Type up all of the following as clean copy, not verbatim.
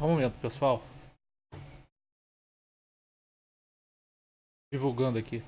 Só um momento, pessoal. Divulgando aqui.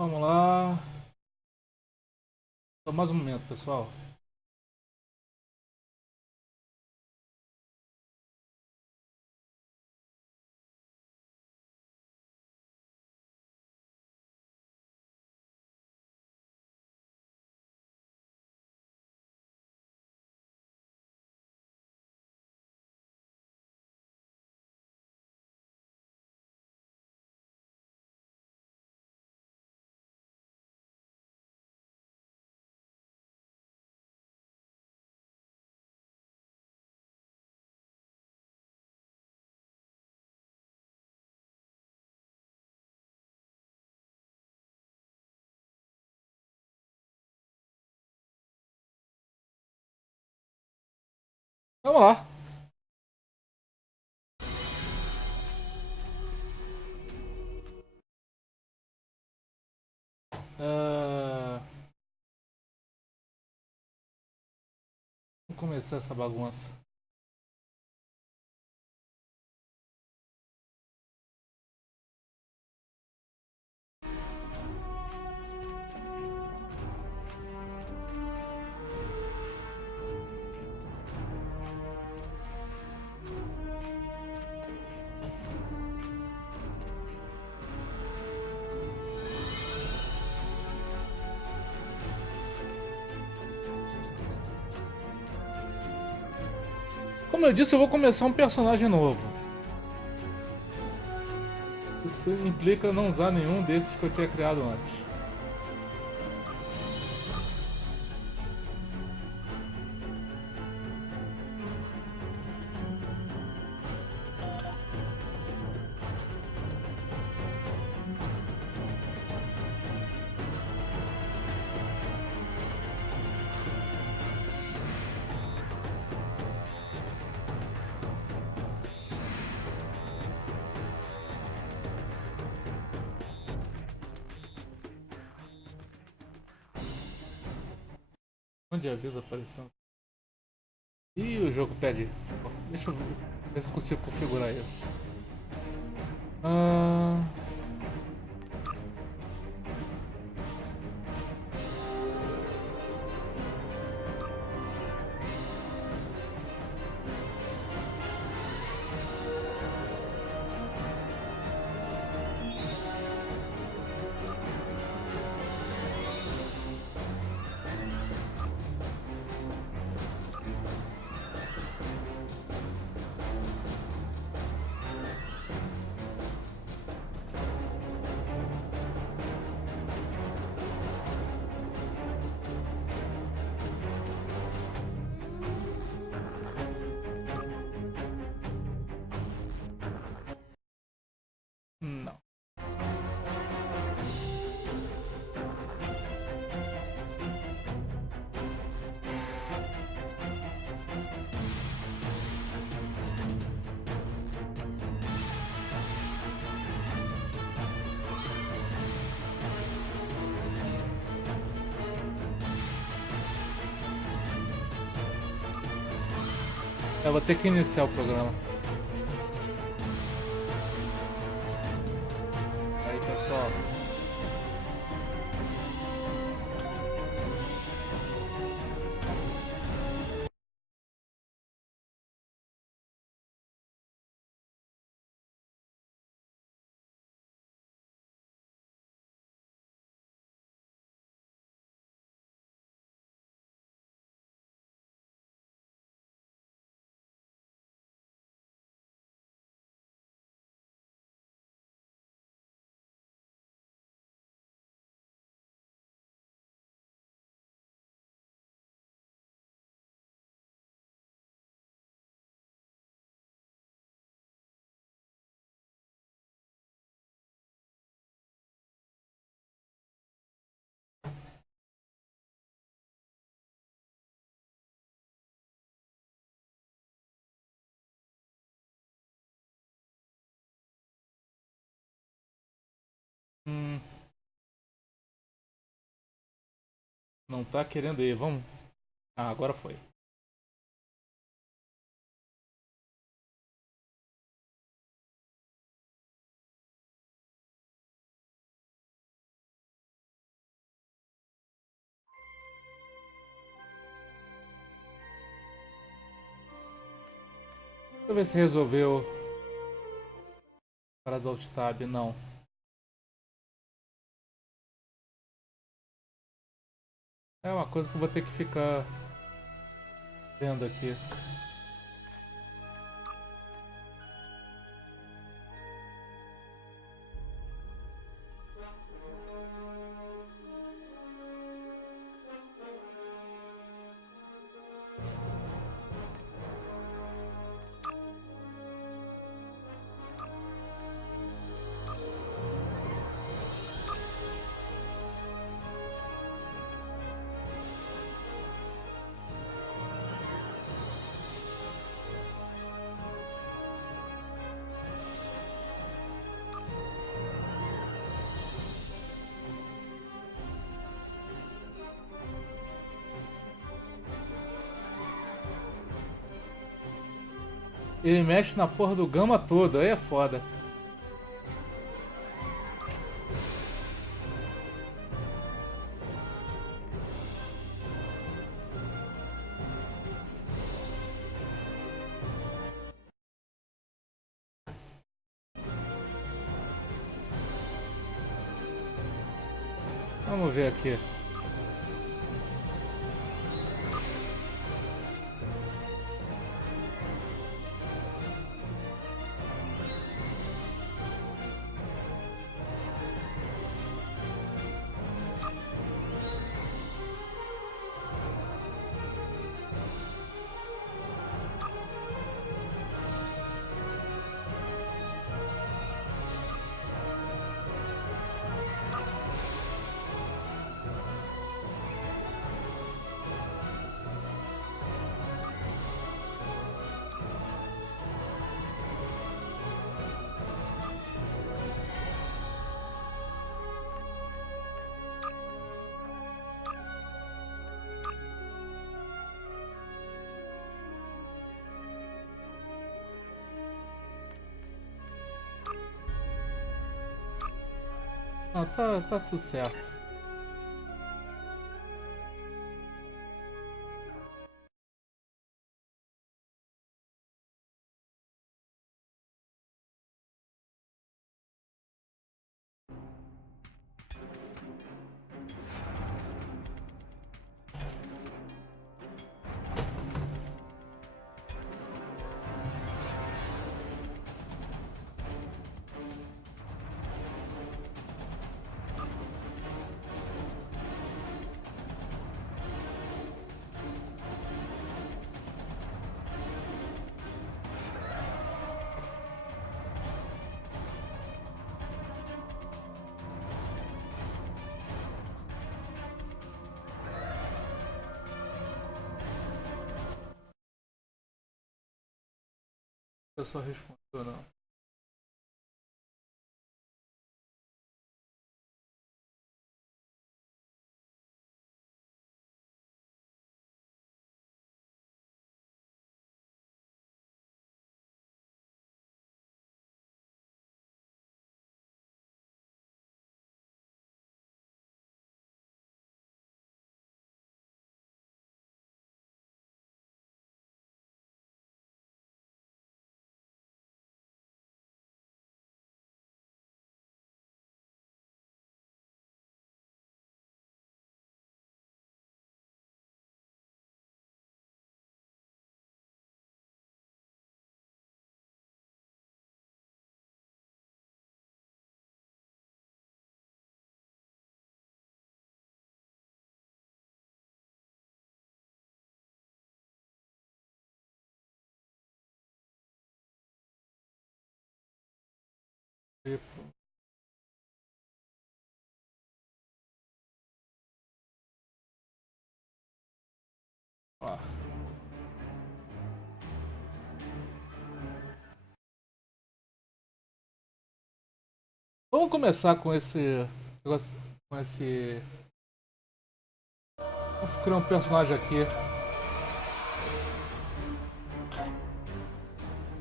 Vamos lá. Só mais um momento, pessoal. Vamos lá. Ah, Vamos começar essa bagunça. Como eu disse, eu vou começar um personagem novo. Isso implica não usar nenhum desses que eu tinha criado antes. Onde avisa aparecendo? Ih, o jogo pede. Deixa eu ver se eu consigo configurar isso. Ah, Eu vou ter que iniciar o programa. Aí, pessoal. Hum, não tá querendo ir, vamos. Ah, agora foi. Deixa eu ver se resolveu. Para do Alt Tab, não. É uma coisa que eu vou ter que ficar vendo aqui. Ele mexe na porra do gama todo, aí é foda. Vamos ver aqui. Não, tá tudo certo. Eu só respondo não. Ó. Vamos começar com esse negócio, com esse. Vamos criar um personagem aqui.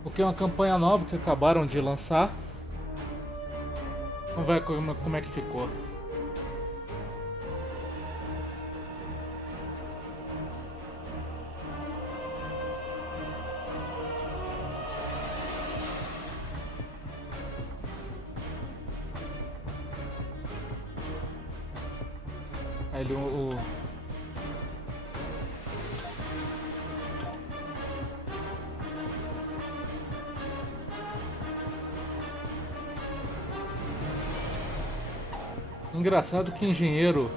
Porque é uma campanha nova que acabaram de lançar. Vamos ver como é que ficou. Aí ele, Engraçado que engenheiro.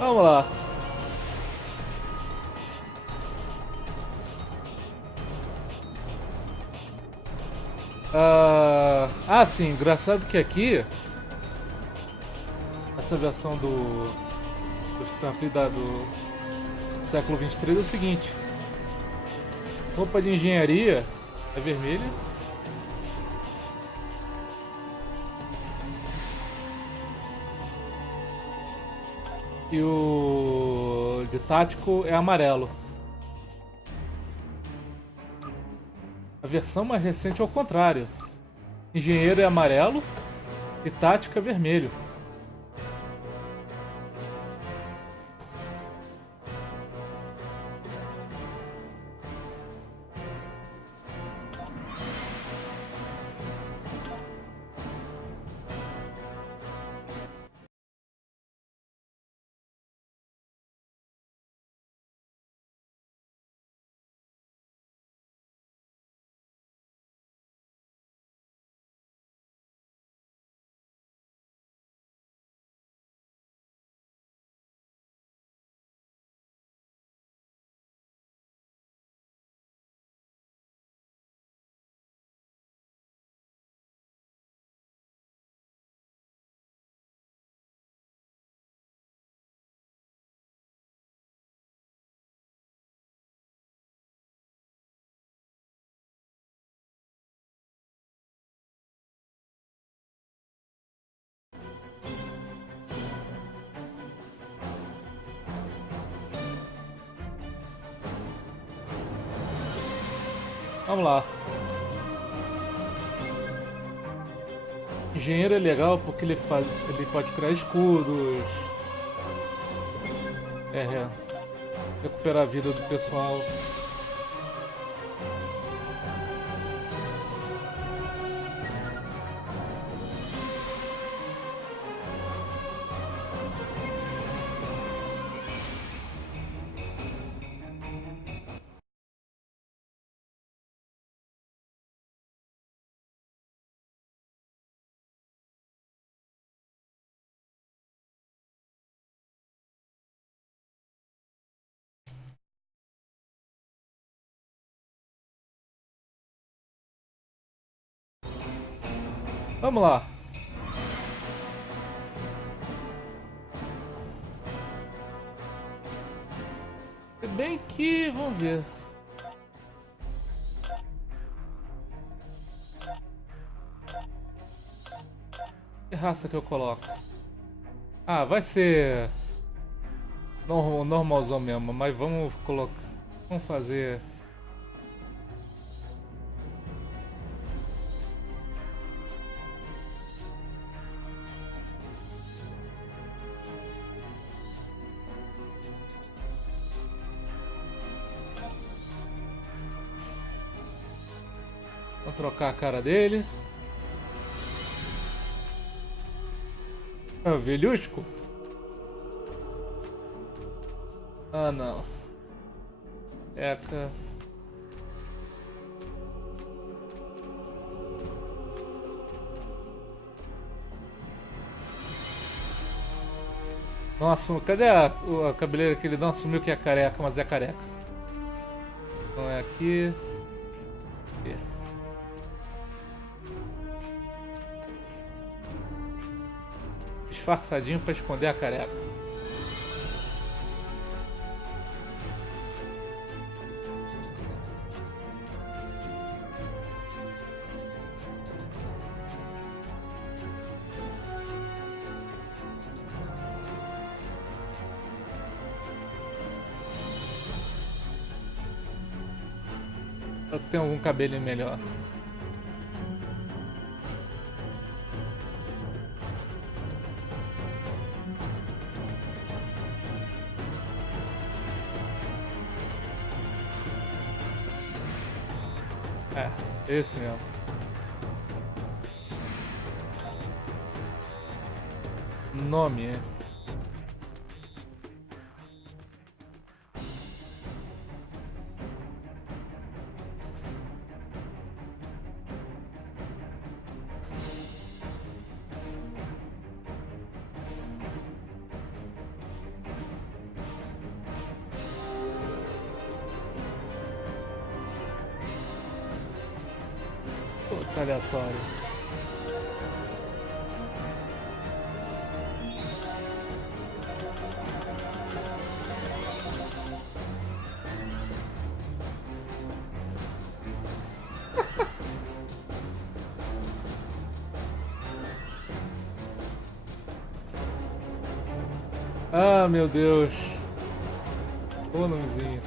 Vamos lá. Sim, engraçado que aqui essa versão do Starfleet do século 23 é o seguinte: roupa de engenharia é vermelha. E o de tático é amarelo. A versão mais recente é o contrário. Engenheiro é amarelo e tático é vermelho. Vamos lá. Engenheiro é legal porque ele pode criar escudos, recuperar a vida do pessoal. Vamos lá. Se bem que... vamos ver. Que raça que eu coloco? Ah, vai ser... normalzão mesmo, mas vamos colocar... vamos fazer... vamos trocar a cara dele. Ah, velhusco? Ah, não. Eca. Nossa, cadê a cabeleira que ele não assumiu que é careca, mas é careca? Então é aqui. Aqui. Disfarçadinho pra esconder a careca. Eu tenho algum cabelinho melhor. É, esse mesmo. Nome. Puta aleatório. Ah, meu Deus. Ô, nomezinho.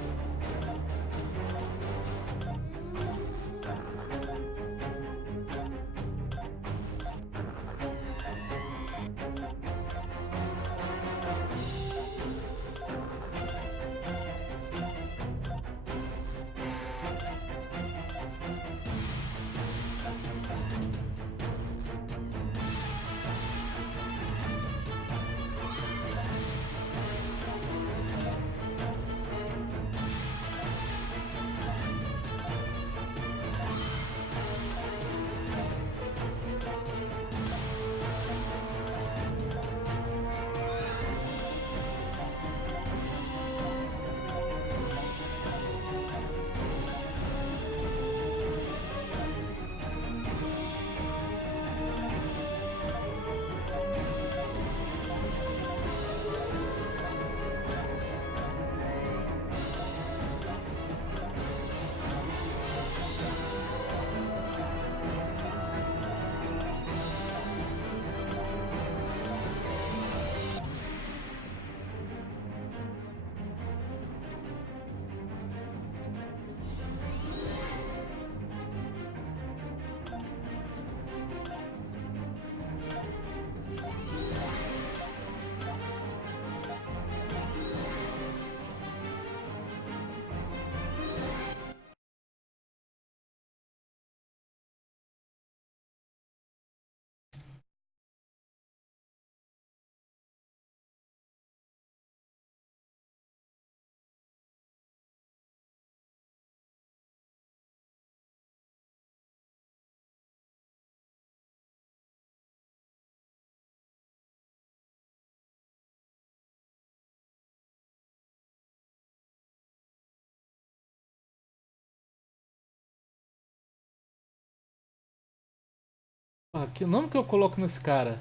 Ah, que nome que eu coloco nesse cara?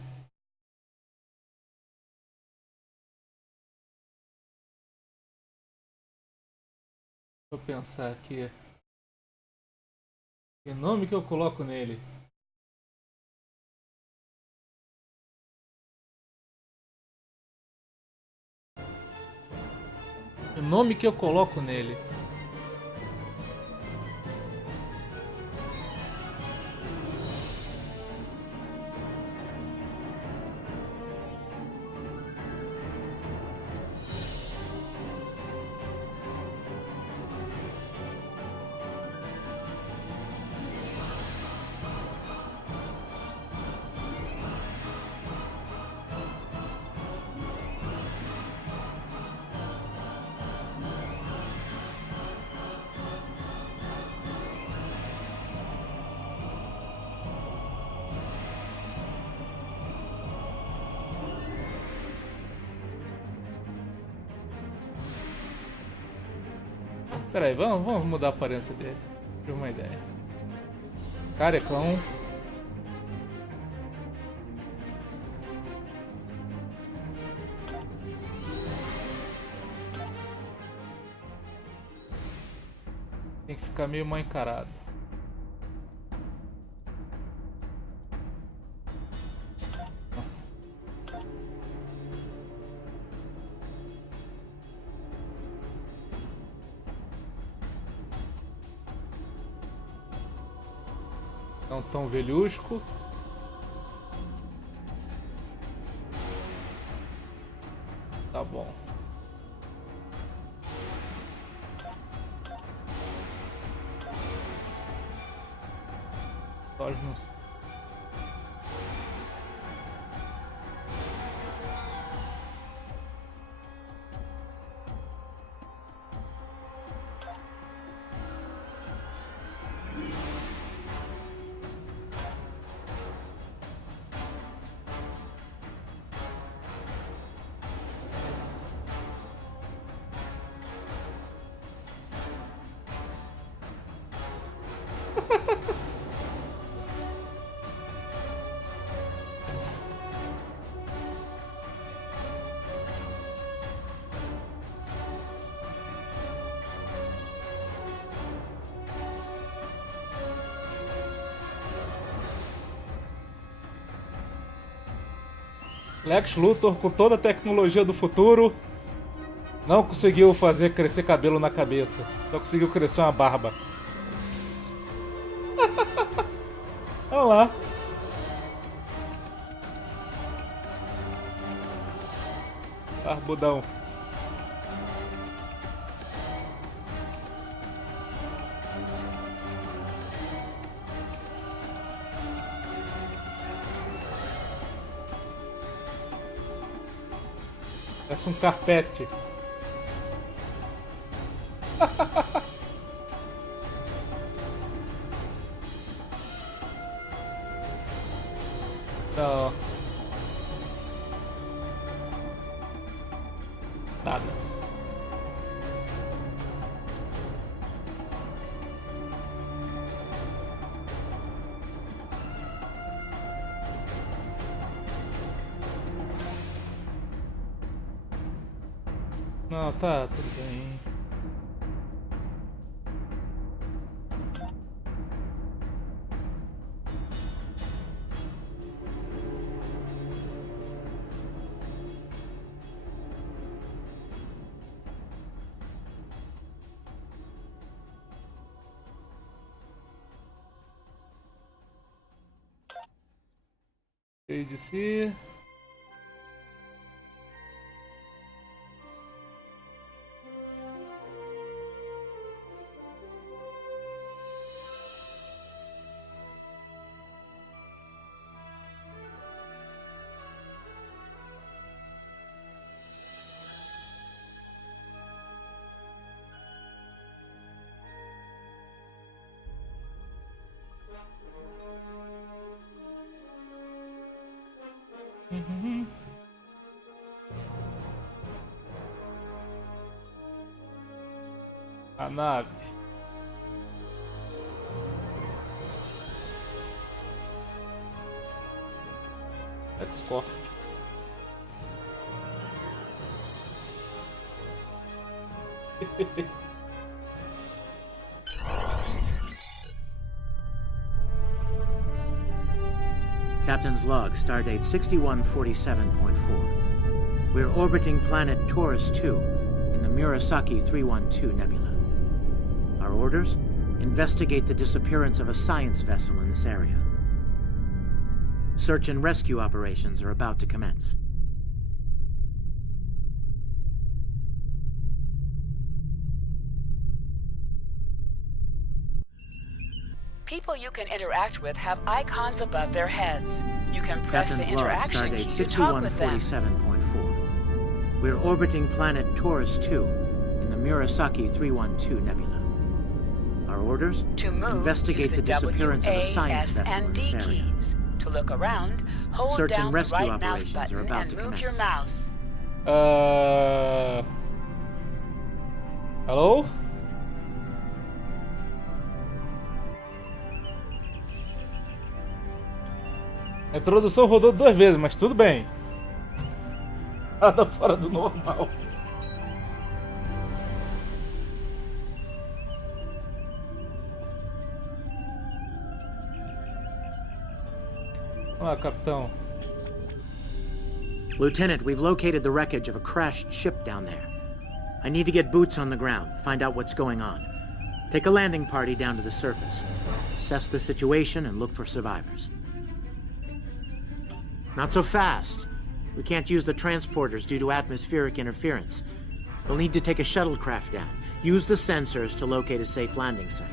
Deixa eu pensar aqui. Que nome que eu coloco nele? Que nome que eu coloco nele? Pera aí, vamos mudar a aparência dele. Tive uma ideia. Carecão. Tem que ficar meio mal encarado. Não tão velhusco. Tá bom. Olhos não... Lex Luthor, com toda a tecnologia do futuro, não conseguiu fazer crescer cabelo na cabeça. Só conseguiu crescer uma barba. Olha lá. Barbudão. Parece um carpete. Não. Nada. Não, tá, tudo bem. Cheio de si. A nave. Export. Captain's log, stardate 6147.4. We're orbiting planet Taurus 2 in the Murasaki 312 nebula. Our orders? Investigate the disappearance of a science vessel in this area. Search and rescue operations are about to commence. People you can interact with have icons above their heads. You can press Captain's the log, interaction stardate key to talk with them. 6147.4. We're orbiting planet Taurus 2 in the Murasaki 312 nebula. Our orders? To move, investigate use the disappearance of a science S, vessel and in D this area. keys. To look around, hold Search down and the rescue right mouse operations button are about and to move your commence. mouse. Hello? A introdução rodou 2 vezes, mas tudo bem. Nada fora do normal. Vamos lá, capitão. Lieutenant, we've located the wreckage of a crashed ship down there. I need to get boots on the ground, find out what's going on. Take a landing party down to the surface. Assess the situation and look for survivors. Not so fast. We can't use the transporters due to atmospheric interference. We'll need to take a shuttlecraft down. Use the sensors to locate a safe landing site.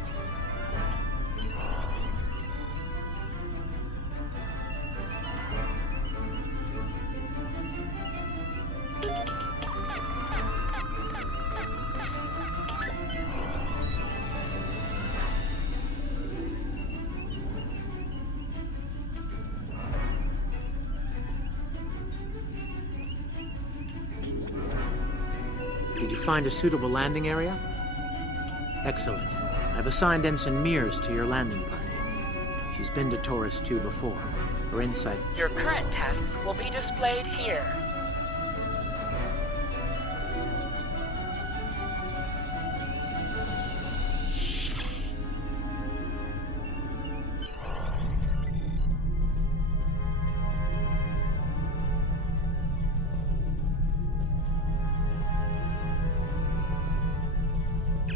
Did you find a suitable landing area? Excellent. I've assigned Ensign Mears to your landing party. She's been to Taurus 2 before. Her insight... Your current tasks will be displayed here.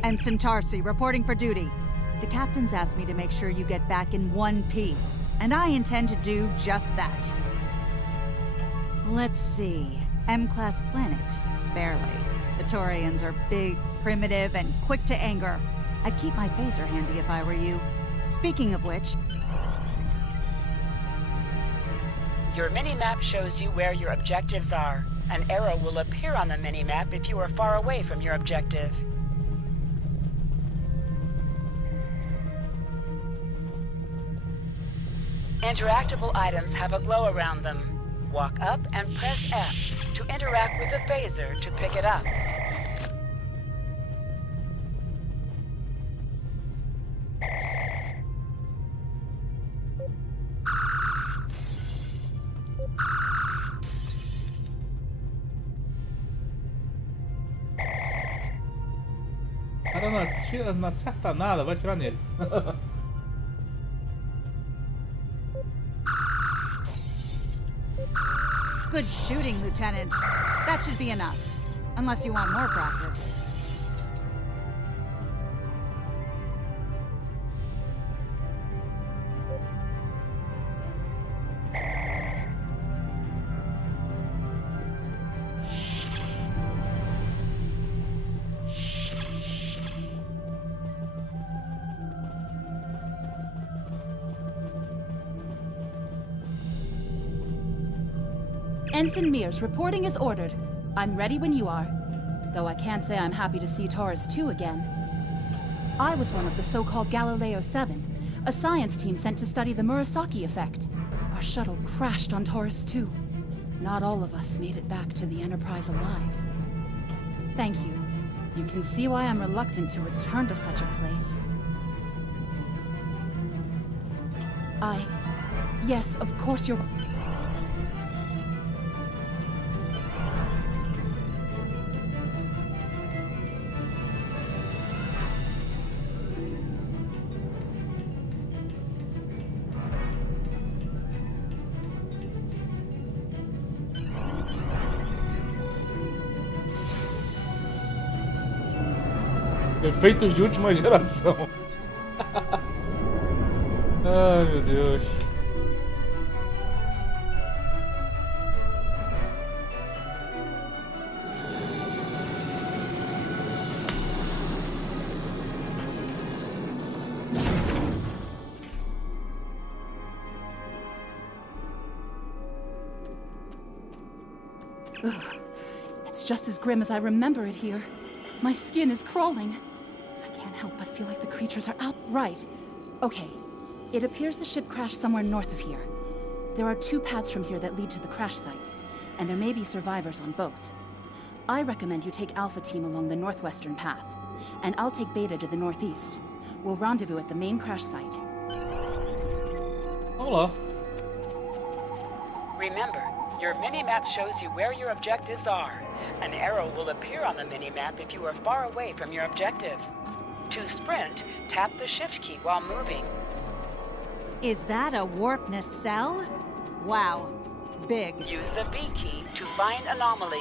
Ensign Tarsi, reporting for duty. The captain's asked me to make sure you get back in one piece, and I intend to do just that. Let's see. M-class planet? Barely. The Taurians are big, primitive, and quick to anger. I'd keep my phaser handy if I were you. Speaking of which... Your mini-map shows you where your objectives are. An arrow will appear on the mini-map if you are far away from your objective. Interactable items have a glow around them. Walk up and press F to interact with the phaser to pick it up. Cara, não atira, não acerta nada, vai atirar nele. Good shooting, Lieutenant. That should be enough. Unless you want more practice. Ensign Mears, reporting as ordered. I'm ready when you are. Though I can't say I'm happy to see Taurus 2 again. I was one of the so-called Galileo 7, a science team sent to study the Murasaki effect. Our shuttle crashed on Taurus 2. Not all of us made it back to the Enterprise alive. Thank you. You can see why I'm reluctant to return to such a place. Yes, of course you're... Efeitos de última geração. Ai, meu Deus. Ugh. It's just as grim as I remember it here. My skin is crawling. I can't help but feel like the creatures are out. Right. Okay. It appears the ship crashed somewhere north of here. There are 2 paths from here that lead to the crash site, and there may be survivors on both. I recommend you take Alpha Team along the northwestern path, and I'll take Beta to the northeast. We'll rendezvous at the main crash site. Vamos lá. Remember, your minimap shows you where your objectives are. An arrow will appear on the minimap if you are far away from your objective. To sprint, tap the shift key while moving. Is that a warp nacelle? Wow. Big. Use the B key to find anomalies.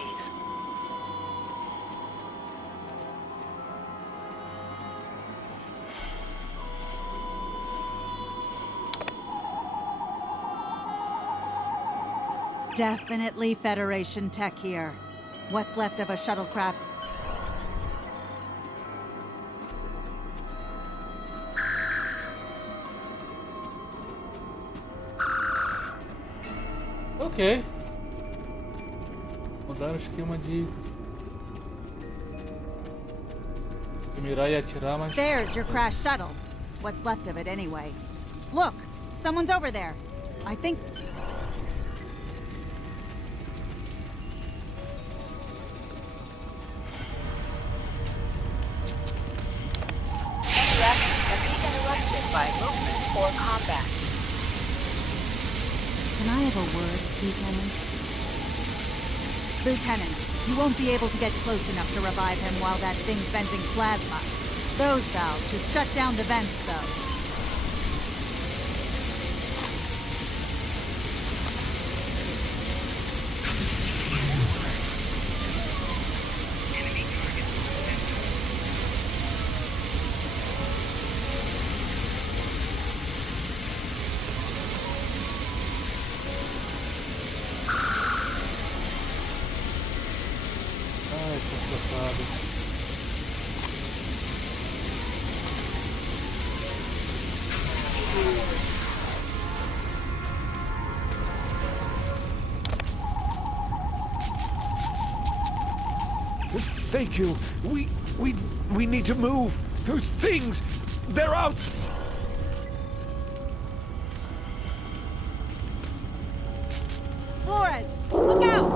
Definitely Federation tech here. What's left of a shuttlecraft's... Ok. Mudaram o esquema de mirar e atirar, mas... There's your crash shuttle. What's left of it anyway. Look! Someone's over there. I think... Interactions can be interrupted by movement or combat. Can I have a word, Lieutenant? Lieutenant, you won't be able to get close enough to revive him while that thing's venting plasma. Those valves should shut down the vents, though. Ai, tô safado. Thank you. We need to move. Those things, they're out. Flores, look out!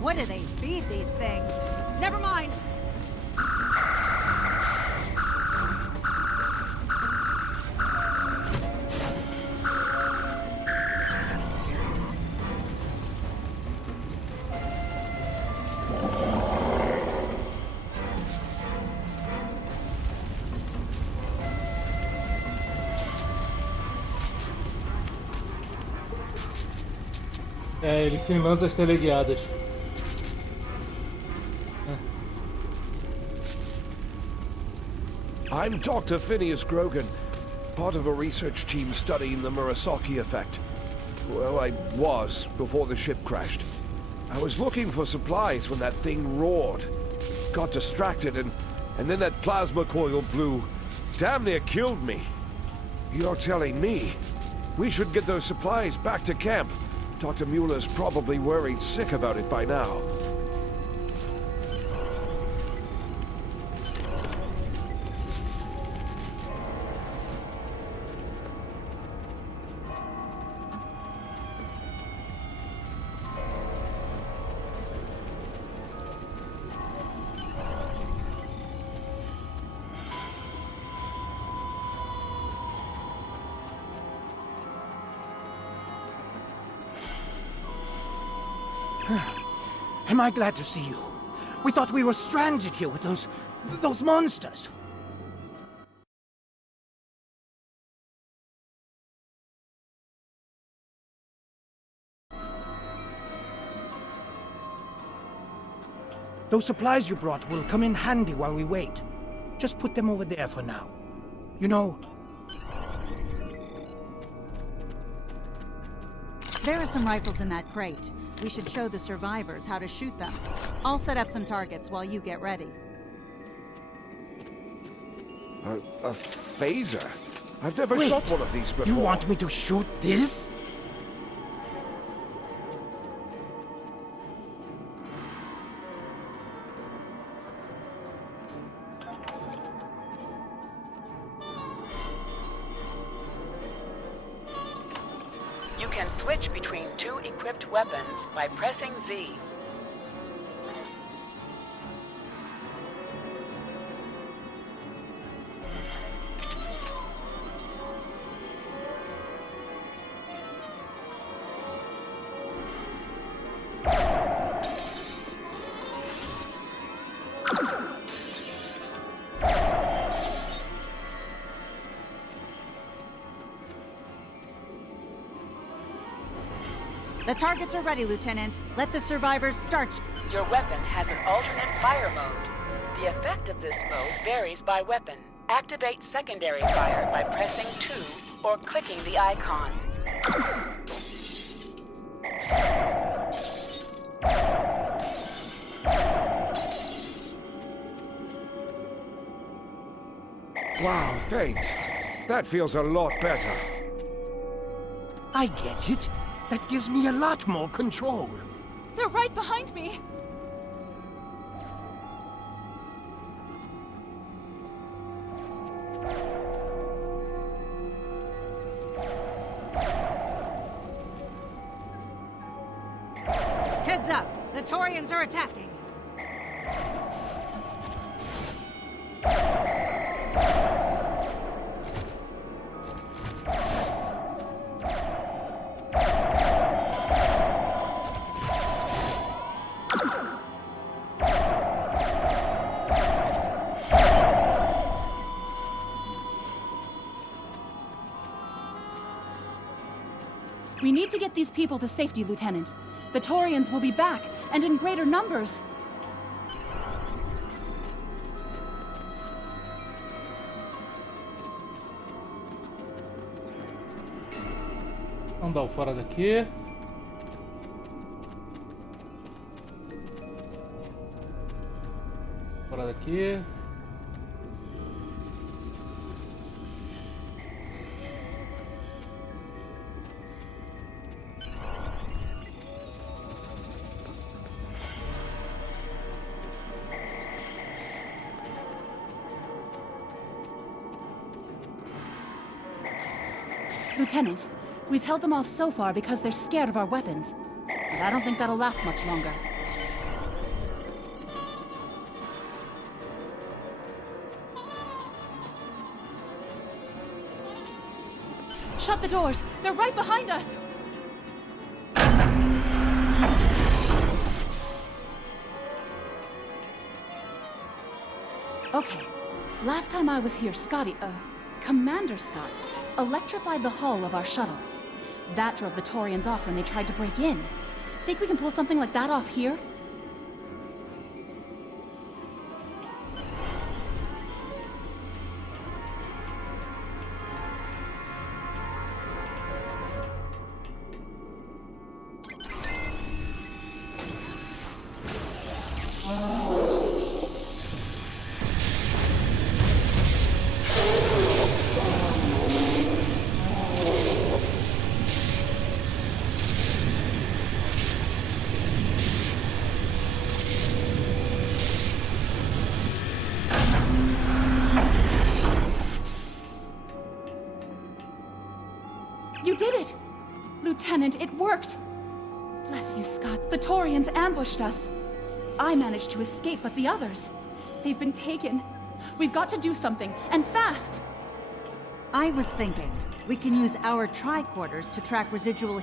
What do they feed these things? Never mind. É, eles têm lanças teleguiadas. I'm Dr. Phineas Grogan, part of a research team studying the Murasaki effect. Well, I was before the ship crashed. I was looking for supplies when that thing roared. Got distracted and then that plasma coil blew. Damn near killed me. You're telling me we should get those supplies back to camp. Dr. Mueller's probably worried sick about it by now. Am I glad to see you? We thought we were stranded here with those monsters. Those supplies you brought will come in handy while we wait. Just put them over there for now. You know... There are some rifles in that crate. We should show the survivors how to shoot them. I'll set up some targets while you get ready. A phaser? I've never Wait, shot one of these before. you want me to shoot this? You can switch between two equipped weapons by pressing Z. The targets are ready, Lieutenant. Let the survivors start. Your weapon has an alternate fire mode. The effect of this mode varies by weapon. Activate secondary fire by pressing 2 or clicking the icon. Wow, thanks. That feels a lot better. I get it. That gives me a lot more control. They're right behind me! Heads up! The Torians are attacking! We need to get these people to safety, Lieutenant. The Torians will be back, and in greater numbers. Vamos dar o fora daqui. Fora daqui. Lieutenant, we've held them off so far because they're scared of our weapons. But I don't think that'll last much longer. Shut the doors! They're right behind us! Okay. Last time I was here, Commander Scott, electrified the hull of our shuttle. That drove the Torians off when they tried to break in. Think we can pull something like that off here? You did it! Lieutenant, it worked! Bless you, Scott. The Torians ambushed us. I managed to escape, but the others... they've been taken. We've got to do something, and fast! I was thinking, we can use our tricorders to track residual...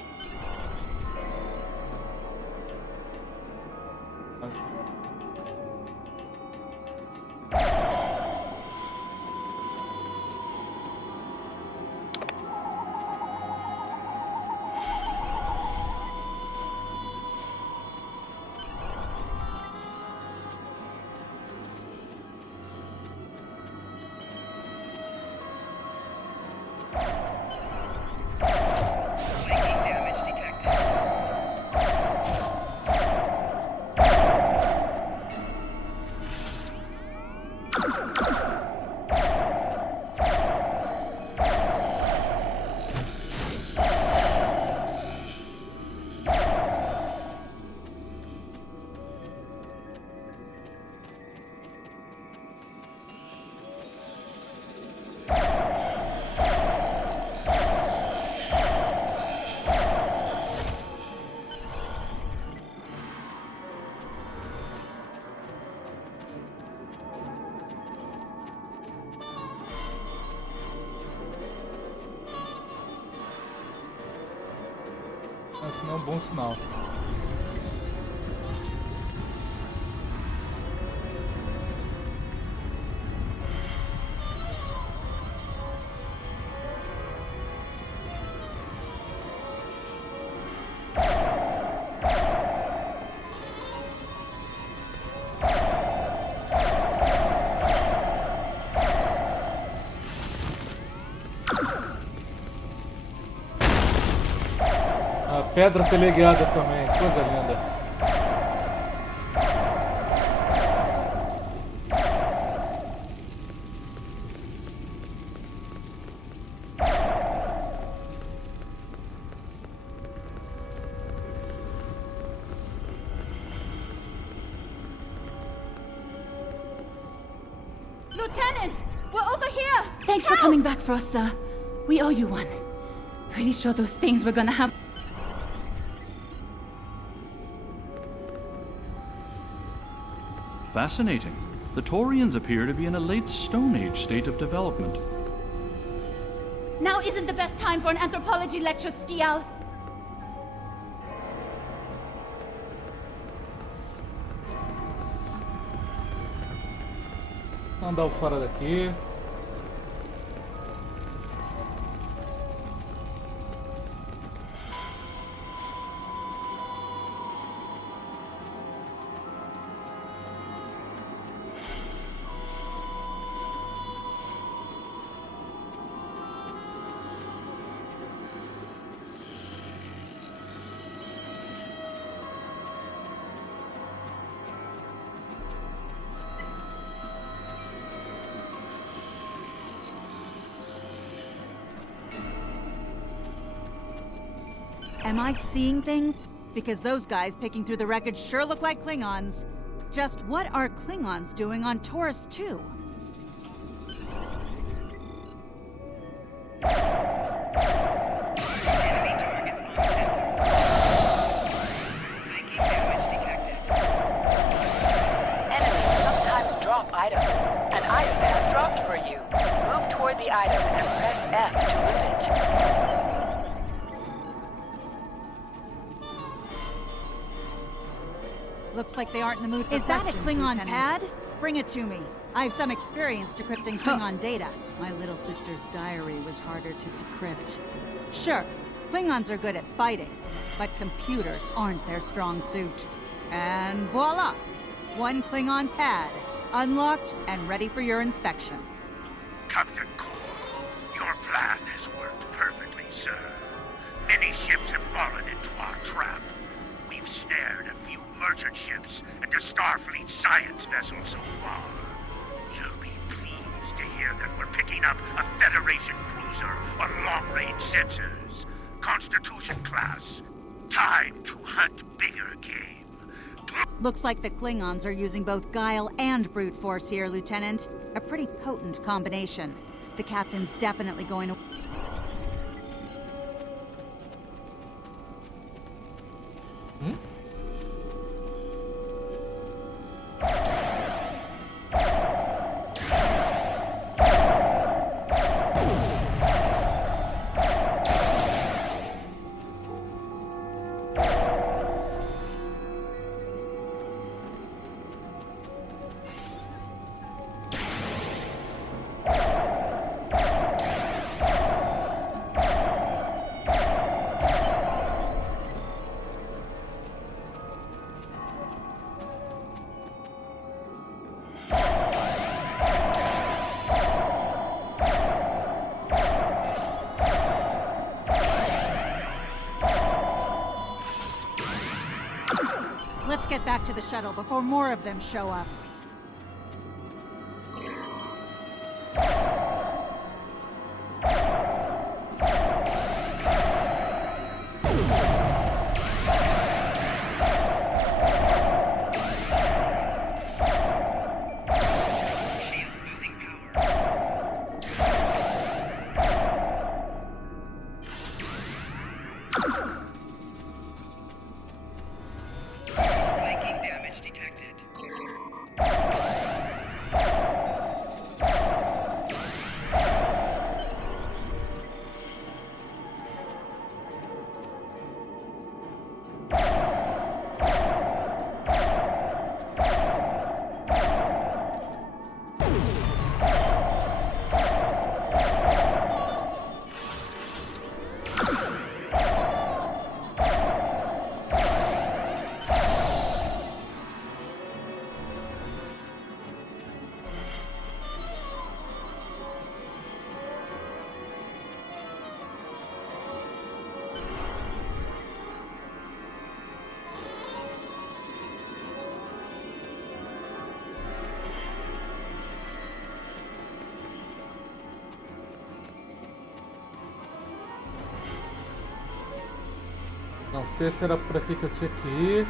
Esse não é um bom sinal. pedra teleguiada também, coisa linda. Lieutenant! We're over here! Thanks for coming back for us, sir. We owe you one. Pretty sure those things we're gonna have... Fascinating. The Taurians appear to be in a late Stone Age state of development. Now isn't the best time for an anthropology lecture, Skial. Andar fora daqui. Am I seeing things? Because those guys picking through the wreckage sure look like Klingons. Just what are Klingons doing on Taurus 2? Enemies sometimes drop items. An item has dropped for you. Move toward the item and press F to loot it. Looks like they aren't in the mood for Is that a Klingon pad? Bring it to me. I have some experience decrypting Klingon data. My little sister's diary was harder to decrypt. Sure, Klingons are good at fighting, but computers aren't their strong suit. And voila! One Klingon pad, unlocked and ready for your inspection. Captain Cole, your plan has worked perfectly, sir. Many ships have fallen into our trap. We've snared a few merchant ships and a Starfleet science vessel so far. You'll be pleased to hear that we're picking up a Federation cruiser on long-range sensors. Constitution class. Time to hunt bigger game. Looks like the Klingons are using both guile and brute force here, Lieutenant. A pretty potent combination. The captain's definitely going to... Let's get back to the shuttle before more of them show up. Não sei se era por aqui que eu tinha que ir.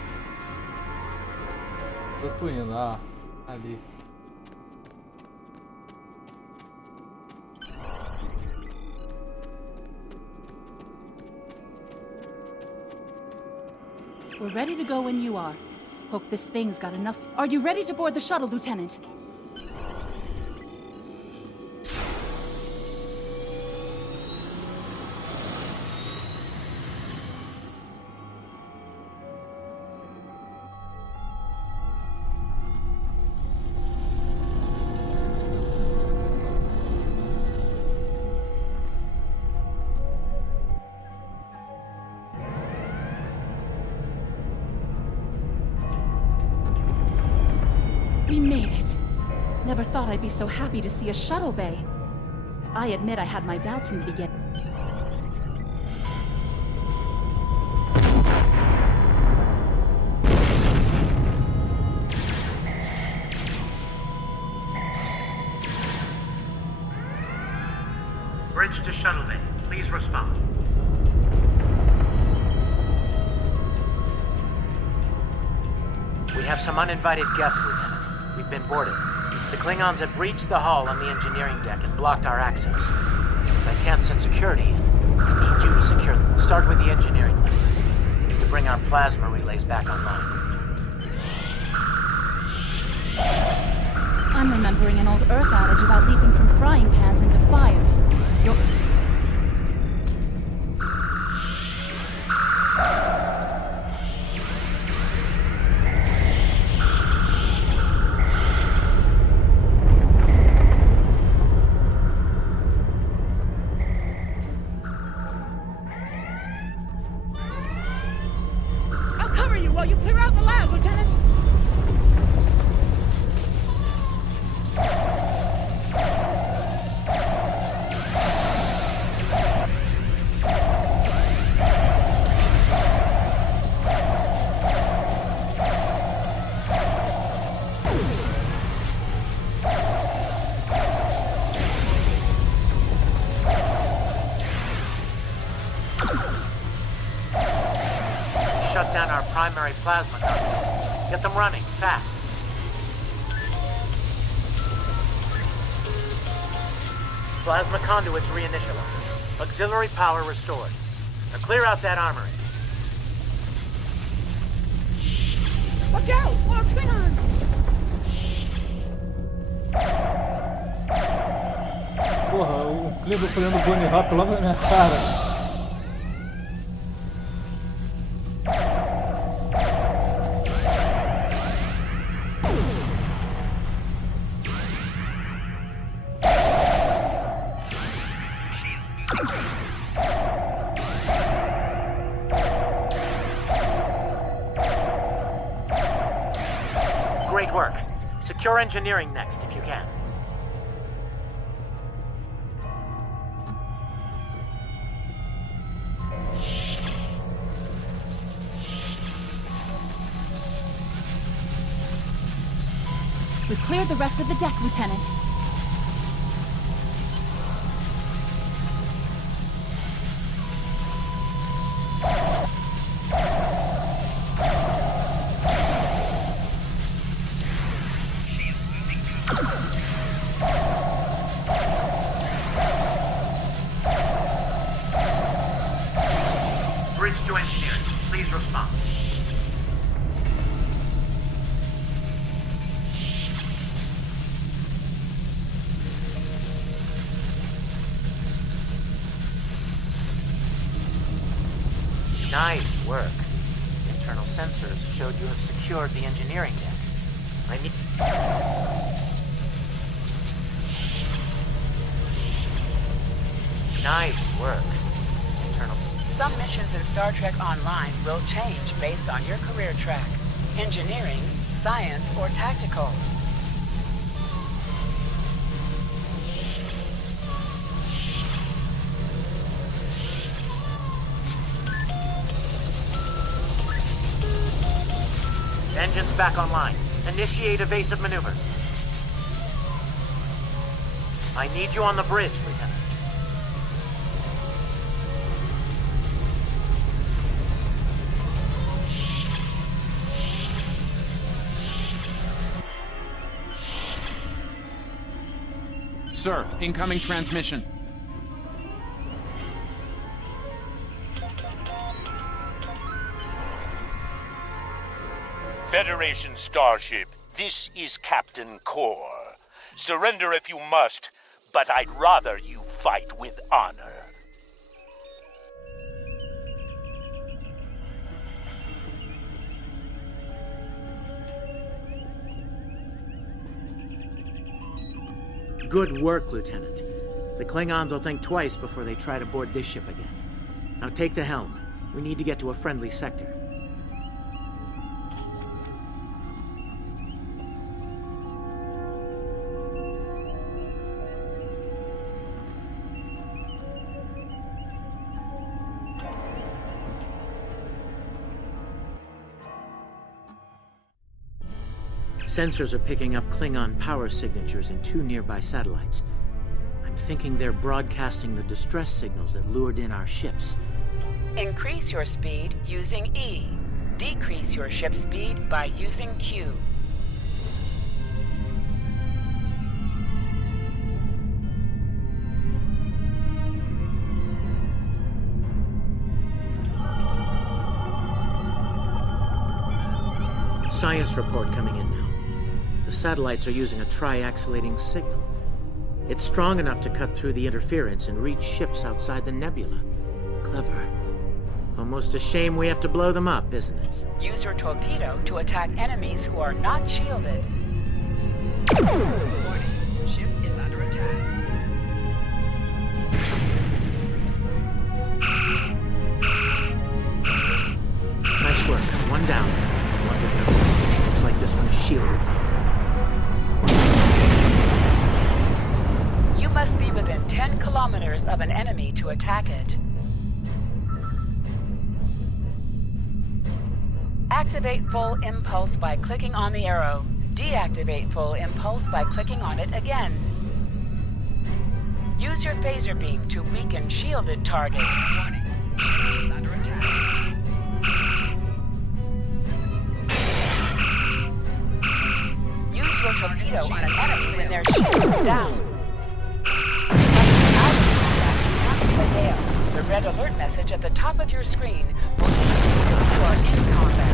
Eu tô indo, ali. We're ready to go when you are. Hope this thing's got enough. Are you ready to board the shuttle, Lieutenant? We made it. Never thought I'd be so happy to see a shuttle bay. I admit I had my doubts in the beginning. Bridge to shuttle bay. Please respond. We have some uninvited guests, Lieutenant. We've been boarded. The Klingons have breached the hull on the engineering deck and blocked our access. Since I can't send security in, I need you to secure them. Start with the engineering lab. We need to bring our plasma relays back online. I'm remembering an old Earth adage about leaping from frying pans into fires. You're... I'll cover you while you clear out the lab, Lieutenant! Shut down our primary plasma conduits. Get them running, fast. Plasma conduits reinitialized. Auxiliary power restored. Now clear out that armory. Watch out! More Klingons! Porra, o Klingon fazendo bunny hop logo na minha cara. Great work. Secure engineering next, if you can. We've cleared the rest of the deck, Lieutenant. Bridge to engineering. Please respond. Nice work. Internal sensors showed you have secured the engineering deck. I need... Nice work. Internal... Some missions in Star Trek Online will change based on your career track. Engineering, science, or tactical. Engines back online. Initiate evasive maneuvers. I need you on the bridge, Lieutenant. Sir, incoming transmission. Federation starship, this is Captain Core. Surrender if you must, but I'd rather you fight with honor. Good work, Lieutenant. The Klingons will think twice before they try to board this ship again. Now take the helm. We need to get to a friendly sector. Sensors are picking up Klingon power signatures in 2 nearby satellites. I'm thinking they're broadcasting the distress signals that lured in our ships. Increase your speed using E. Decrease your ship speed by using Q. Science report coming in now. The satellites are using a triaxilating signal. It's strong enough to cut through the interference and reach ships outside the nebula. Clever. Almost a shame we have to blow them up, isn't it? Use your torpedo to attack enemies who are not shielded. Warning. Ship is under attack. Nice work. One down. One to go. Looks like this one is shielded, though. You must be within 10 kilometers of an enemy to attack it. Activate full impulse by clicking on the arrow. Deactivate full impulse by clicking on it again. Use your phaser beam to weaken shielded targets. Warning. Ship is under attack. Use your torpedo on an enemy when their shield is down. The red alert message at the top of your screen will indicate you are in combat.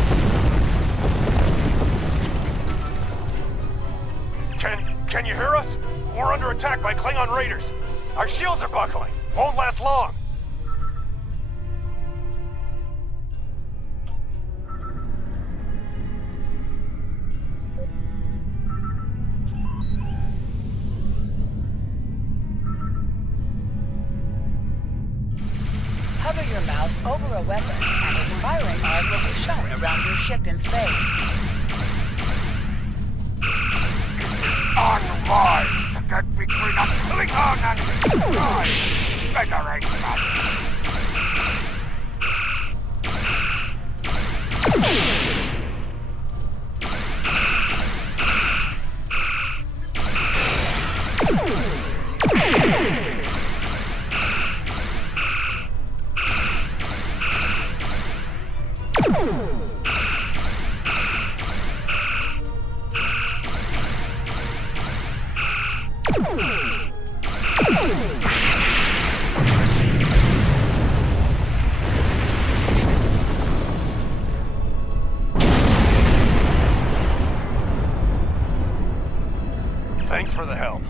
Can you hear us? We're under attack by Klingon raiders. Our shields are buckling. Won't last long. Hover your mouse over a weapon, and its firing arc will be shown around your ship in space. It is unwise to get between a Klingon and his pride, Federation. Thanks for the help.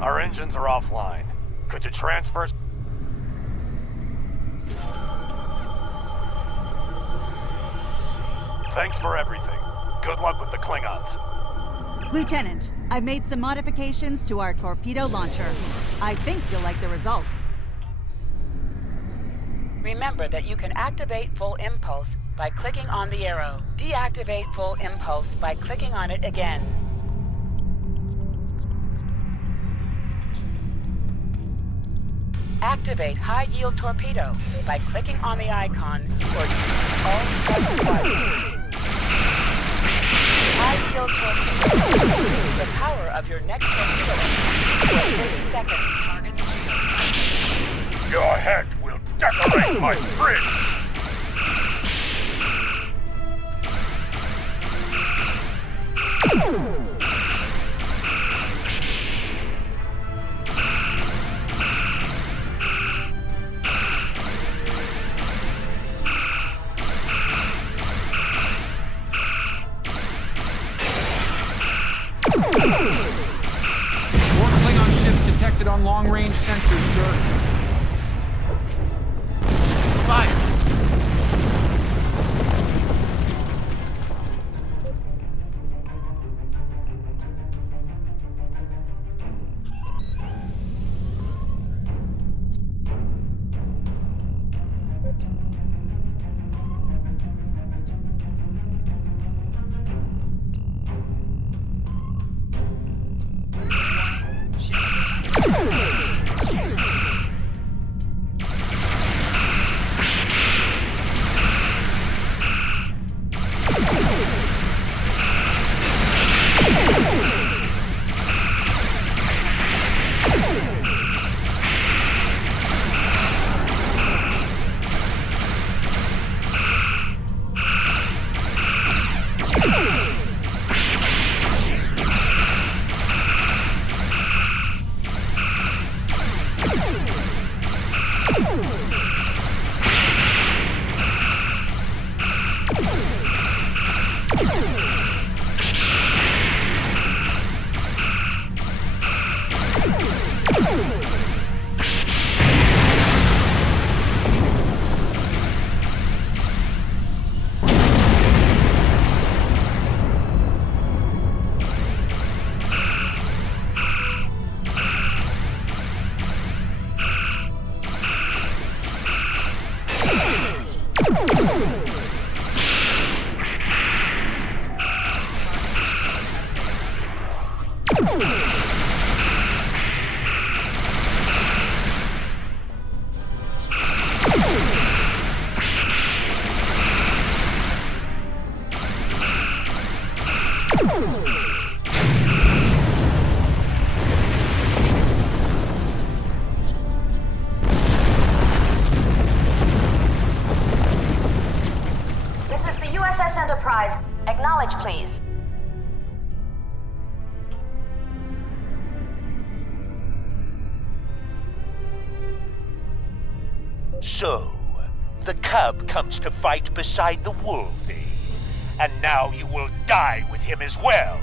Our engines are offline. Could you transfer? Thanks for everything. Good luck with the Klingons. Lieutenant, I've made some modifications to our torpedo launcher. I think you'll like the results. Remember that you can activate full impulse by clicking on the arrow. Deactivate full impulse by clicking on it again. Activate high-yield torpedo by clicking on the icon or using all buttons. High-yield torpedo increases the power of your next torpedo for 30 seconds. Your head will decorate my bridge! More Klingon ships detected on long-range sensors, sir. Fire! This is the USS Enterprise. Acknowledge, please. So, the cub comes to fight beside the wolfie, and now you will die with him as well.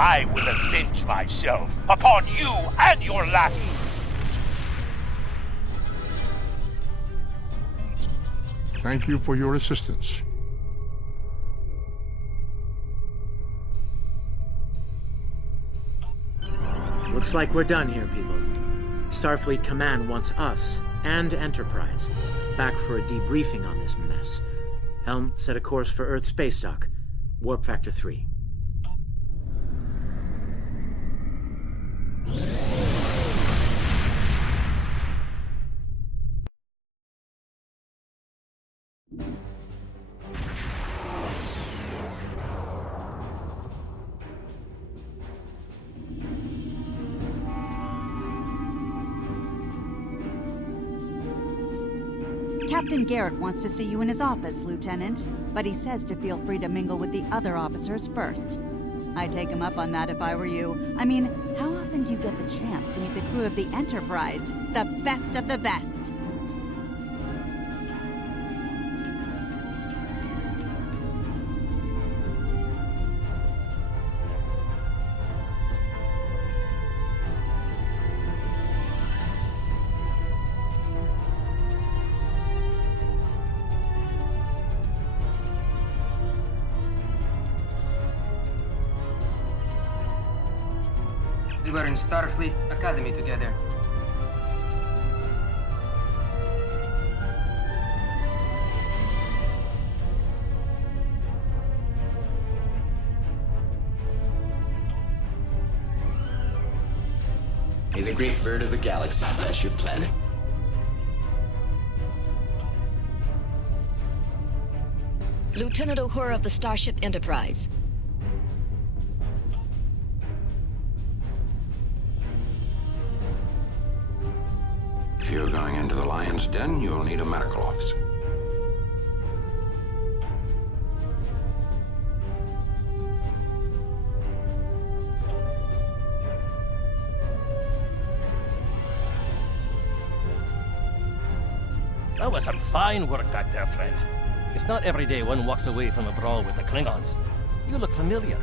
I will avenge myself upon you and your lackey. Thank you for your assistance. Looks like we're done here, people. Starfleet Command wants us and Enterprise back for a debriefing on this mess. Helm, set a course for Earth space dock. Warp Factor 3. Captain Garrett wants to see you in his office, Lieutenant, but he says to feel free to mingle with the other officers first. I'd take him up on that if I were you. I mean, how often do you get the chance to meet the crew of the Enterprise? The best of the best! We were in Starfleet Academy together. May the great bird of the galaxy bless your planet. Lieutenant Uhura of the Starship Enterprise. If you're going into the lion's den, you'll need a medical officer. That was some fine work back there, friend. It's not every day one walks away from a brawl with the Klingons. You look familiar.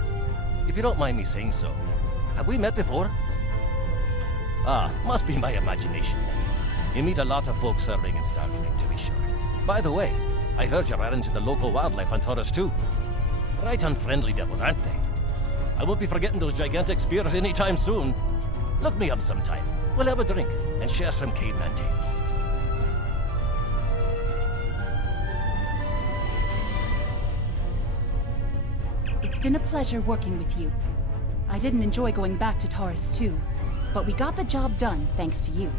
If you don't mind me saying so, have we met before? Ah, must be my imagination then. You meet a lot of folks serving in Starfleet, to be sure. By the way, I heard you ran into the local wildlife on Taurus too. Right unfriendly devils, aren't they? I won't be forgetting those gigantic spears anytime soon. Look me up sometime. We'll have a drink and share some caveman tales. It's been a pleasure working with you. I didn't enjoy going back to Taurus too, but we got the job done thanks to you.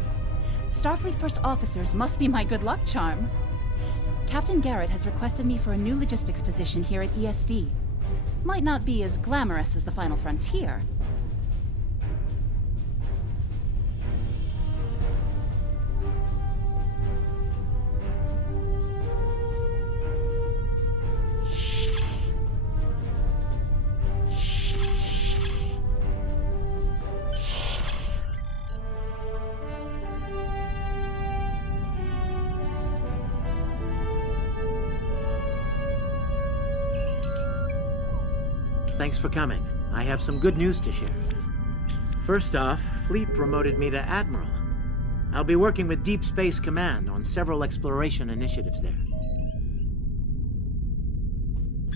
Starfleet First Officers must be my good luck charm. Captain Garrett has requested me for a new logistics position here at ESD. Might not be as glamorous as the Final Frontier. Thanks for coming. I have some good news to share. First off, Fleet promoted me to Admiral. I'll be working with Deep Space Command on several exploration initiatives there.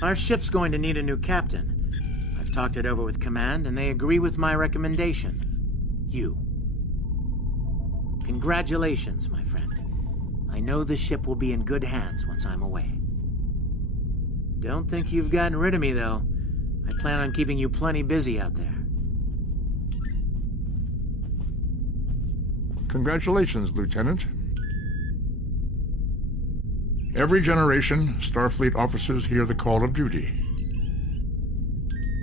Our ship's going to need a new captain. I've talked it over with Command, and they agree with my recommendation. You. Congratulations, my friend. I know the ship will be in good hands once I'm away. Don't think you've gotten rid of me, though. I plan on keeping you plenty busy out there. Congratulations, Lieutenant. Every generation, Starfleet officers hear the call of duty.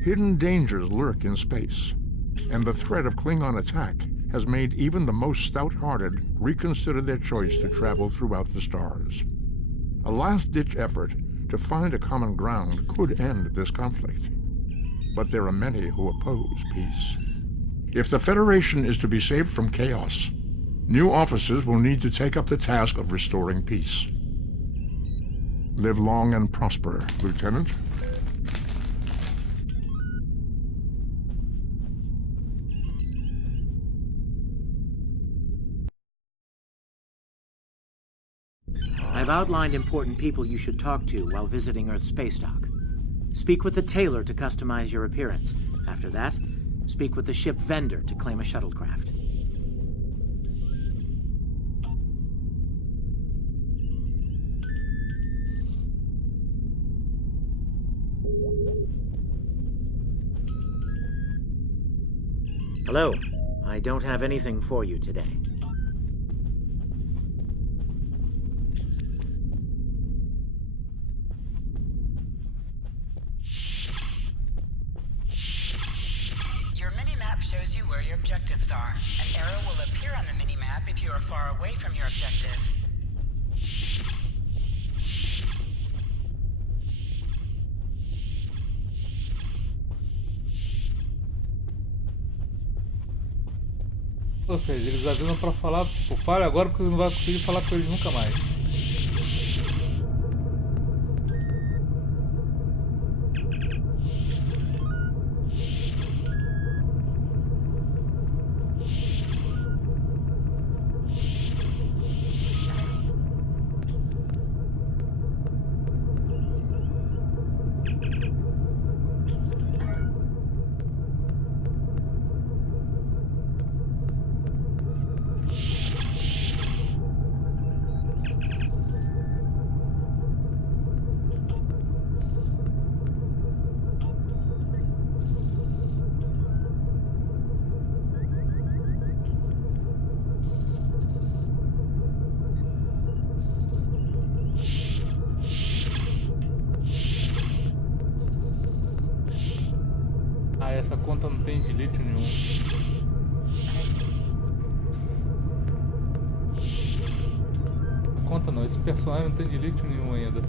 Hidden dangers lurk in space, and the threat of Klingon attack has made even the most stout-hearted reconsider their choice to travel throughout the stars. A last-ditch effort to find a common ground could end this conflict. But there are many who oppose peace. If the Federation is to be saved from chaos, new officers will need to take up the task of restoring peace. Live long and prosper, Lieutenant. I've outlined important people you should talk to while visiting Earth Space Dock. Speak with the tailor to customize your appearance. After that, speak with the ship vendor to claim a shuttlecraft. Hello. I don't have anything for you today. Your mini-map shows you where your objectives are. An arrow will appear on the mini-map if you are far away from your objective. Ou seja, eles avisam pra falar, tipo, fale agora porque você não vai conseguir falar com eles nunca mais. Ah, essa conta não tem delete nenhum. A conta não, esse personagem não tem delete nenhum ainda.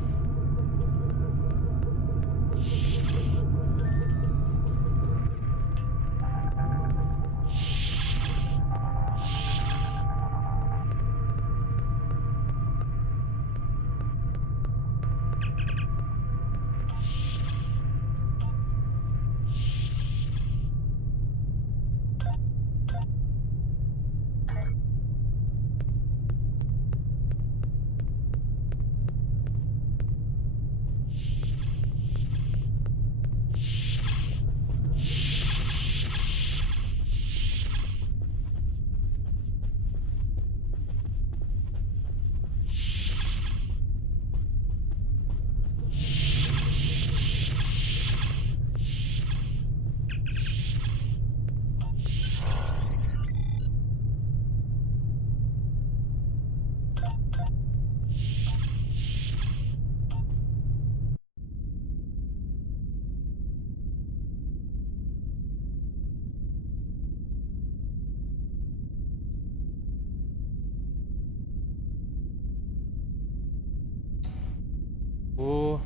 Oh.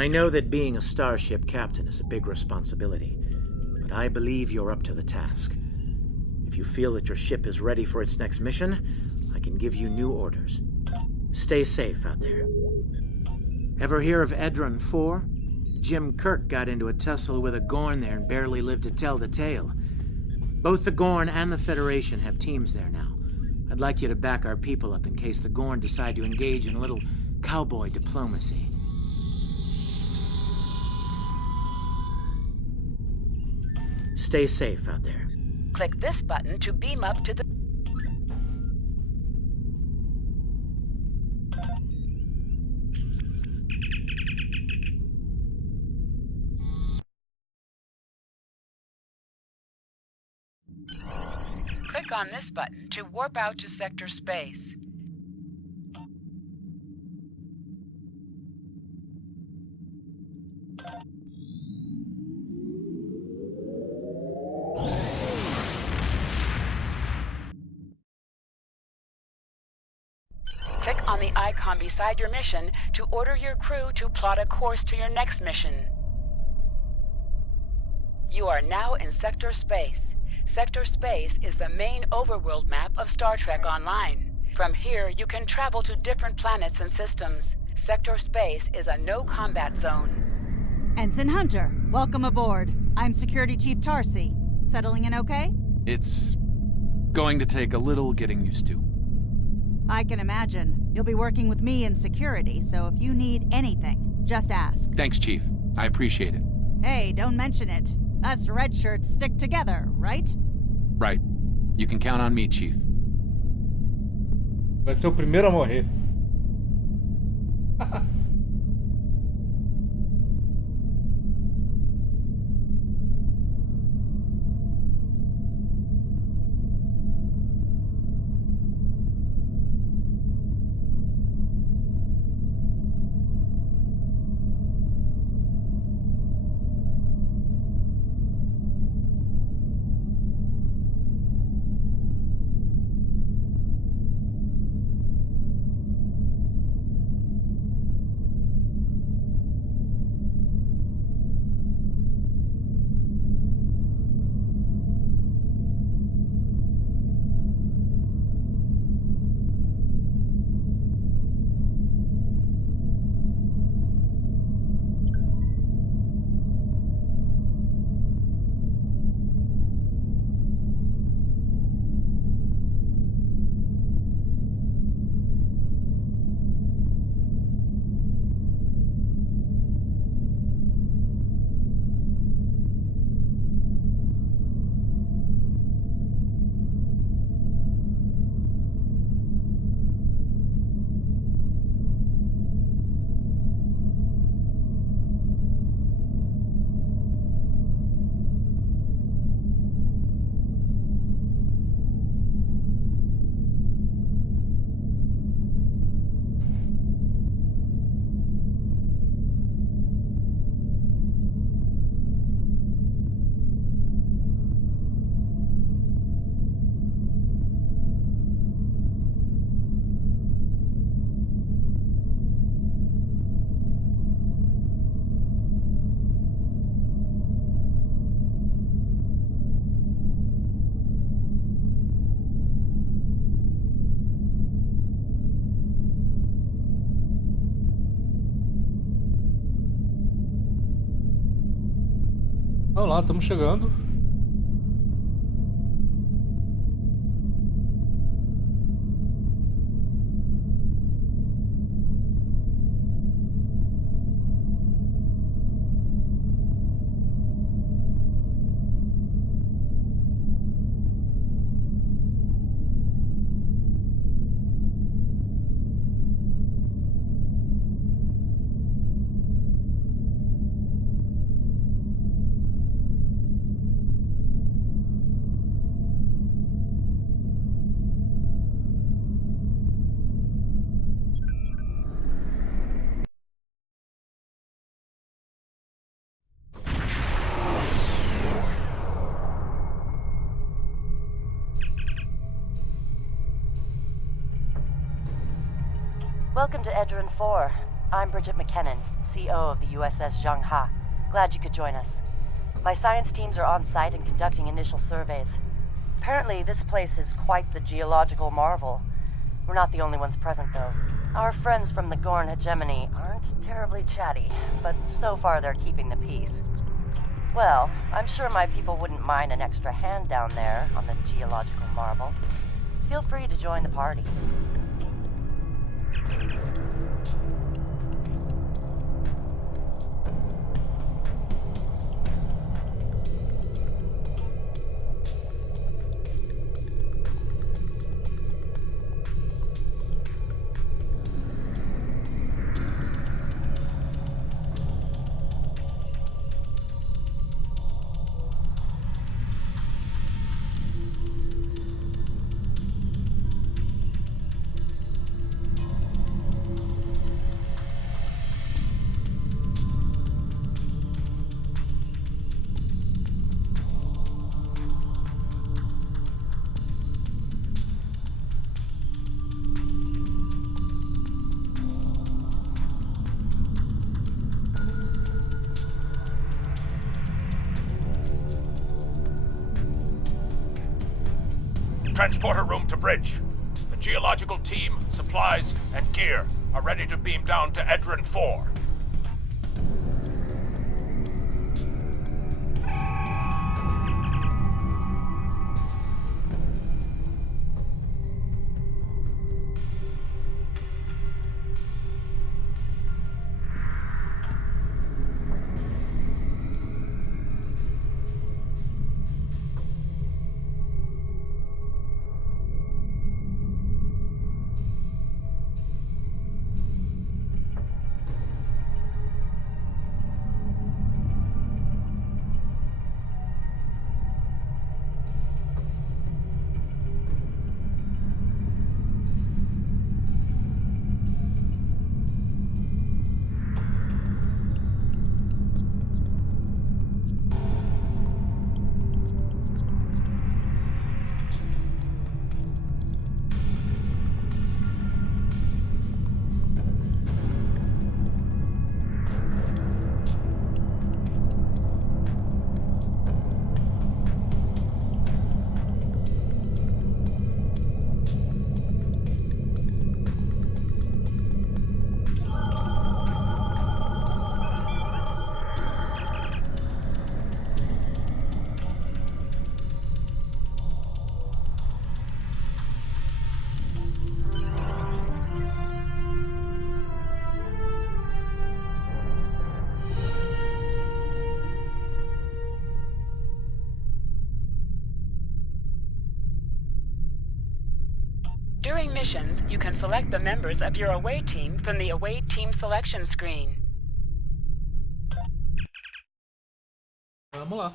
I know that being a starship captain is a big responsibility, but I believe you're up to the task. If you feel that your ship is ready for its next mission, I can give you new orders. Stay safe out there. Ever hear of Edron 4? Jim Kirk got into a tussle with a Gorn there and barely lived to tell the tale. Both the Gorn and the Federation have teams there now. I'd like you to back our people up in case the Gorn decide to engage in a little cowboy diplomacy. Stay safe out there. Click this button to beam up to the... Click on this button to warp out to sector space. Click on the icon beside your mission to order your crew to plot a course to your next mission. You are now in Sector Space. Sector Space is the main overworld map of Star Trek Online. From here, you can travel to different planets and systems. Sector Space is a no-combat zone. Ensign Hunter, welcome aboard. I'm Security Chief Tarsi. Settling in okay? It's going to take a little getting used to. I can imagine. You'll be working with me in security, so if you need anything, just ask. Thanks, Chief. I appreciate it. Hey, don't mention it. Us red shirts stick together, right? Right. You can count on me, Chief. Vai ser o primeiro a morrer. Vamos lá, estamos chegando. Welcome to Edron 4. I'm Bridget McKinnon, CO of the USS Zhangha. Glad you could join us. My science teams are on site and conducting initial surveys. Apparently, this place is quite the geological marvel. We're not the only ones present, though. Our friends from the Gorn hegemony aren't terribly chatty, but so far they're keeping the peace. Well, I'm sure my people wouldn't mind an extra hand down there on the geological marvel. Feel free to join the party. Transporter room to bridge. The geological team, supplies, and gear are ready to beam down to Edron 4. missions, you can select the members of your away team from the away team selection screen. Vamos lá.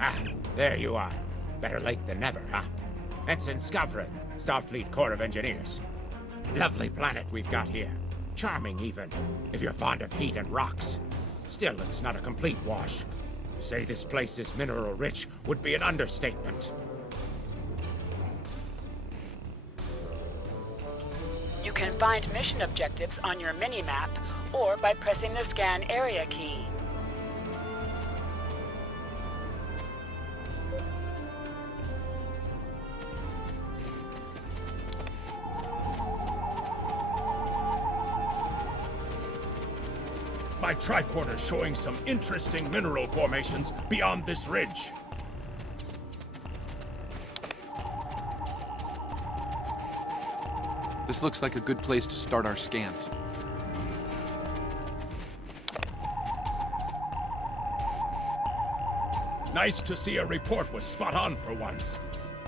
Ah, there you are. Better late than never, huh? Ensign Skavron, Starfleet Corps of Engineers. Lovely planet we've got here. Charming, even, if you're fond of heat and rocks. Still, it's not a complete wash. To say this place is mineral-rich would be an understatement. You can find mission objectives on your mini-map or by pressing the Scan Area key. My tricorder's showing some interesting mineral formations beyond this ridge. This looks like a good place to start our scans. Nice to see a report was spot on for once.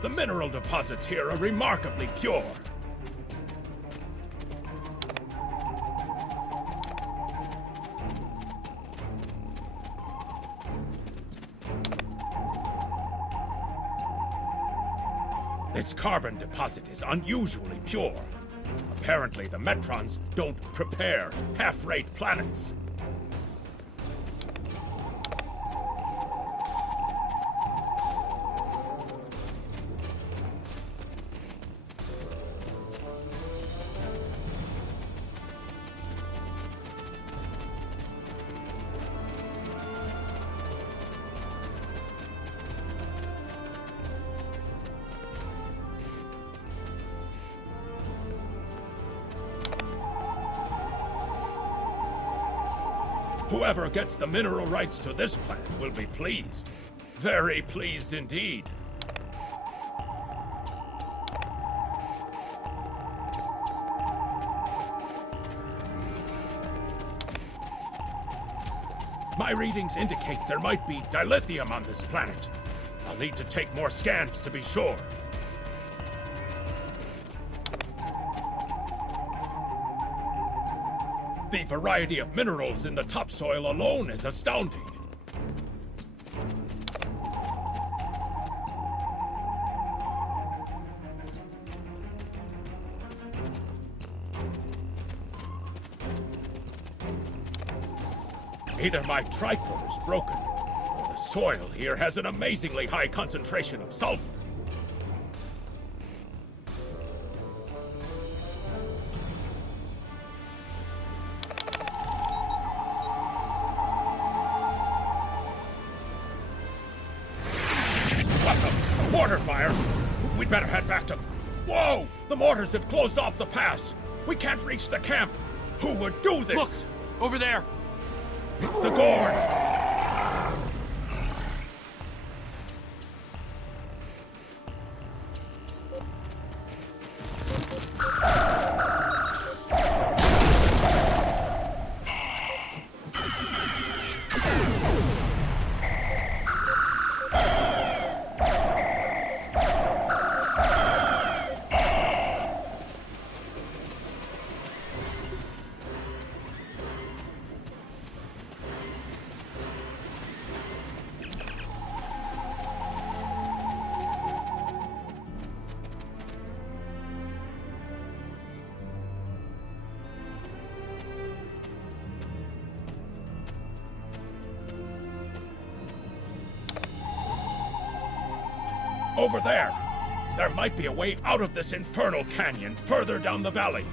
The mineral deposits here are remarkably pure. This carbon deposit is unusually pure. Apparently, the Metrons don't prepare half-rate planets. Whoever gets the mineral rights to this planet will be pleased. Very pleased indeed. My readings indicate there might be dilithium on this planet. I'll need to take more scans to be sure. The variety of minerals in the topsoil alone is astounding. Either my tricorder's broken, or the soil here has an amazingly high concentration of sulfur. Mortar fire! We'd better head back to... Whoa! The mortars have closed off the pass! We can't reach the camp! Who would do this? Look! Over there! It's the Gorn! Over there! There might be a way out of this infernal canyon further down the valley.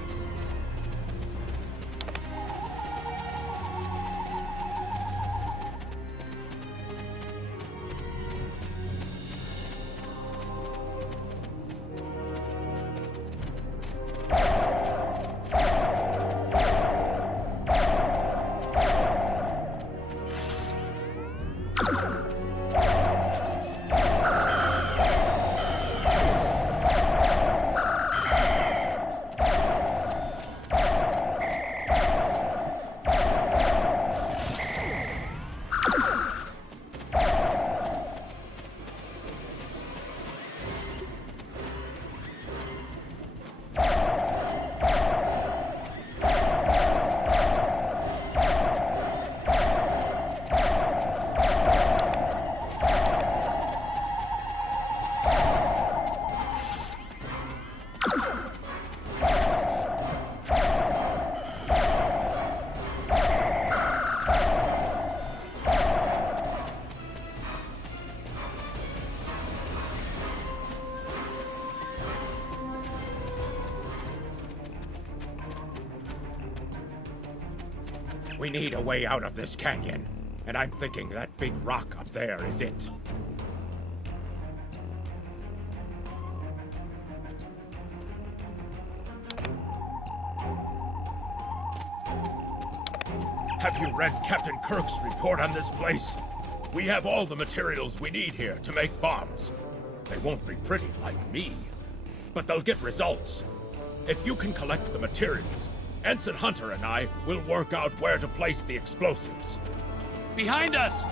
We need a way out of this canyon, and I'm thinking that big rock up there is it. Have you read Captain Kirk's report on this place? We have all the materials we need here to make bombs. They won't be pretty like me, but they'll get results. If you can collect the materials, Ensign Hunter and I will work out where to place the explosives. Behind us!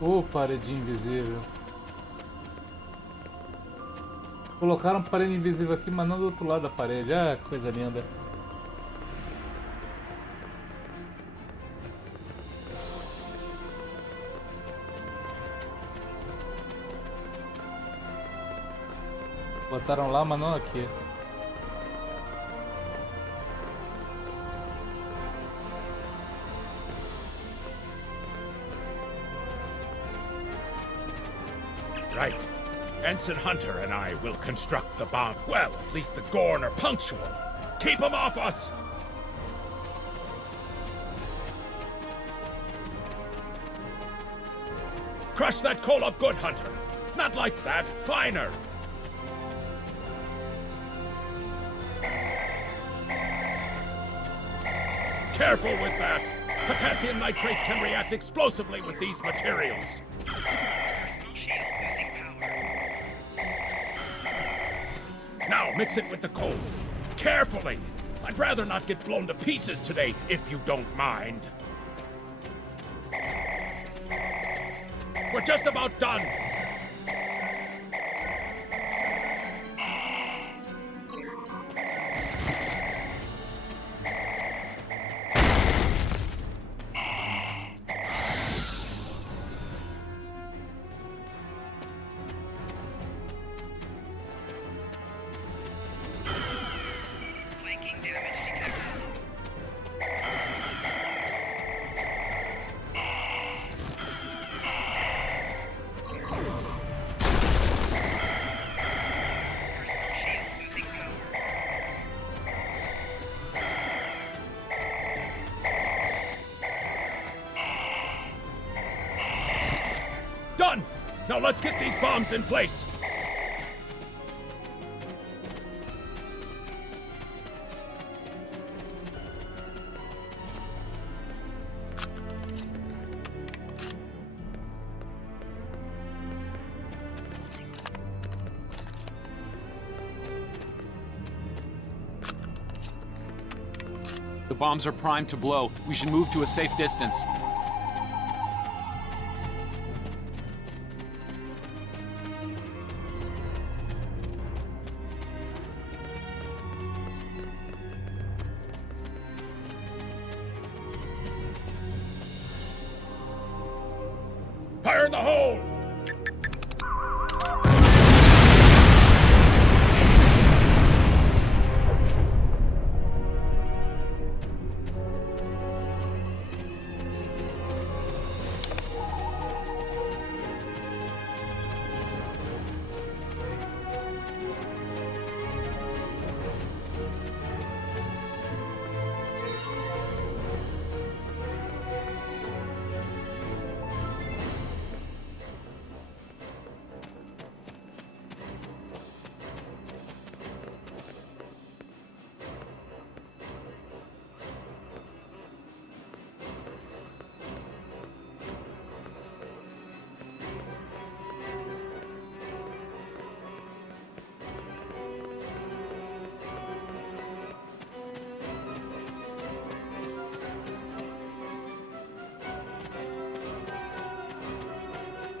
Ô, paredinha invisível. Colocaram parede invisível aqui, mas não do outro lado da parede. Ah, coisa linda. Botaram lá, mas não aqui. Right. Ensign Hunter and I will construct the bomb. Well, at least the Gorn are punctual. Keep them off us! Crush that coal up good, Hunter. Not like that. Finer. Careful with that. Potassium nitrate can react explosively with these materials. Now mix it with the coal. Carefully! I'd rather not get blown to pieces today, if you don't mind. We're just about done. Done! Now let's get these bombs in place! The bombs are primed to blow. We should move to a safe distance. Fire in the hole!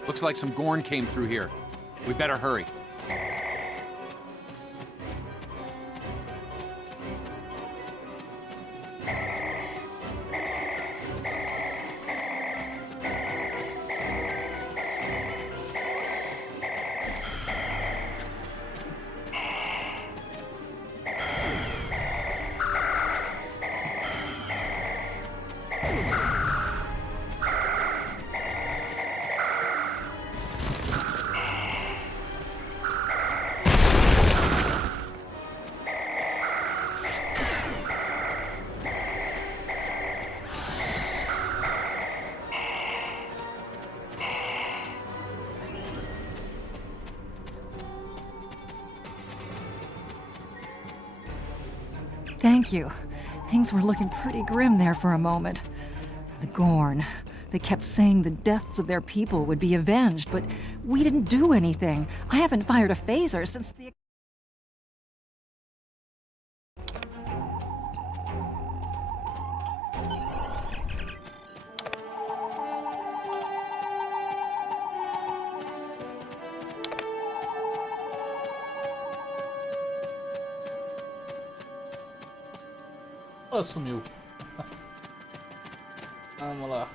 Looks like some Gorn came through here. We better hurry. Thank you. Things were looking pretty grim there for a moment. The Gorn. They kept saying the deaths of their people would be avenged, but we didn't do anything. I haven't fired a phaser since the... ela sumiu. Vamos lá.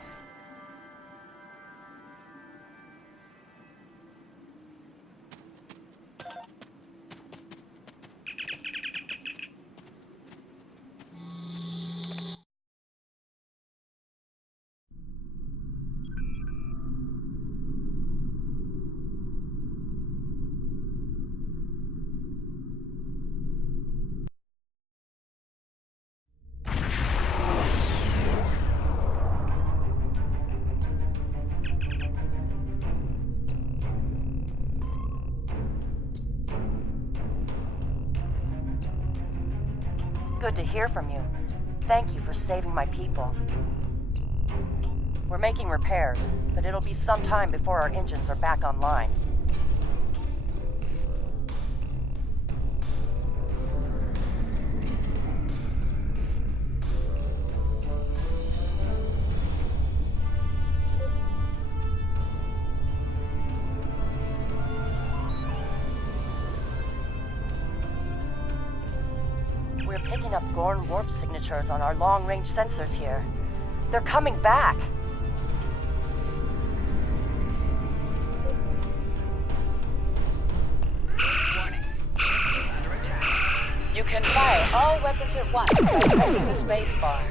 Good to hear from you. Thank you for saving my people. We're making repairs, but it'll be some time before our engines are back online. We're picking up Gorn warp signatures on our long-range sensors here. They're coming back! You can fire all weapons at once by pressing the space bar.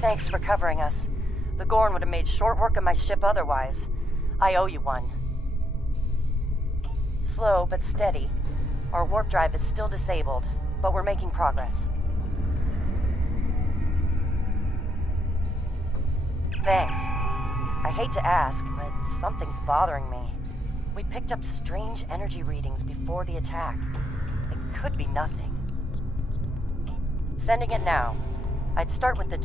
Thanks for covering us. The Gorn would have made short work of my ship otherwise. I owe you one. Slow but steady. Our warp drive is still disabled, but we're making progress. Thanks. I hate to ask, but something's bothering me. We picked up strange energy readings before the attack. It could be nothing. Sending it now. I'd start with the...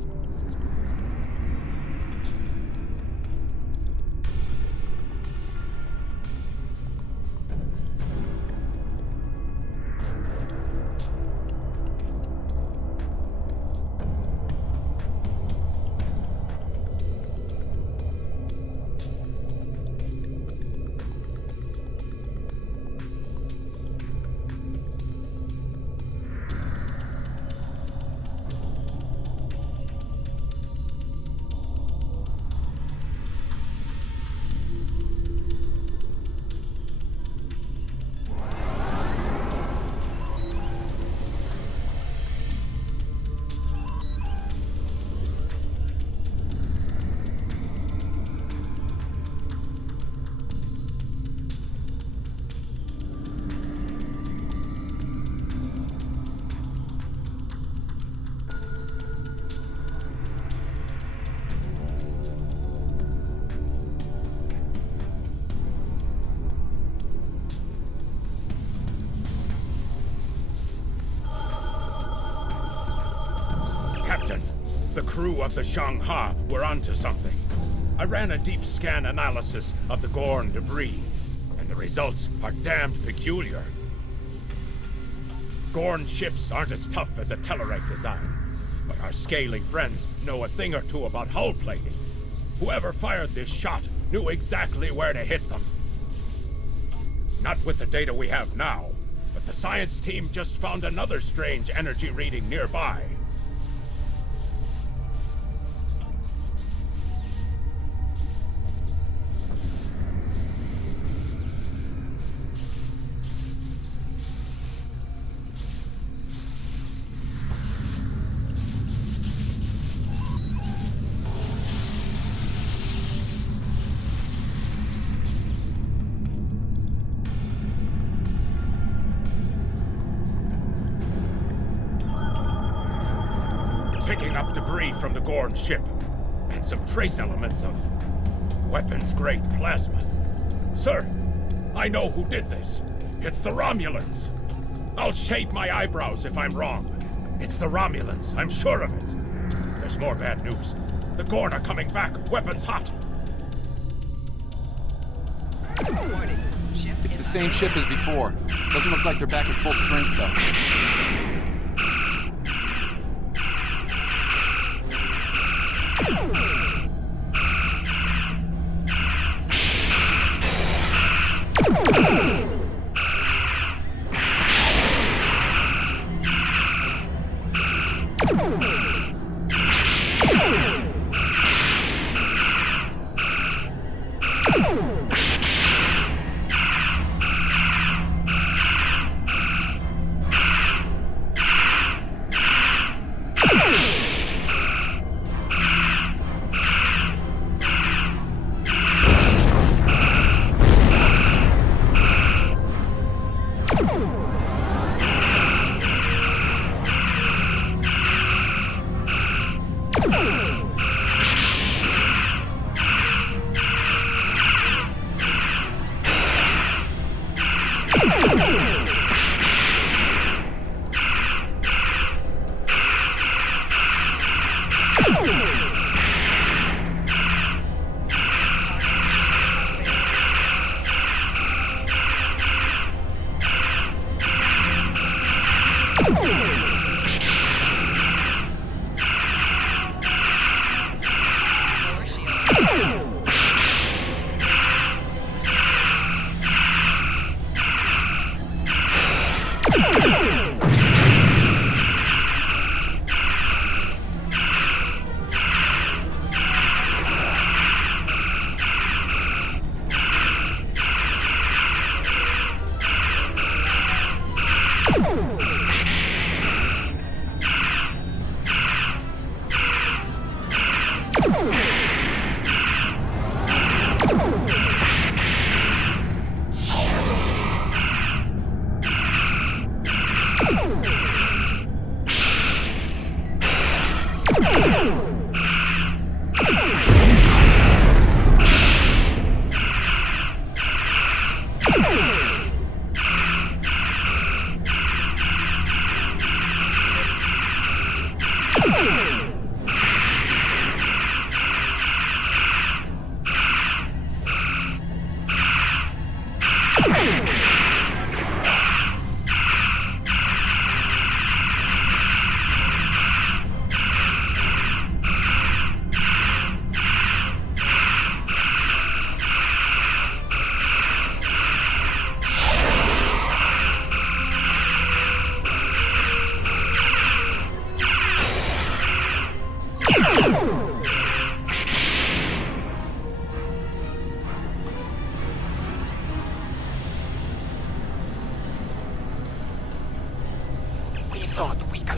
The crew of the Zhang-Ha were onto something. I ran a deep scan analysis of the Gorn debris, and the results are damned peculiar. Gorn ships aren't as tough as a Telerex design, but our scaly friends know a thing or two about hull plating. Whoever fired this shot knew exactly where to hit them. Not with the data we have now, but the science team just found another strange energy reading nearby. Picking up debris from the Gorn ship, and some trace elements of weapons-grade plasma. Sir, I know who did this. It's the Romulans. I'll shave my eyebrows if I'm wrong. It's the Romulans, I'm sure of it. There's more bad news. The Gorn are coming back, weapons hot. It's the same ship as before. Doesn't look like they're back at full strength, though.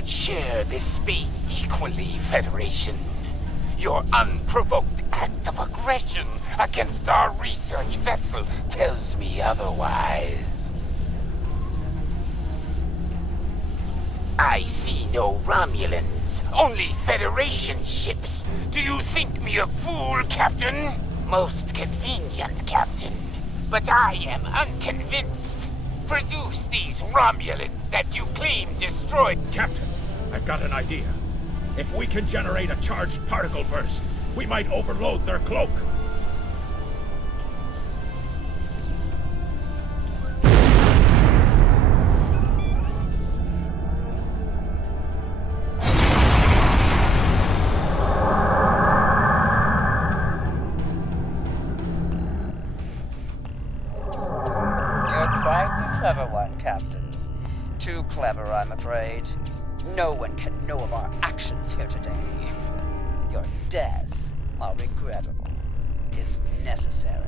Share this space equally, Federation. Your unprovoked act of aggression against our research vessel tells me otherwise. I see no Romulans, only Federation ships. Do you think me a fool, Captain? Most convenient, Captain. But I am unconvinced. Produce these Romulans that you claim destroyed... Captain, I've got an idea. If we can generate a charged particle burst, we might overload their cloak. Clever one, Captain. Too clever, I'm afraid. No one can know of our actions here today. Your death, while regrettable, is necessary.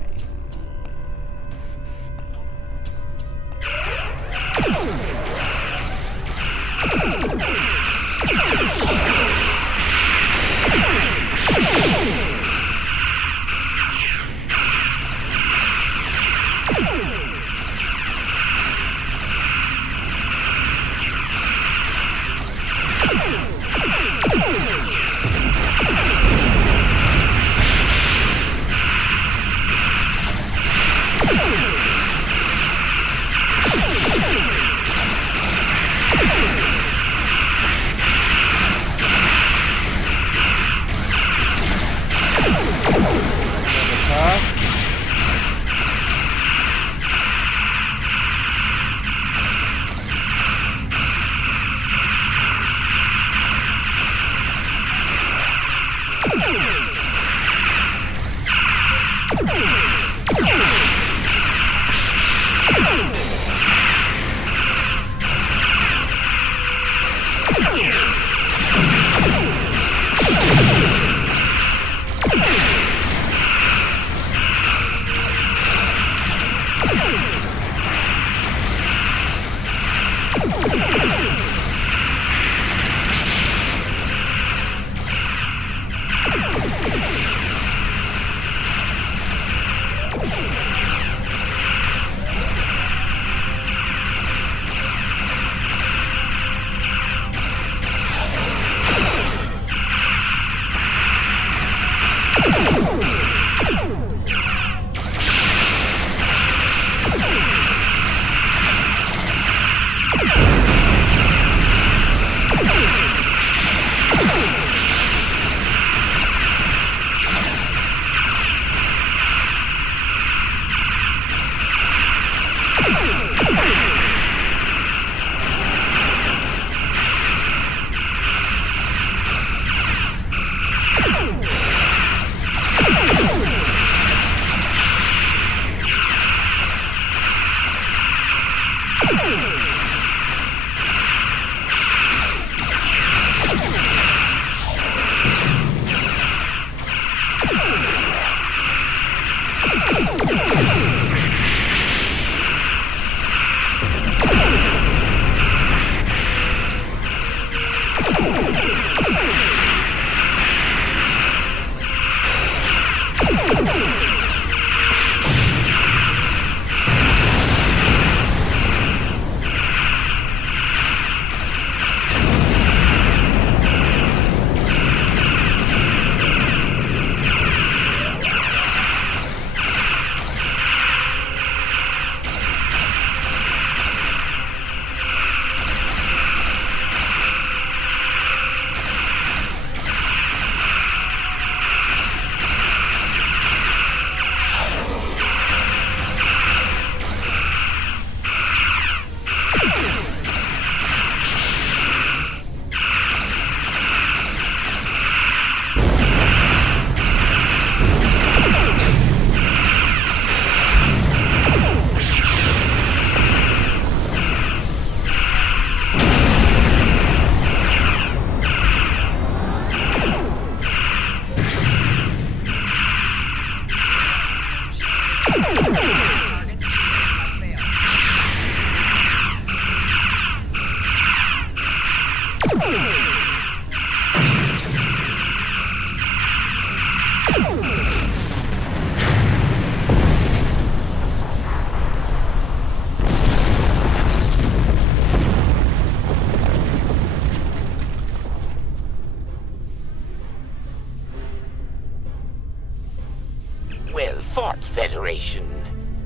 Well fought, Federation.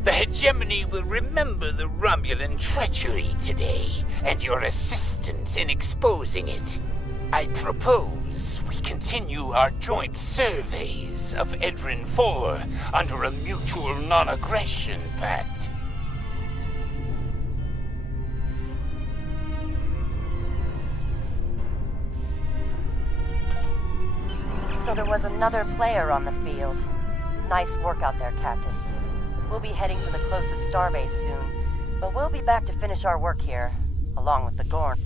The hegemony will remember the Romulan treachery today, and your assistance in exposing it. I propose as we continue our joint surveys of Edrin 4 under a mutual non-aggression pact. So there was another player on the field. Nice work out there, Captain. We'll be heading for the closest starbase soon, but we'll be back to finish our work here, along with the Gorn.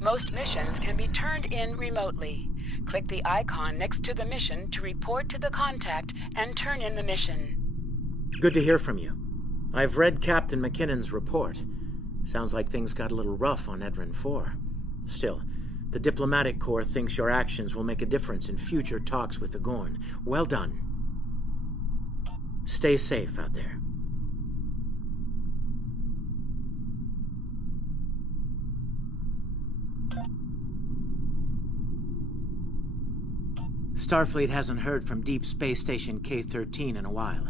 Most missions can be turned in remotely. Click the icon next to the mission to report to the contact and turn in the mission. Good to hear from you. I've read Captain McKinnon's report. Sounds like things got a little rough on Edrin 4. Still, the diplomatic corps thinks your actions will make a difference in future talks with the Gorn. Well done. Stay safe out there. Starfleet hasn't heard from Deep Space Station K-13 in a while.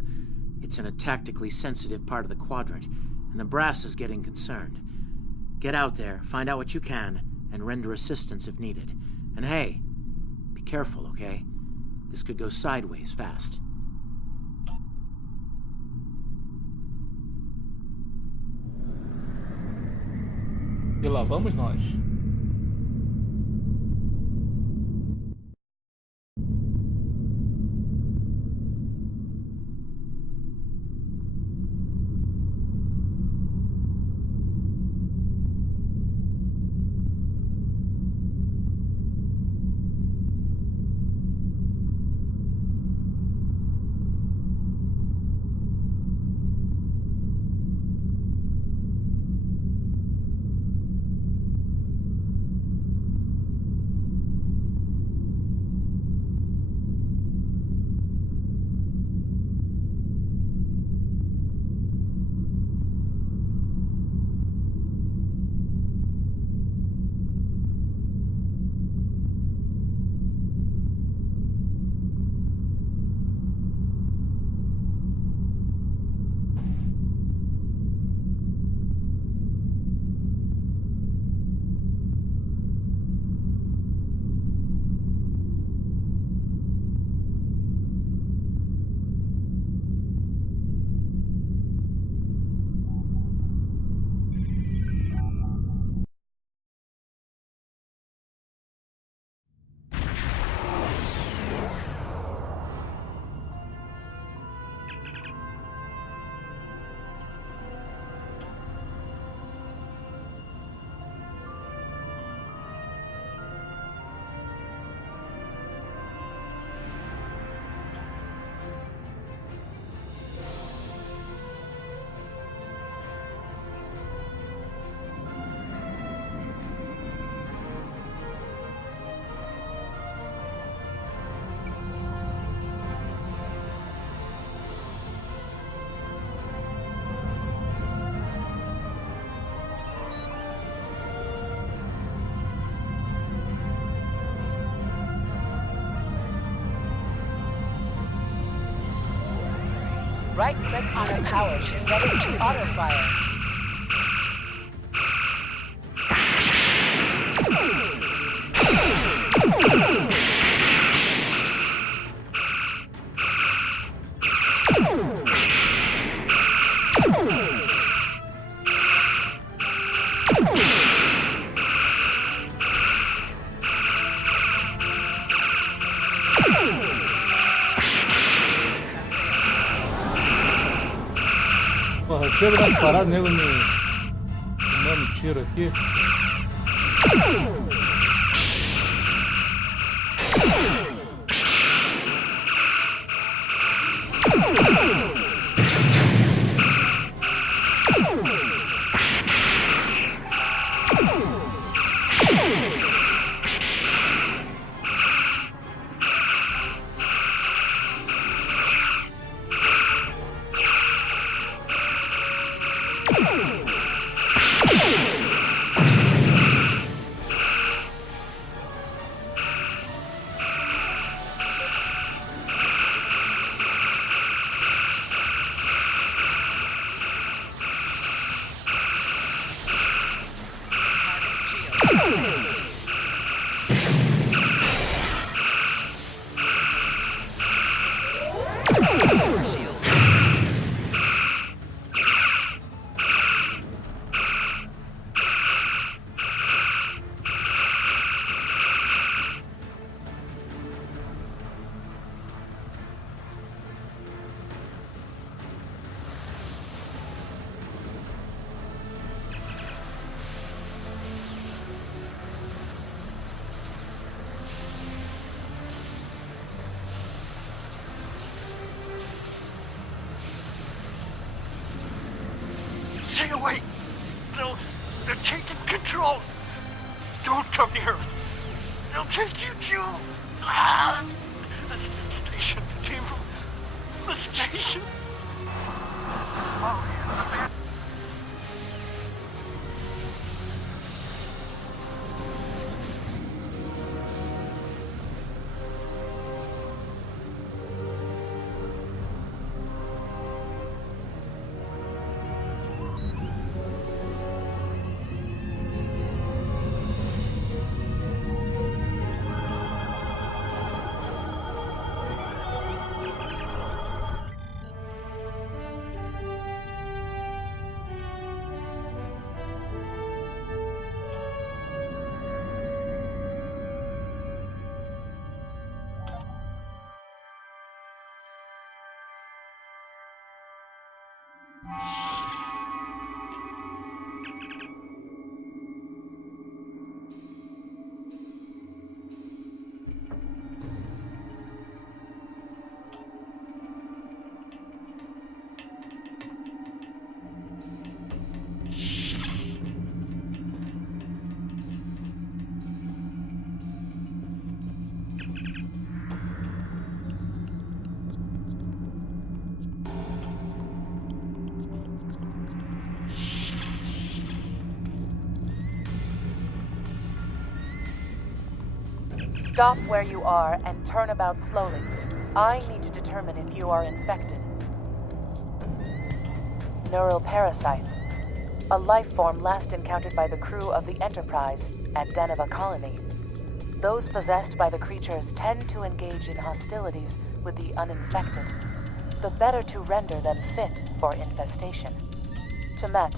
It's in a tactically sensitive part of the quadrant, and the brass is getting concerned. Get out there, find out what you can, and render assistance if needed. And hey, be careful, okay? This could go sideways fast. E lá vamos nós. Right-click on a power to set it to auto-fire. Porra, chega das paradas, nego me tomando tiro aqui. Stay away! They're taking control! Don't come near us! They'll take you too! Ah! This station came from the station! Stop where you are and turn about slowly. I need to determine if you are infected. Neural parasites. A life form last encountered by the crew of the Enterprise at Deneva Colony. Those possessed by the creatures tend to engage in hostilities with the uninfected, the better to render them fit for infestation. Temet,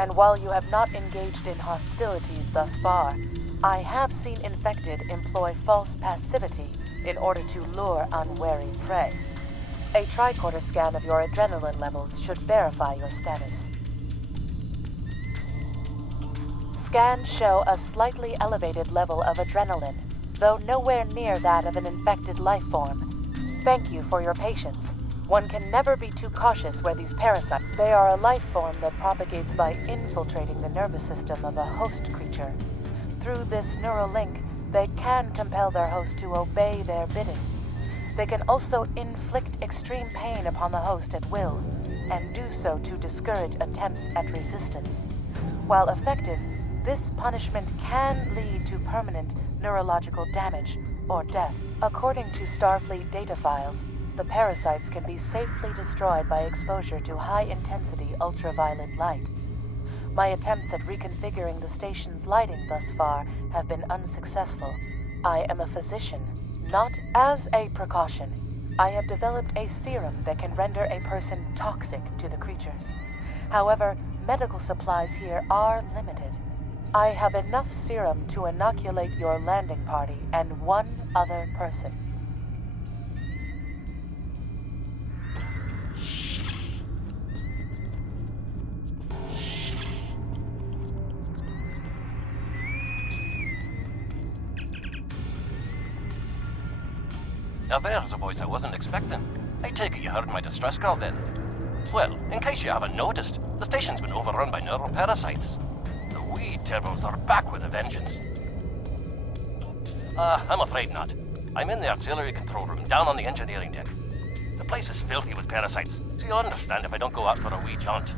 and while you have not engaged in hostilities thus far, I have seen infected employ false passivity in order to lure unwary prey. A tricorder scan of your adrenaline levels should verify your status. Scans show a slightly elevated level of adrenaline, though nowhere near that of an infected life form. Thank you for your patience. One can never be too cautious where these parasites. They are a life form that propagates by infiltrating the nervous system of a host creature. Through this neural link, they can compel their host to obey their bidding. They can also inflict extreme pain upon the host at will, and do so to discourage attempts at resistance. While effective, this punishment can lead to permanent neurological damage or death. According to Starfleet data files, the parasites can be safely destroyed by exposure to high-intensity ultraviolet light. My attempts at reconfiguring the station's lighting thus far have been unsuccessful. I am a physician, not as a precaution. I have developed a serum that can render a person toxic to the creatures. However, medical supplies here are limited. I have enough serum to inoculate your landing party and one other person. Now there's a voice I wasn't expecting. I take it you heard my distress call then. Well, in case you haven't noticed, the station's been overrun by neural parasites. The wee devils are back with a vengeance. I'm afraid not. I'm in the auxiliary control room, down on the engineering deck. The place is filthy with parasites, so you'll understand if I don't go out for a wee jaunt.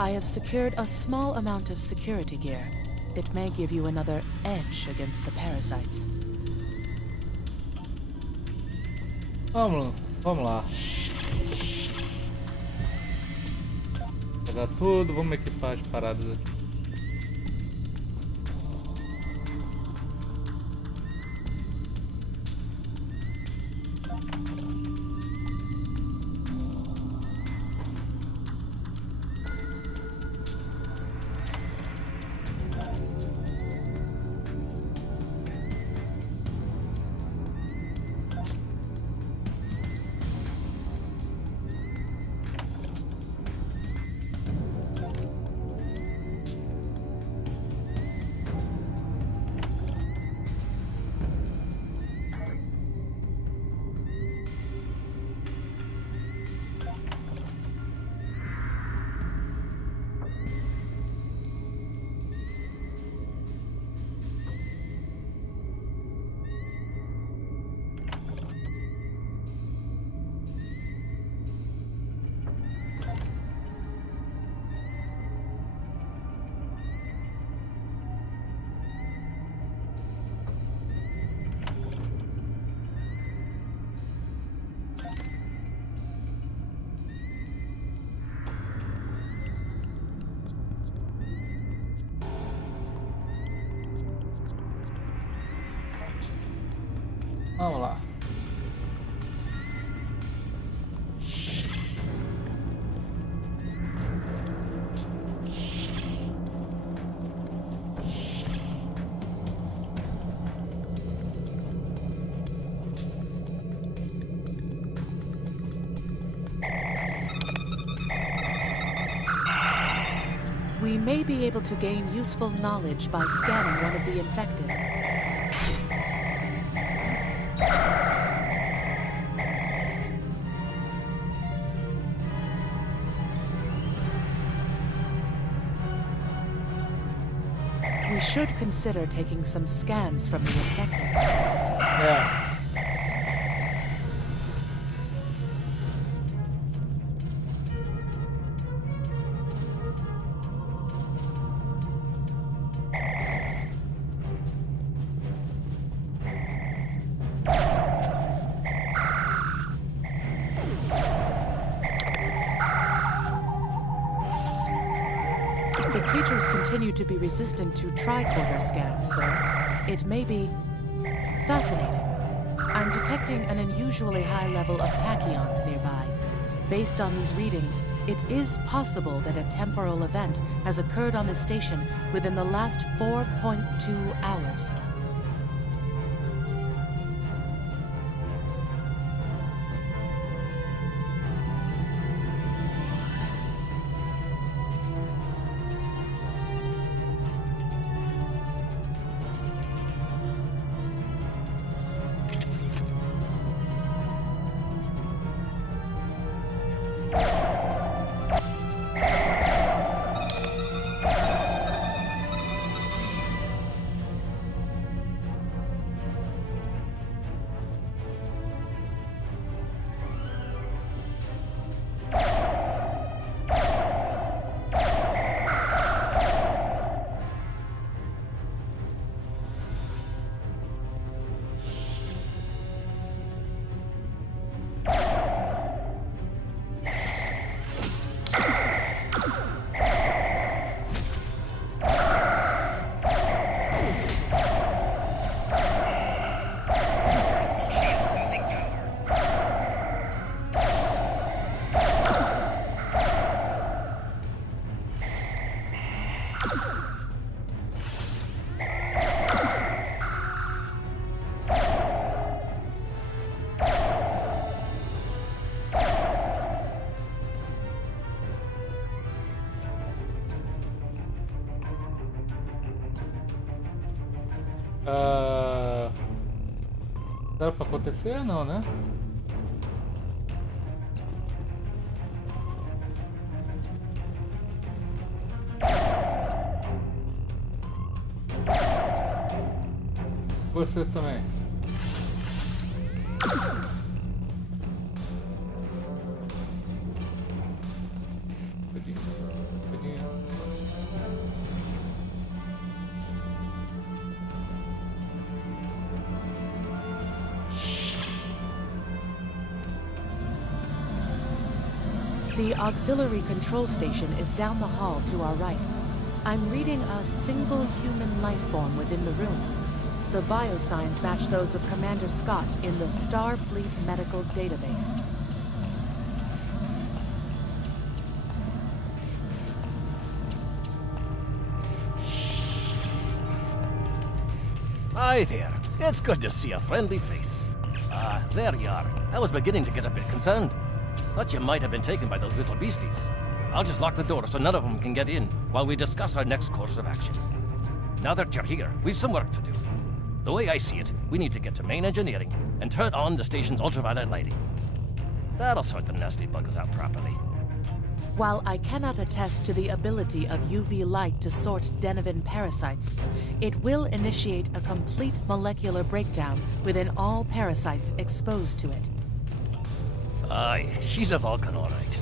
I have secured a small amount of security gear. It may give you another edge against the parasites. Vamos lá. Pegar tudo, vamos equipar as paradas aqui. Vamos lá. We may be able to gain useful knowledge by scanning one of the infected. We should consider taking some scans from the infected. Yeah. The creatures continue to be resistant to tricorder scans, so it may be fascinating. I'm detecting an unusually high level of tachyons nearby. Based on these readings, it is possible that a temporal event has occurred on the station within the last 4.2 hours. Era pra acontecer? Não, né? Você também. The auxiliary control station is down the hall to our right. I'm reading a single human life form within the room. The biosigns match those of Commander Scott in the Starfleet Medical Database. Hi there. It's good to see a friendly face. There you are. I was beginning to get a bit concerned. Thought you might have been taken by those little beasties. I'll just lock the door so none of them can get in while we discuss our next course of action. Now that you're here, we've some work to do. The way I see it, we need to get to main engineering and turn on the station's ultraviolet lighting. That'll sort the nasty bugs out properly. While I cannot attest to the ability of UV light to sort Denivan parasites, it will initiate a complete molecular breakdown within all parasites exposed to it. Aye, she's a Vulcan, all right.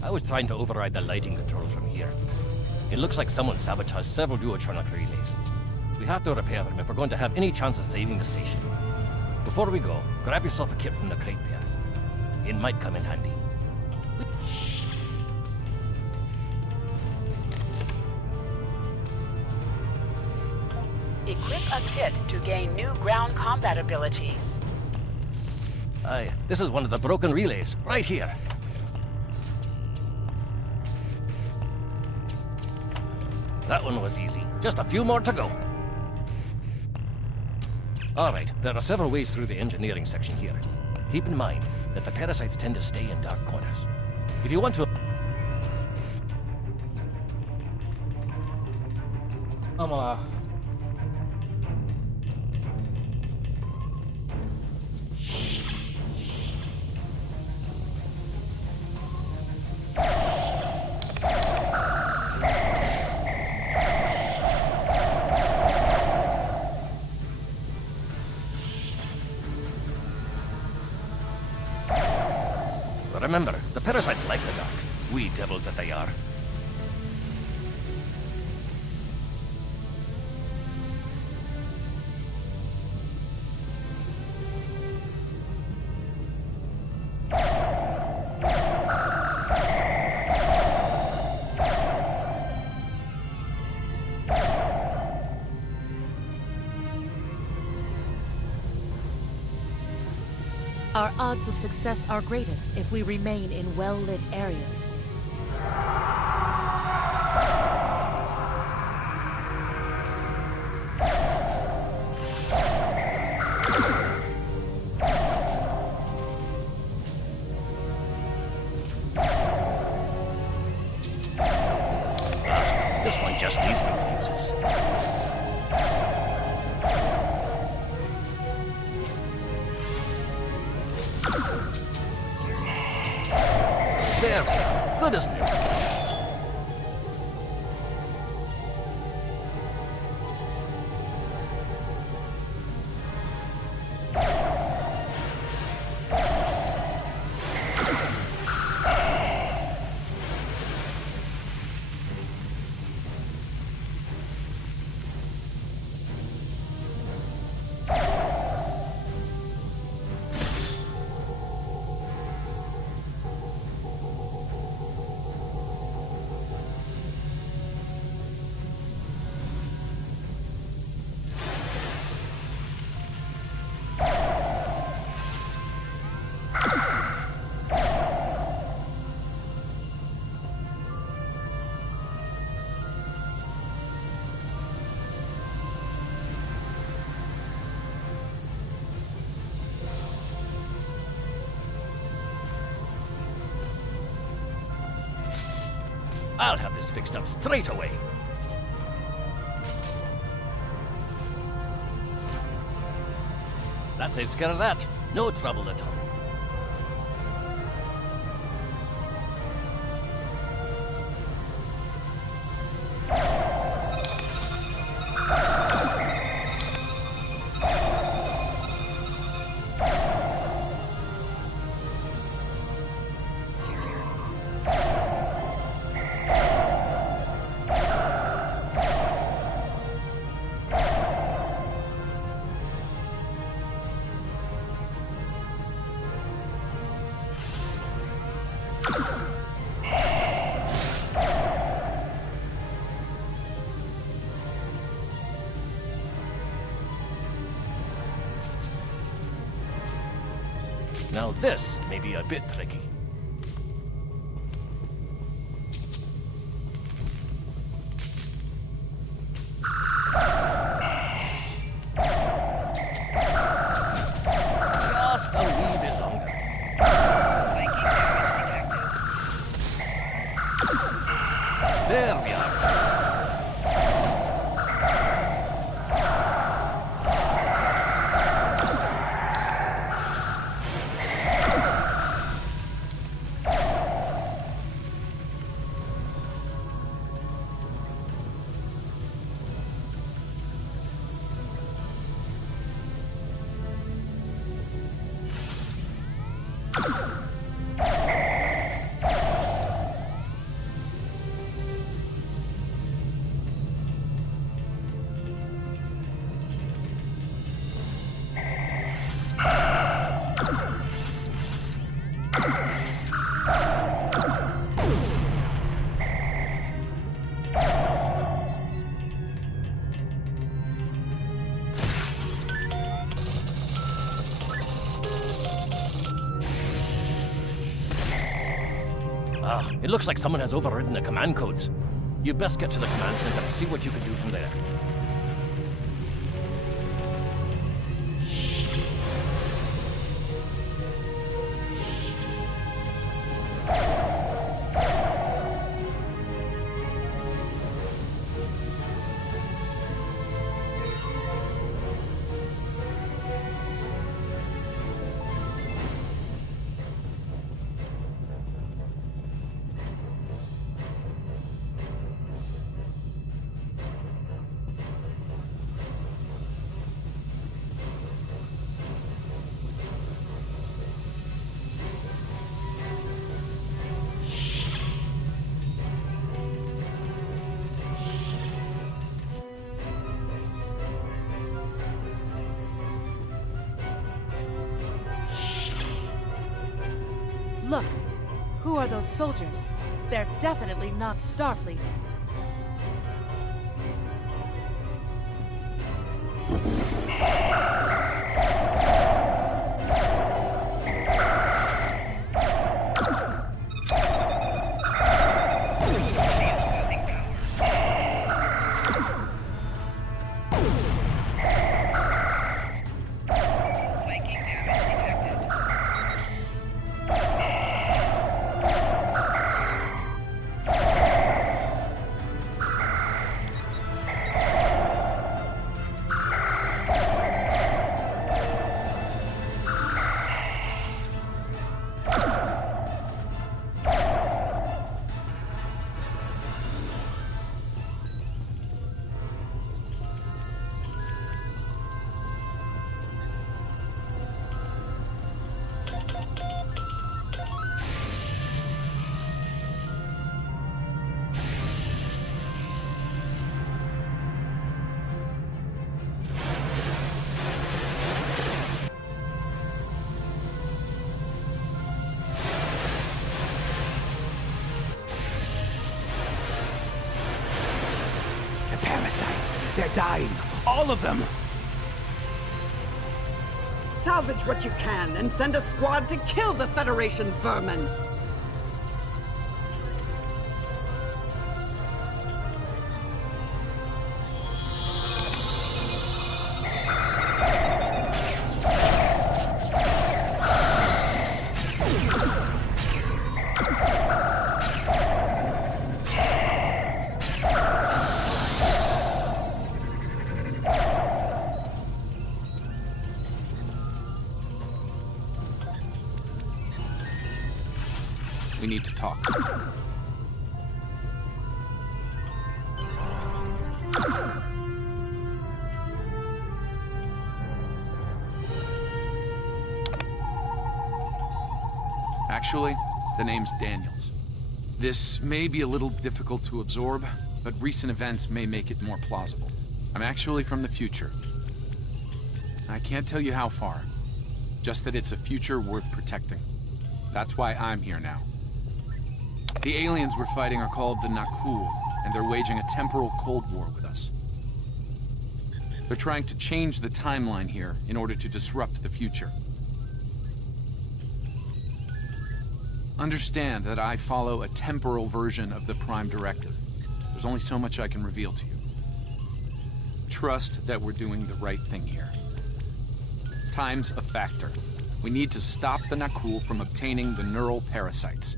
I was trying to override the lighting controls from here. It looks like someone sabotaged several duotronic relays. We have to repair them if we're going to have any chance of saving the station. Before we go, grab yourself a kit from the crate there. It might come in handy. Equip a kit to gain new ground combat abilities. Aye, this is one of the broken relays, right here. That one was easy. Just a few more to go. All right, there are several ways through the engineering section here. Keep in mind that the parasites tend to stay in dark corners. If you want to... Vamos lá. Remember, the parasites like the dark. Wee devils that they are. Our odds of success are greatest if we remain in well-lit areas. This one just needs new fuses. There we are. Good as new. I'll have this fixed up straight away. That takes care of that. No trouble at all. Now this may be a bit tricky. Just a wee bit longer. There we are. It looks like someone has overridden the command codes. You best get to the command center and see what you can do from there. Look, who are those soldiers? They're definitely not Starfleet. They're dying. All of them. Salvage what you can and send a squad to kill the Federation vermin. We need to talk. Actually, the name's Daniels. This may be a little difficult to absorb, but recent events may make it more plausible. I'm actually from the future. I can't tell you how far, just that it's a future worth protecting. That's why I'm here now. The aliens we're fighting are called the Nakul, and they're waging a temporal Cold War with us. They're trying to change the timeline here in order to disrupt the future. Understand that I follow a temporal version of the Prime Directive. There's only so much I can reveal to you. Trust that we're doing the right thing here. Time's a factor. We need to stop the Nakul from obtaining the neural parasites.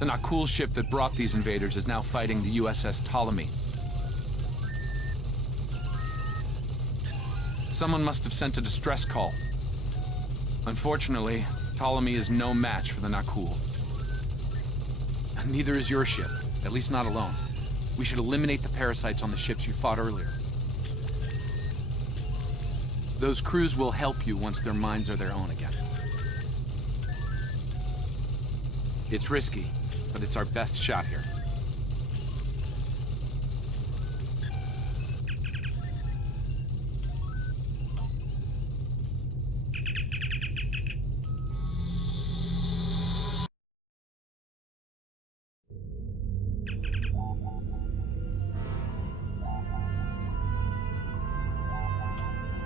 The Nakul ship that brought these invaders is now fighting the USS Ptolemy. Someone must have sent a distress call. Unfortunately, Ptolemy is no match for the Nakul. Neither is your ship, at least not alone. We should eliminate the parasites on the ships you fought earlier. Those crews will help you once their minds are their own again. It's risky, but it's our best shot here.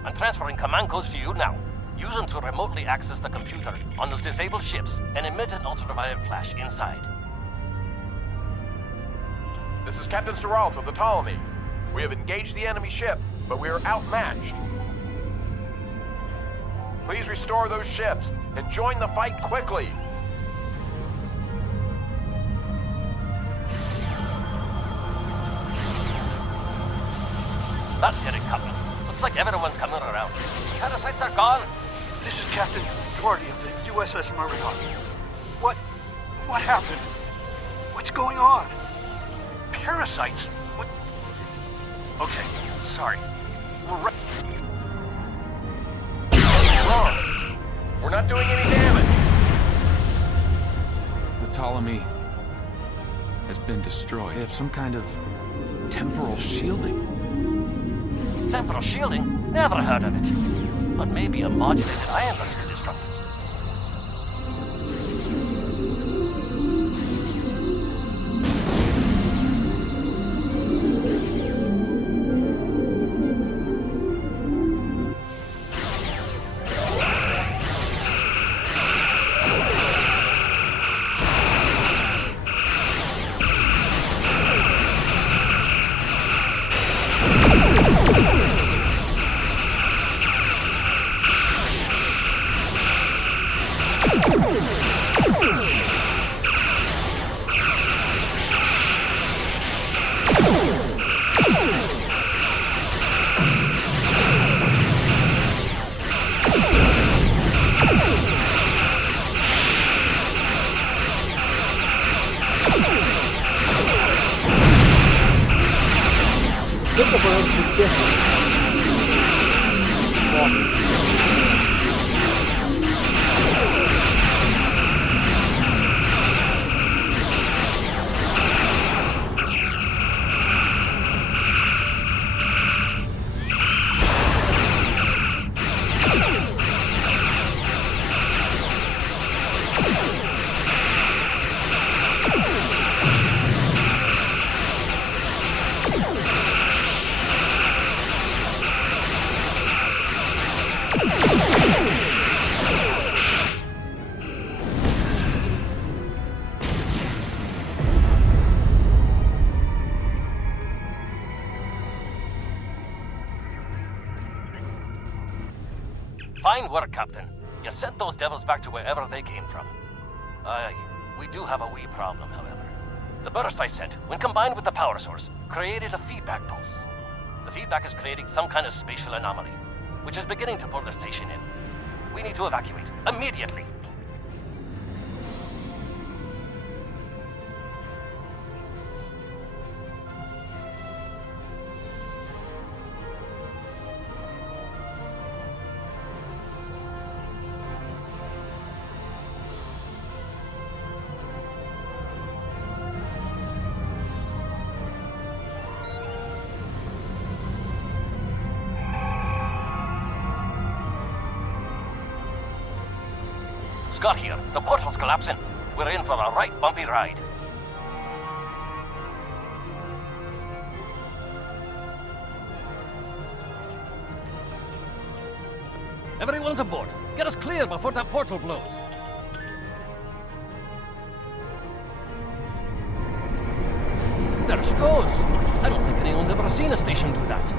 I'm transferring command codes to you now. Use them to remotely access the computer on those disabled ships and emit an ultraviolet flash inside. This is Captain Seralt of the Ptolemy. We have engaged the enemy ship, but we are outmatched. Please restore those ships and join the fight quickly. That did it, Captain. Looks like everyone's coming around. Parasites are gone. This is Captain Doherty of the USS Murdoch. What happened? What's going on? Parasites? What? Okay, sorry. What's wrong? We're not doing any damage. The Ptolemy has been destroyed. They have some kind of temporal shielding. Temporal shielding? Never heard of it. But maybe a modulated ion burst could disrupt it. Fine work, Captain. You sent those devils back to wherever they came from. Aye, we do have a wee problem, however. The burst I sent, when combined with the power source, created a feedback pulse. The feedback is creating some kind of spatial anomaly, which is beginning to pull the station in. We need to evacuate, immediately. Scott here. The portal's collapsing. We're in for a right bumpy ride. Everyone's aboard. Get us clear before that portal blows. There she goes. I don't think anyone's ever seen a station do that.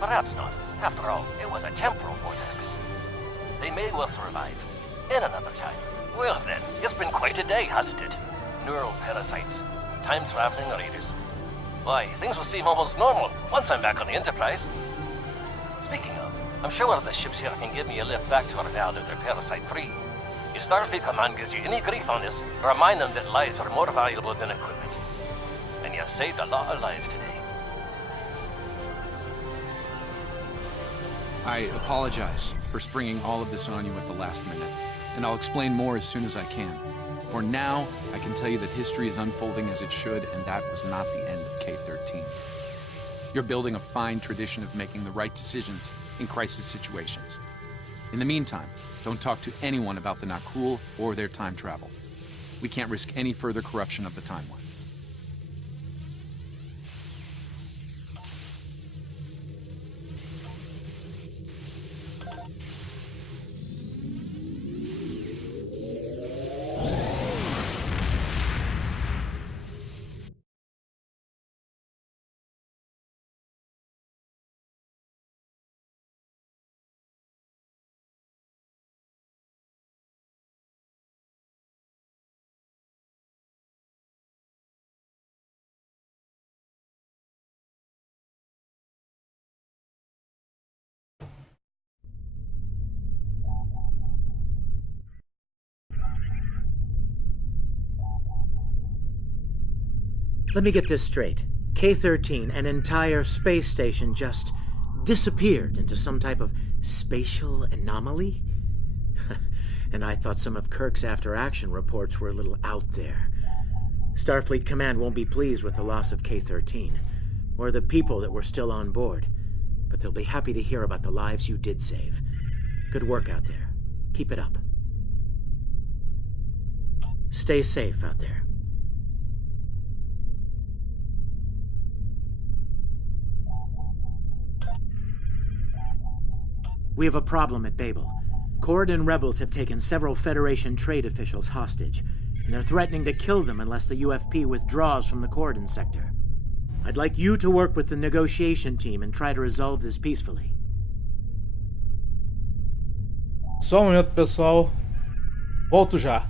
Perhaps not. After all, it was a temporal vortex. They may well survive. In another time. Well then, it's been quite a day, hasn't it? Neural parasites, time-traveling raiders. Why, things will seem almost normal once I'm back on the Enterprise. Speaking of, I'm sure the ships here can give me a lift back to her now that they're parasite-free. If Starfleet Command gives you any grief on this, remind them that lives are more valuable than equipment. And you saved a lot of lives today. I apologize for springing all of this on you at the last minute, and I'll explain more as soon as I can. For now, I can tell you that history is unfolding as it should, and that was not the end of K-13. You're building a fine tradition of making the right decisions in crisis situations. In the meantime, Don't talk to anyone about the Nakul or their time travel. We can't risk any further corruption of the timeline. Let me get this straight. K-13, an entire space station, just disappeared into some type of spatial anomaly? And I thought some of Kirk's after-action reports were a little out there. Starfleet Command won't be pleased with the loss of K-13, or the people that were still on board, but they'll be happy to hear about the lives you did save. Good work out there. Keep it up. Stay safe out there. We have a problem at Babel. Corridon rebels have taken several Federation trade officials hostage, and they're threatening to kill them unless the UFP withdraws from the Corridon sector. I'd like you to work with the negotiation team and try to resolve this peacefully. Só um momento, pessoal. Volto já.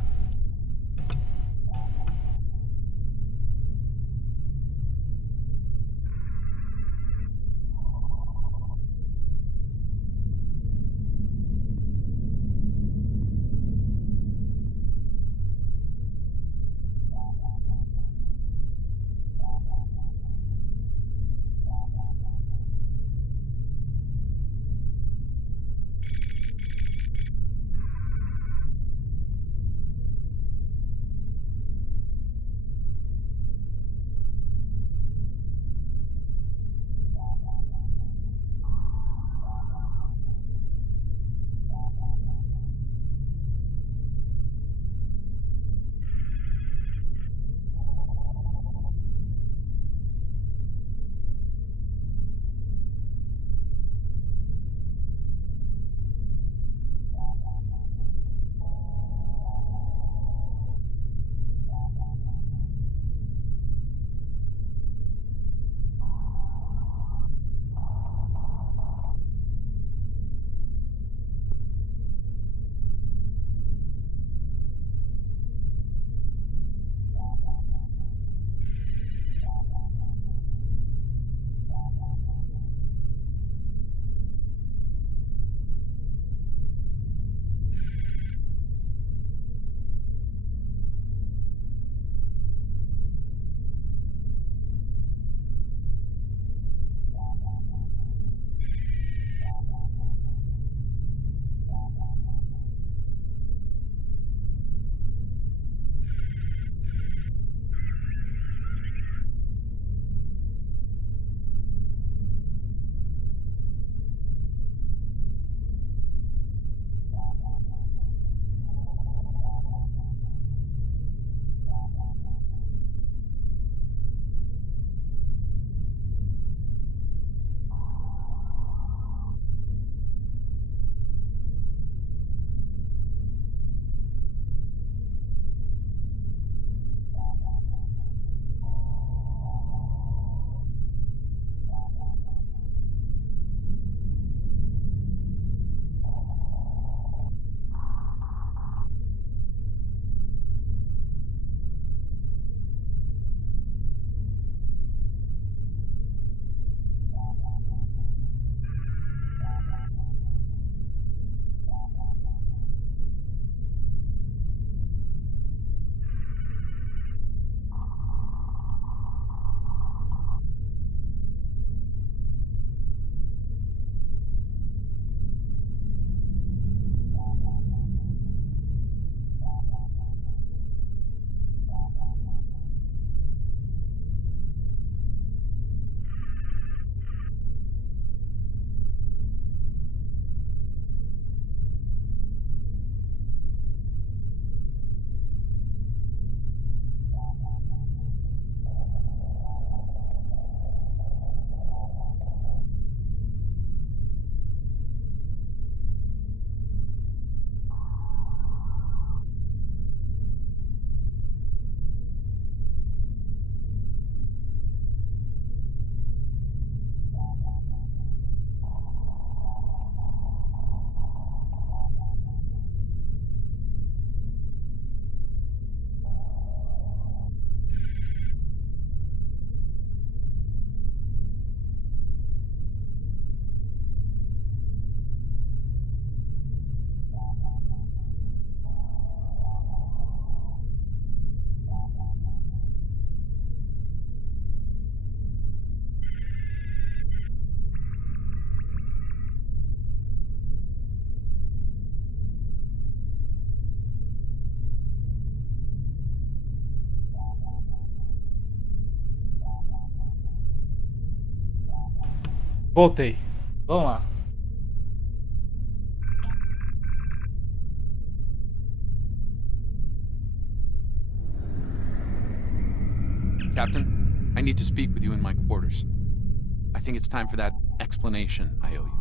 Voltei. Vamos lá. Captain, I need to speak with you in my quarters. I think it's time for that explanation I owe you.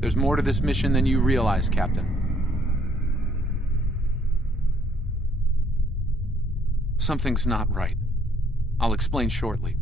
There's more to this mission than you realize, Captain. Something's not right. I'll explain shortly.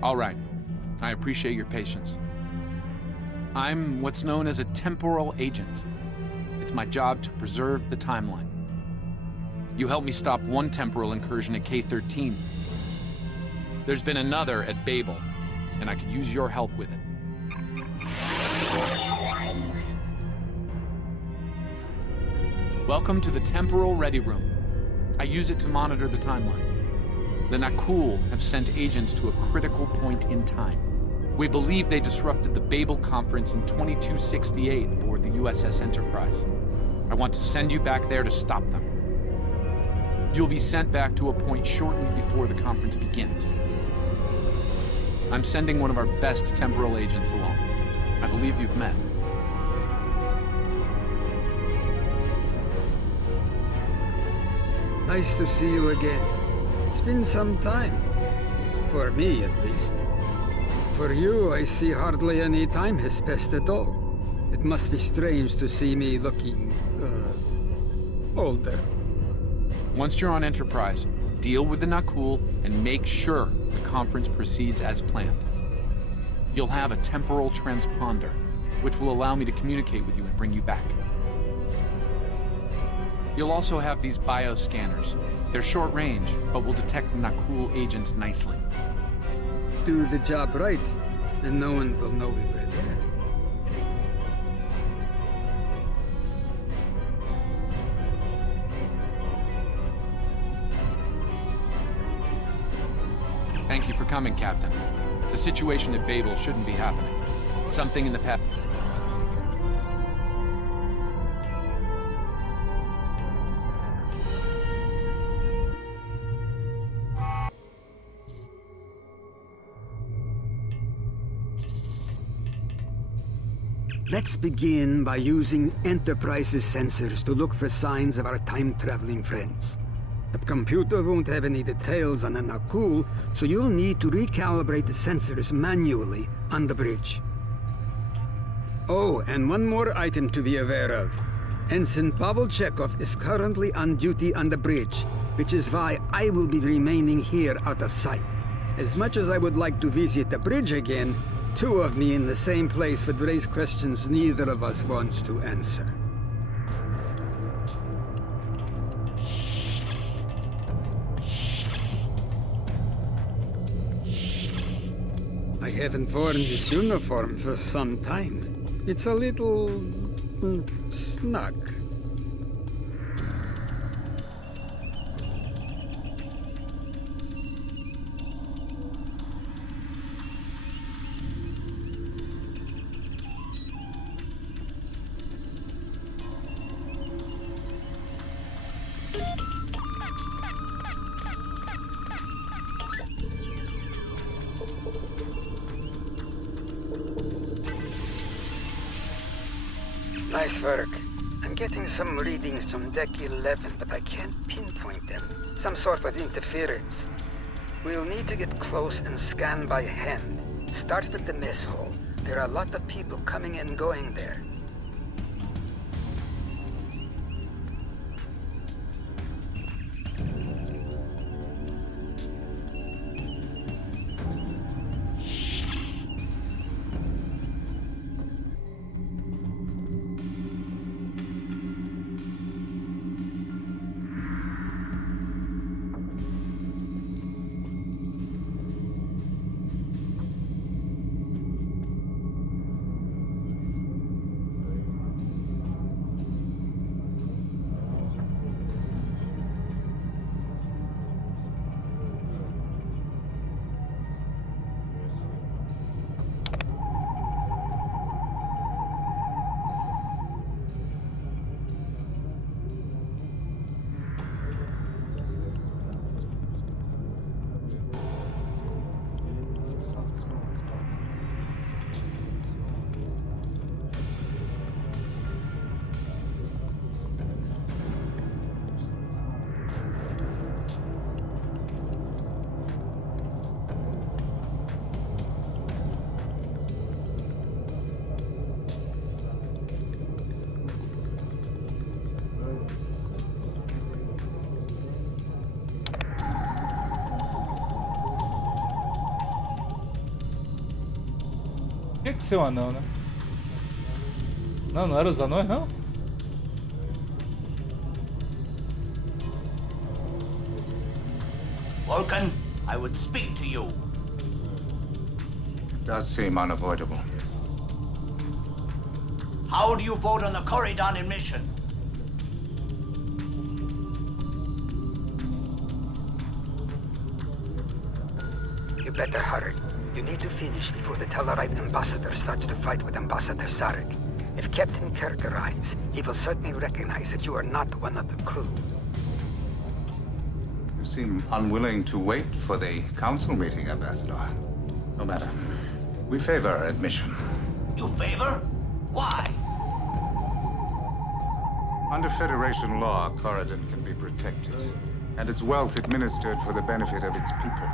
All right. I appreciate your patience. I'm what's known as a temporal agent. It's my job to preserve the timeline. You helped me stop one temporal incursion at K-13. There's been another at Babel, and I could use your help with it. Welcome to the Temporal Ready Room. I use it to monitor the timeline. The Nakul have sent agents to a critical point in time. We believe they disrupted the Babel Conference in 2268 aboard the USS Enterprise. I want to send you back there to stop them. You'll be sent back to a point shortly before the conference begins. I'm sending one of our best temporal agents along. I believe you've met. Nice to see you again. It's been some time. For me, at least. For you, I see hardly any time has passed at all. It must be strange to see me looking, older. Once you're on Enterprise, deal with the Nakul and make sure the conference proceeds as planned. You'll have a temporal transponder, which will allow me to communicate with you and bring you back. You'll also have these bioscanners. They're short range, but will detect Nakul agents nicely. Do the job right, and no one will know we were there. Thank you for coming, Captain. The situation at Babel shouldn't be happening. Something in the past. Let's begin by using Enterprise's sensors to look for signs of our time-traveling friends. The computer won't have any details on an Akul, so you'll need to recalibrate the sensors manually on the bridge. Oh, and one more item to be aware of. Ensign Pavel Chekhov is currently on duty on the bridge, which is why I will be remaining here out of sight. As much as I would like to visit the bridge again, two of me in the same place would raise questions neither of us wants to answer. I haven't worn this uniform for some time. It's a little snug. Nice work. I'm getting some readings from Deck 11, but I can't pinpoint them. Some sort of interference. We'll need to get close and scan by hand. Start with the mess hall. There are a lot of people coming and going there. Tinha que ser um anão, né? Não, não eram os anões, não? Vulcan, I would speak to you. Does seem unavoidable. How do you vote on the Corridon admission? You better hurry. You need to finish before the Tellarite ambassador starts to fight with Ambassador Sarek. If Captain Kirk arrives, he will certainly recognize that you are not one of the crew. You seem unwilling to wait for the council meeting, Ambassador. No matter. We favor admission. You favor? Why? Under Federation law, Corridon can be protected, and its wealth administered for the benefit of its people.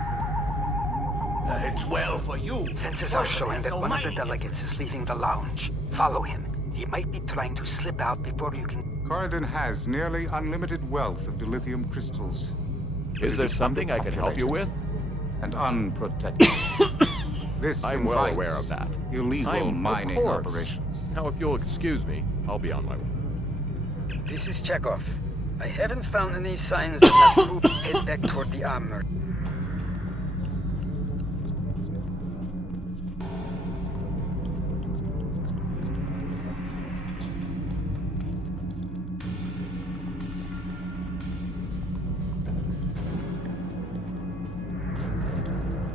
It's well for you. Sensors are showing that one of the delegates is leaving the lounge. Follow him. He might be trying to slip out before you can... Corridon has nearly unlimited wealth of dilithium crystals. Is there something I can help you with? And unprotected. This I'm well aware of that. Illegal mining of course. operations. Now, if you'll excuse me, I'll be on my way. This is Chekhov. I haven't found any signs of that group head back toward the armor.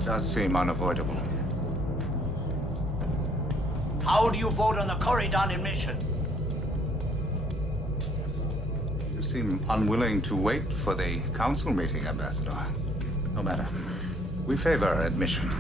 Does seem unavoidable. How do you vote on the Corridon admission? You seem unwilling to wait for the council meeting, Ambassador. No matter. We favor admission.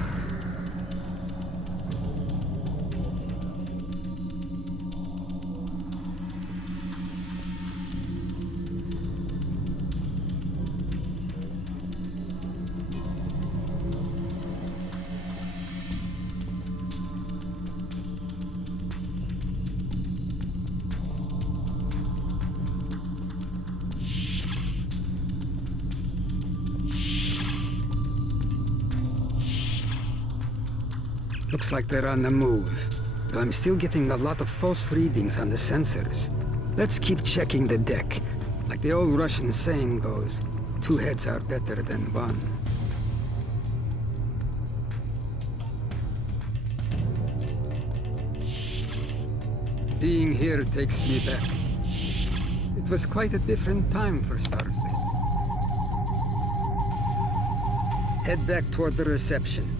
Looks like they're on the move. Though I'm still getting a lot of false readings on the sensors. Let's keep checking the deck. Like the old Russian saying goes, 2 heads are better than 1. Being here takes me back. It was quite a different time for Starfleet. Head back toward the reception.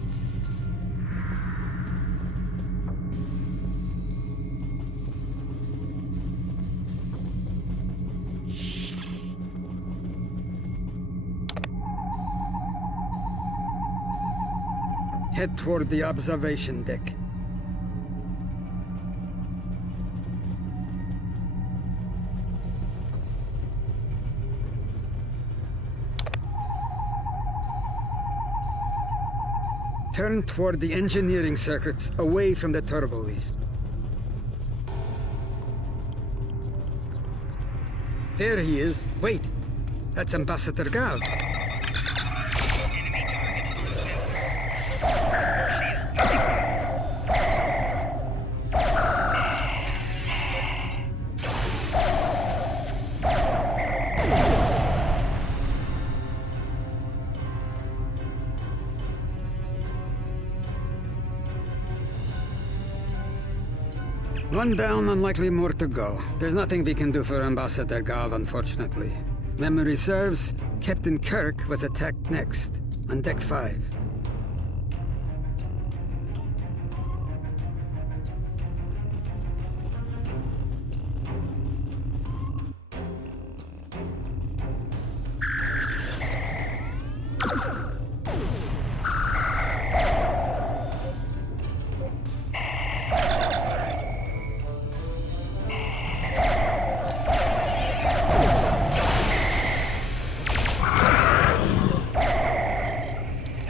Head toward the observation deck. Turn toward the engineering circuits, away from the turbo lift. There he is. Wait, that's Ambassador Gal. One down, unlikely more to go. There's nothing we can do for Ambassador Gal, unfortunately. If memory serves, Captain Kirk was attacked next, on Deck 5.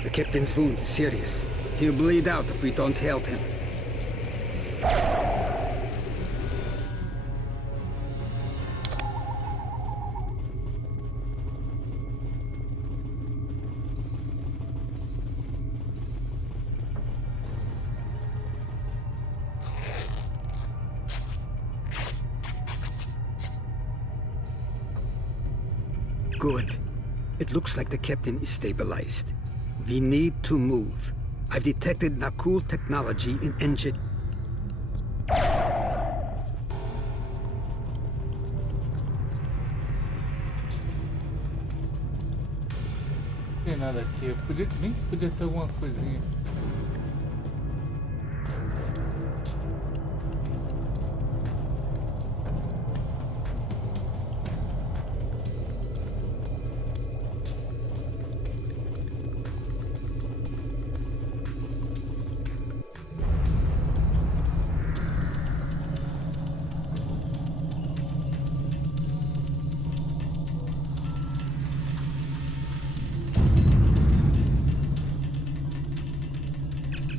The captain's wound is serious. He'll bleed out if we don't help him. Good. It looks like the captain is stabilized. We need to move. I've detected Nakul technology in engine. Não tem nada aqui. Eu nem podia ter alguma coisinha.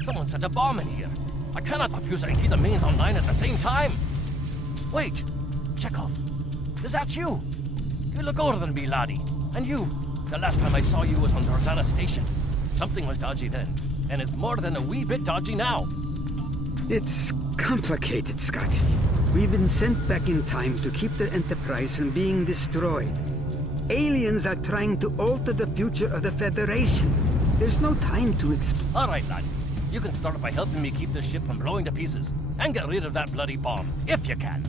Someone set a bomb in here. I cannot defuse and keep the mains online at the same time. Wait, Chekhov, is that you? You look older than me, laddie. And you, the last time I saw you was on Dorzana Station. Something was dodgy then, and it's more than a wee bit dodgy now. It's complicated, Scotty. We've been sent back in time to keep the Enterprise from being destroyed. Aliens are trying to alter the future of the Federation. There's no time to explain. All right, lad. You can start by helping me keep this ship from blowing to pieces. And get rid of that bloody bomb, if you can.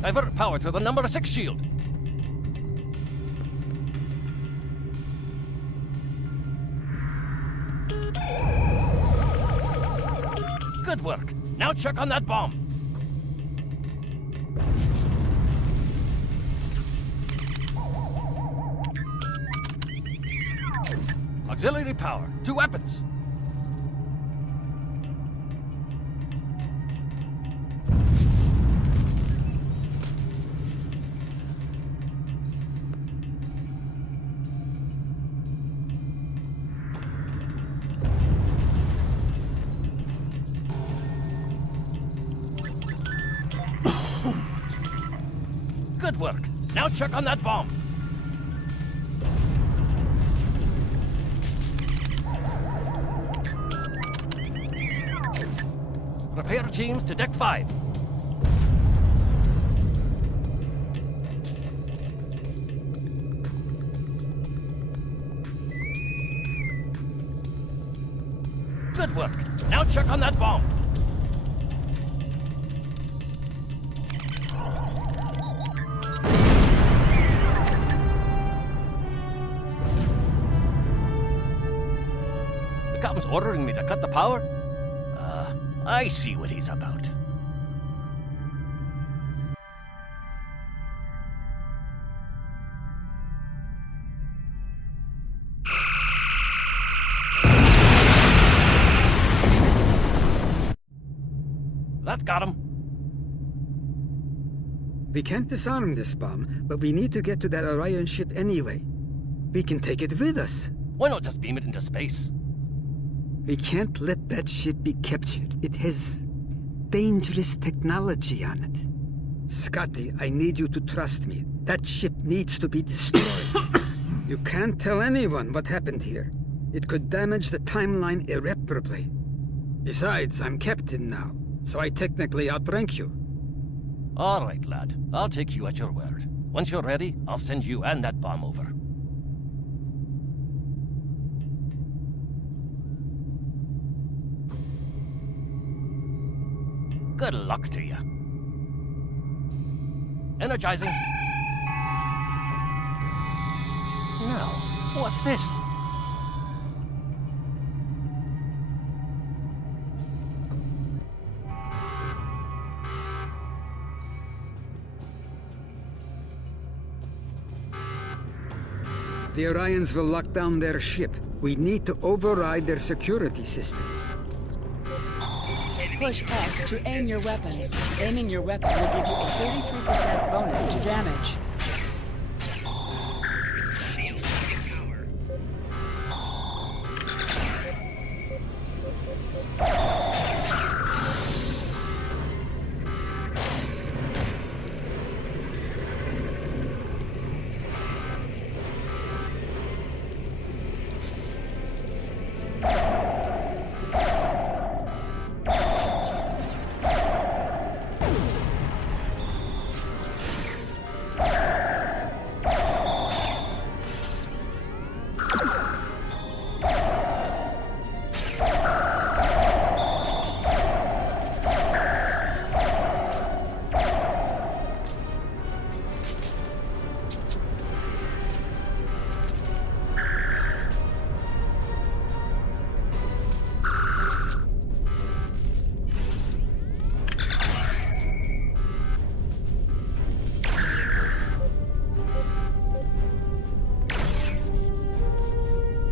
Divert power to the number 6 shield. Good work. Now check on that bomb. Auxiliary power to weapons. Good work. Now check on that bomb. Repair teams to Deck 5. Good work. Now check on that bomb. The captain's ordering me to cut the power? I see what he's about. That got him. We can't disarm this bomb, but we need to get to that Orion ship anyway. We can take it with us. Why not just beam it into space? We can't let that ship be captured. It has dangerous technology on it. Scotty, I need you to trust me. That ship needs to be destroyed. You can't tell anyone what happened here. It could damage the timeline irreparably. Besides, I'm captain now, so I technically outrank you. All right, lad. I'll take you at your word. Once you're ready, I'll send you and that bomb over. Good luck to you. Energizing. Now, what's this? The Orions will lock down their ship. We need to override their security systems. Push X to aim your weapon. Aiming your weapon will give you a 33% bonus to damage.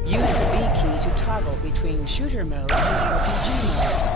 Use the B key to toggle between shooter mode and RPG mode.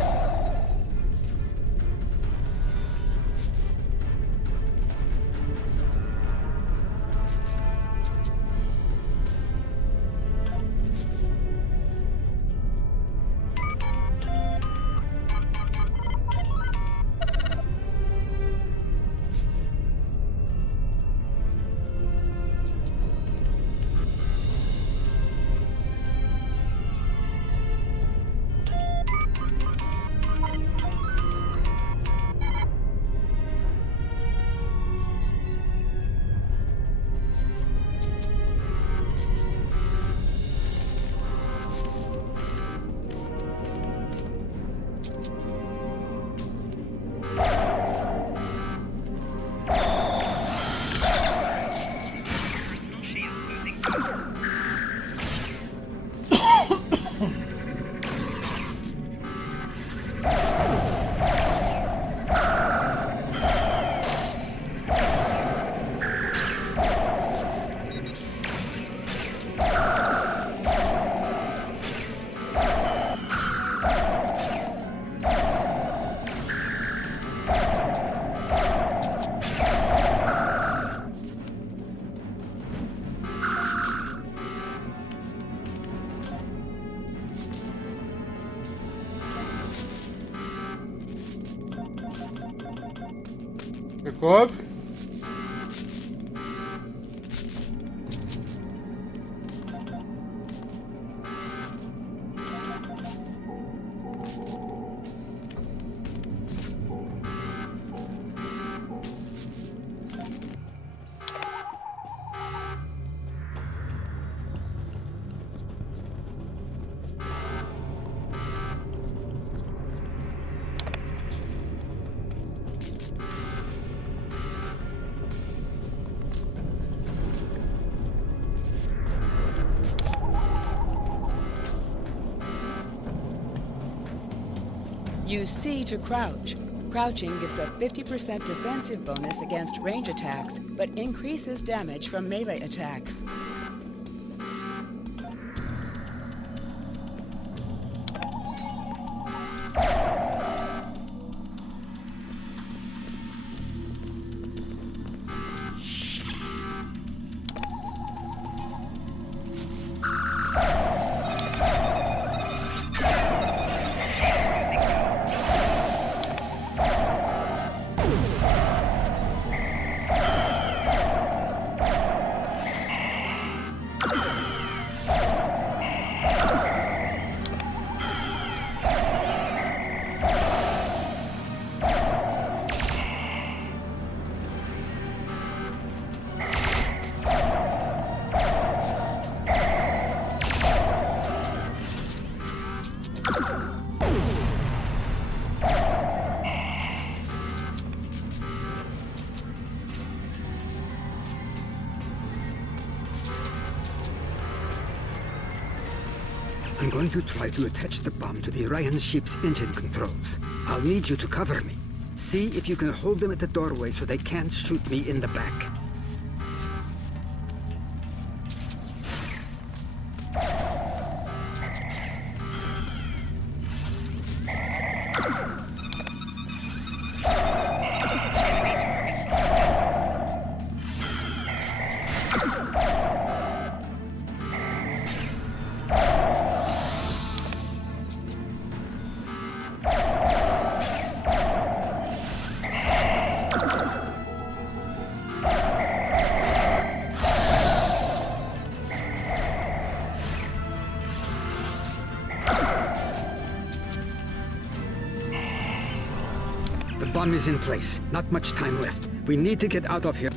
Jacob? Use C to crouch. Crouching gives a 50% defensive bonus against range attacks, but increases damage from melee attacks. I'm going to try to attach the bomb to the Orion ship's engine controls. I'll need you to cover me. See if you can hold them at the doorway so they can't shoot me in the back. The bomb is in place. Not much time left. We need to get out of here.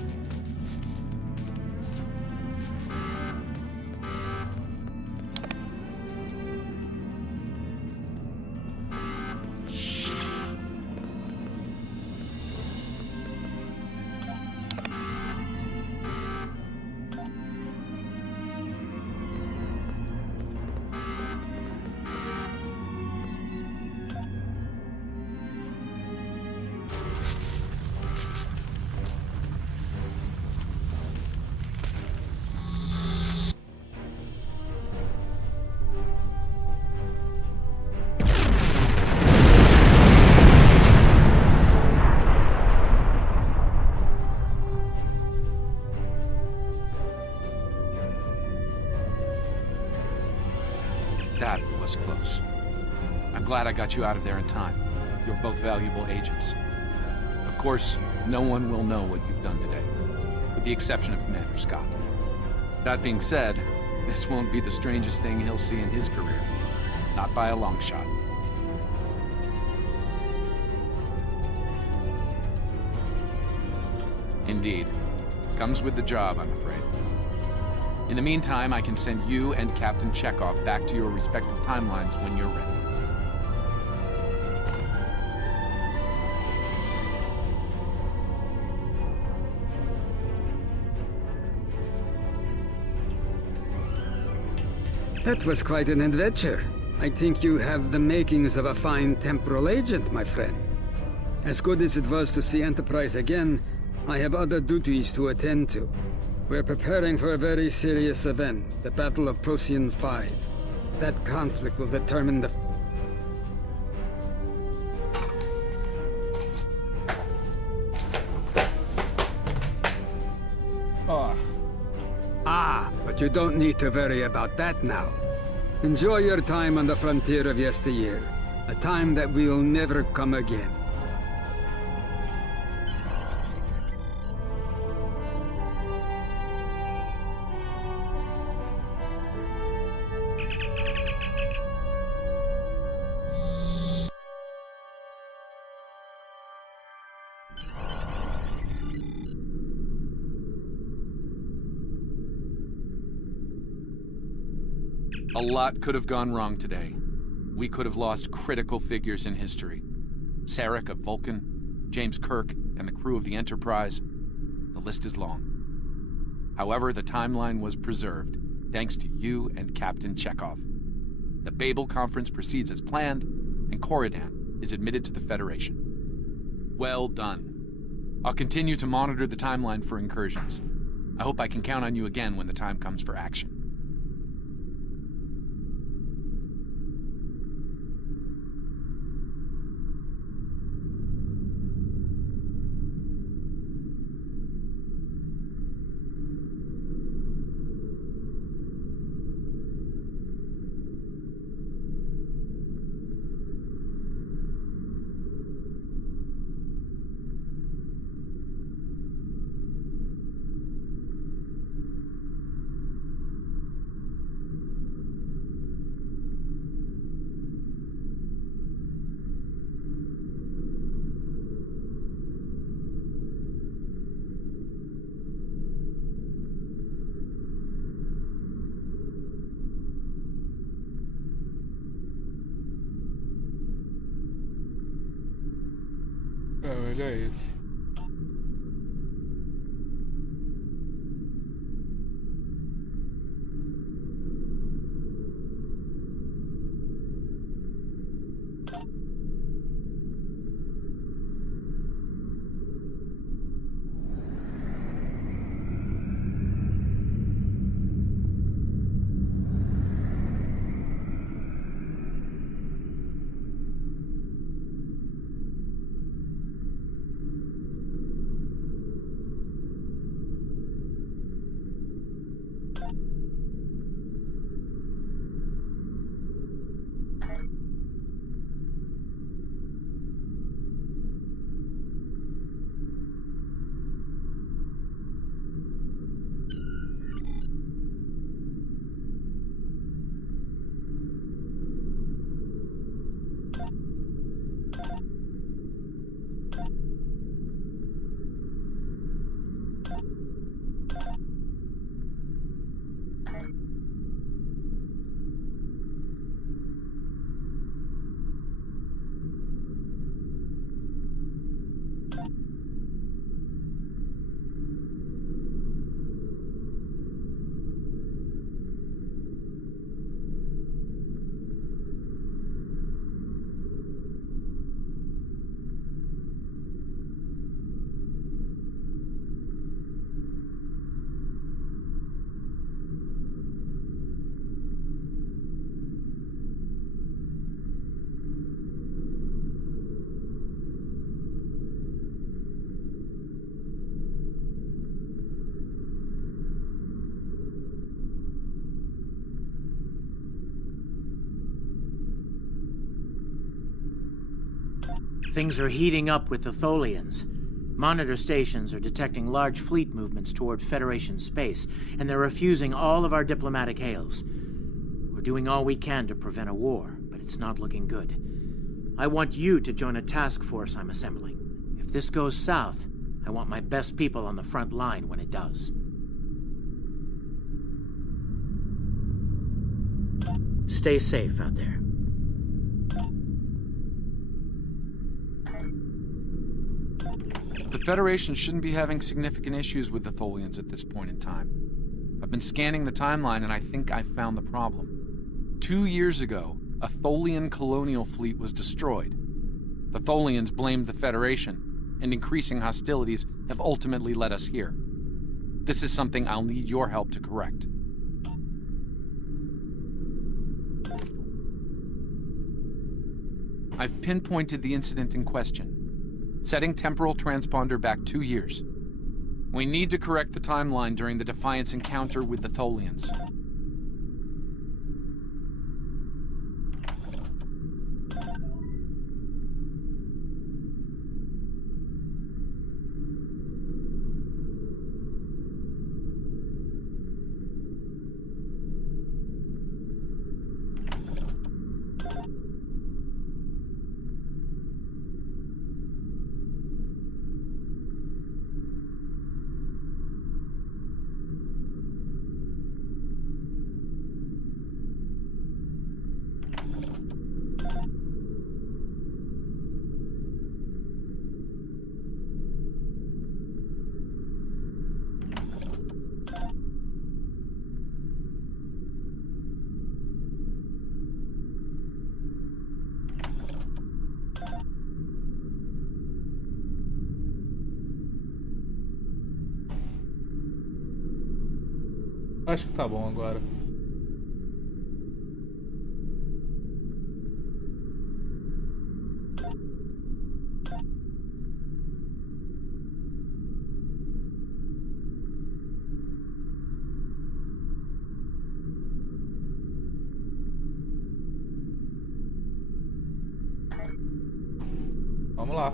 That was close. I'm glad I got you out of there in time. You're both valuable agents. Of course, no one will know what you've done today, with the exception of Commander Scott. That being said, this won't be the strangest thing he'll see in his career. Not by a long shot. Indeed. Comes with the job, I'm afraid. In the meantime, I can send you and Captain Chekhov back to your respective timelines when you're ready. That was quite an adventure. I think you have the makings of a fine temporal agent, my friend. As good as it was to see Enterprise again, I have other duties to attend to. We're preparing for a very serious event, the Battle of Procyon 5. That conflict will determine the... But you don't need to worry about that now. Enjoy your time on the frontier of yesteryear, a time that will never come again. A lot could have gone wrong today. We could have lost critical figures in history. Sarek of Vulcan, James Kirk, and the crew of the Enterprise. The list is long. However, the timeline was preserved, thanks to you and Captain Chekhov. The Babel Conference proceeds as planned, and Corridan is admitted to the Federation. Well done. I'll continue to monitor the timeline for incursions. I hope I can count on you again when the time comes for action. Olha isso. Things are heating up with the Tholians. Monitor stations are detecting large fleet movements toward Federation space, and they're refusing all of our diplomatic hails. We're doing all we can to prevent a war, but it's not looking good. I want you to join a task force I'm assembling. If this goes south, I want my best people on the front line when it does. Stay safe out there. The Federation shouldn't be having significant issues with the Tholians at this point in time. I've been scanning the timeline and I think I've found the problem. 2 years ago, a Tholian colonial fleet was destroyed. The Tholians blamed the Federation, and increasing hostilities have ultimately led us here. This is something I'll need your help to correct. I've pinpointed the incident in question, setting temporal transponder back 2 years. We need to correct the timeline during the Defiance encounter with the Tholians. Acho que tá bom agora. Vamos lá.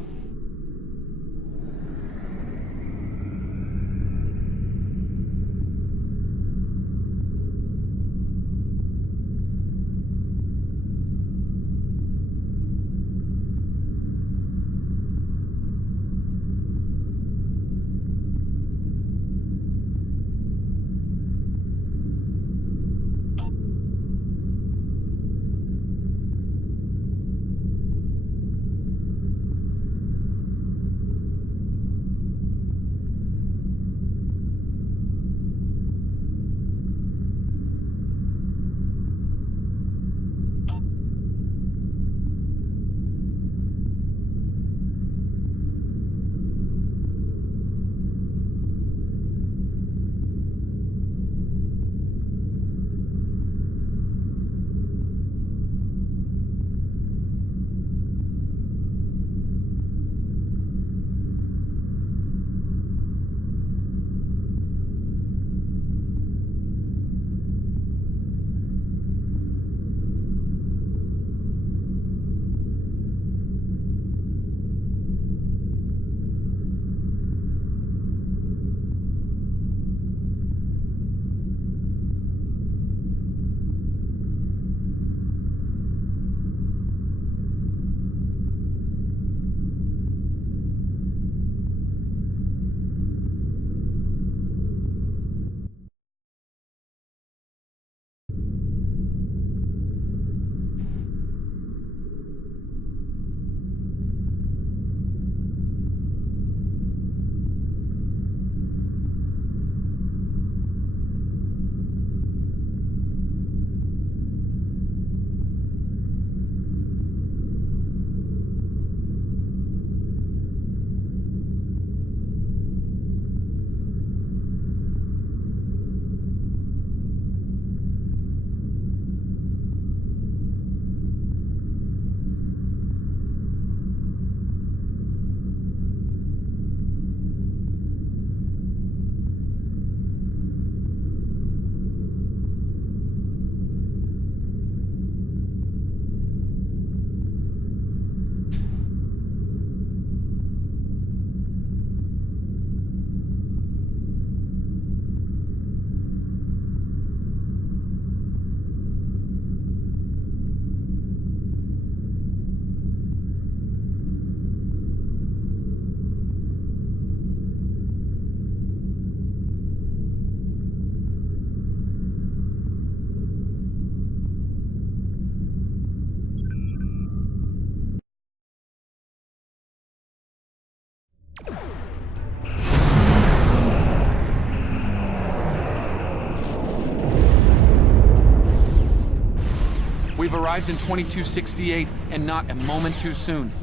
We've arrived in 2268, and not a moment too soon.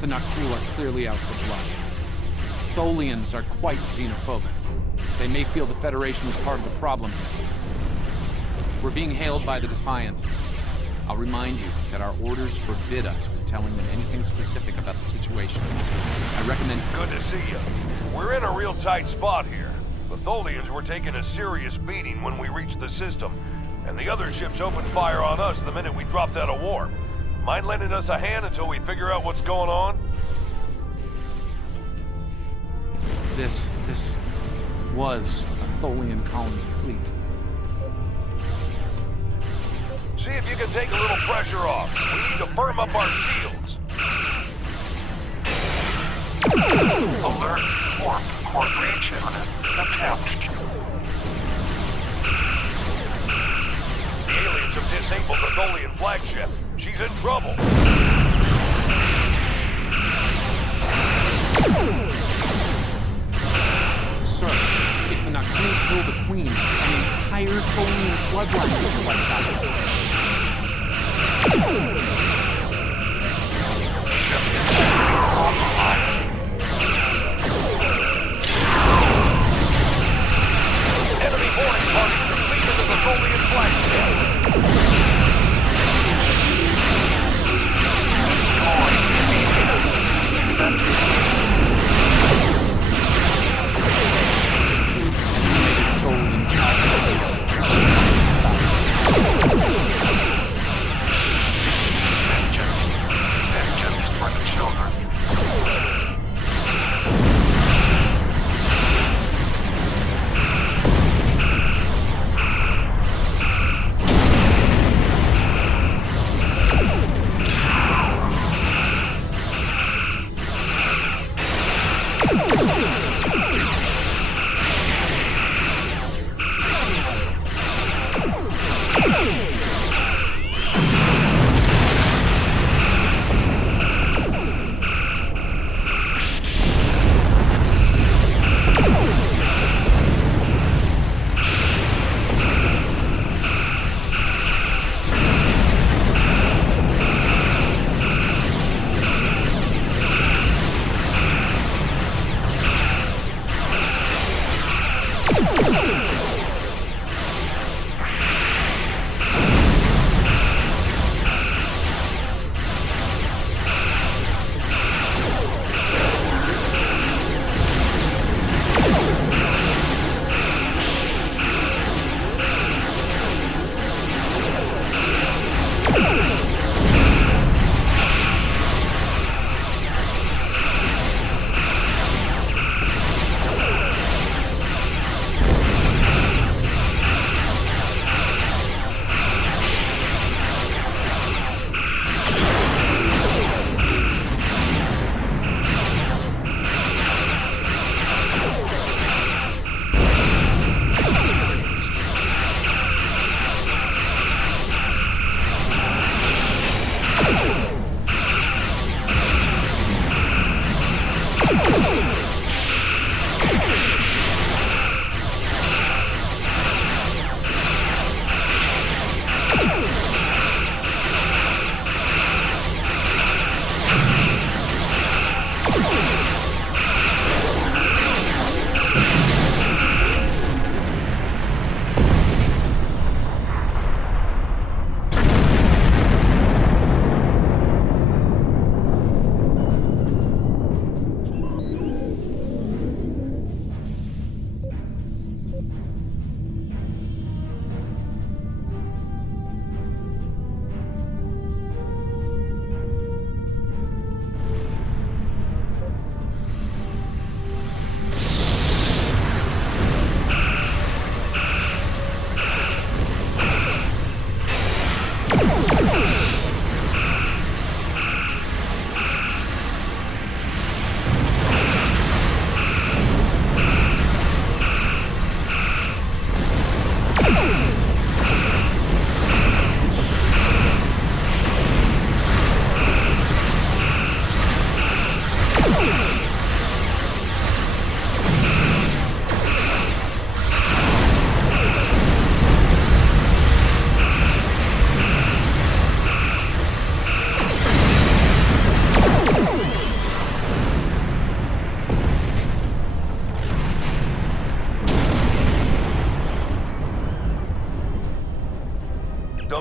The Nakul are clearly out for blood. Tholians are quite xenophobic. They may feel the Federation is part of the problem here. We're being hailed by the Defiant. I'll remind you that our orders forbid us from telling them anything specific about the situation. I recommend... Good to see you. We're in a real tight spot here. The Tholians were taking a serious beating when we reached the system, and the other ships opened fire on us the minute we dropped out of warp. Mind lending us a hand until we figure out what's going on? This was a Tholian colony fleet. See if you can take a little pressure off. We need to firm up our shields. Alert. Warp. Corporation. Attempt. The aliens have disabled the Tholian flagship. She's in trouble. Sir, if the Nakul kill the Queen, an entire Tholian bloodline will be wiped out. Enemy boarding party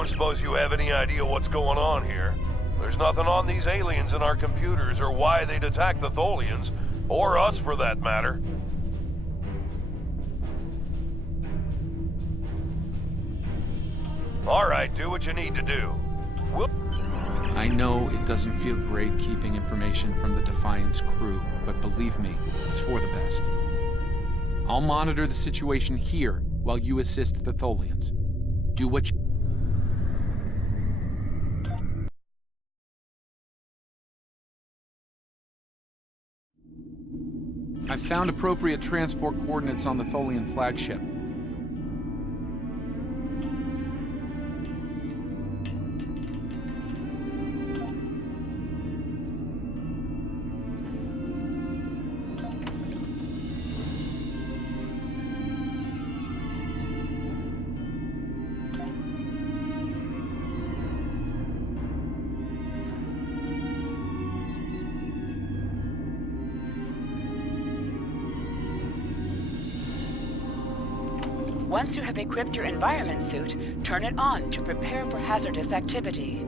don't suppose you have any idea what's going on here. There's nothing on these aliens in our computers or why they'd attack the Tholians, or us for that matter. All right, do what you need to do. I know it doesn't feel great keeping information from the Defiance crew, but believe me, it's for the best. I'll monitor the situation here while you assist the Tholians. Do what you... I've found appropriate transport coordinates on the Tholian flagship. Once you have equipped your environment suit, turn it on to prepare for hazardous activity.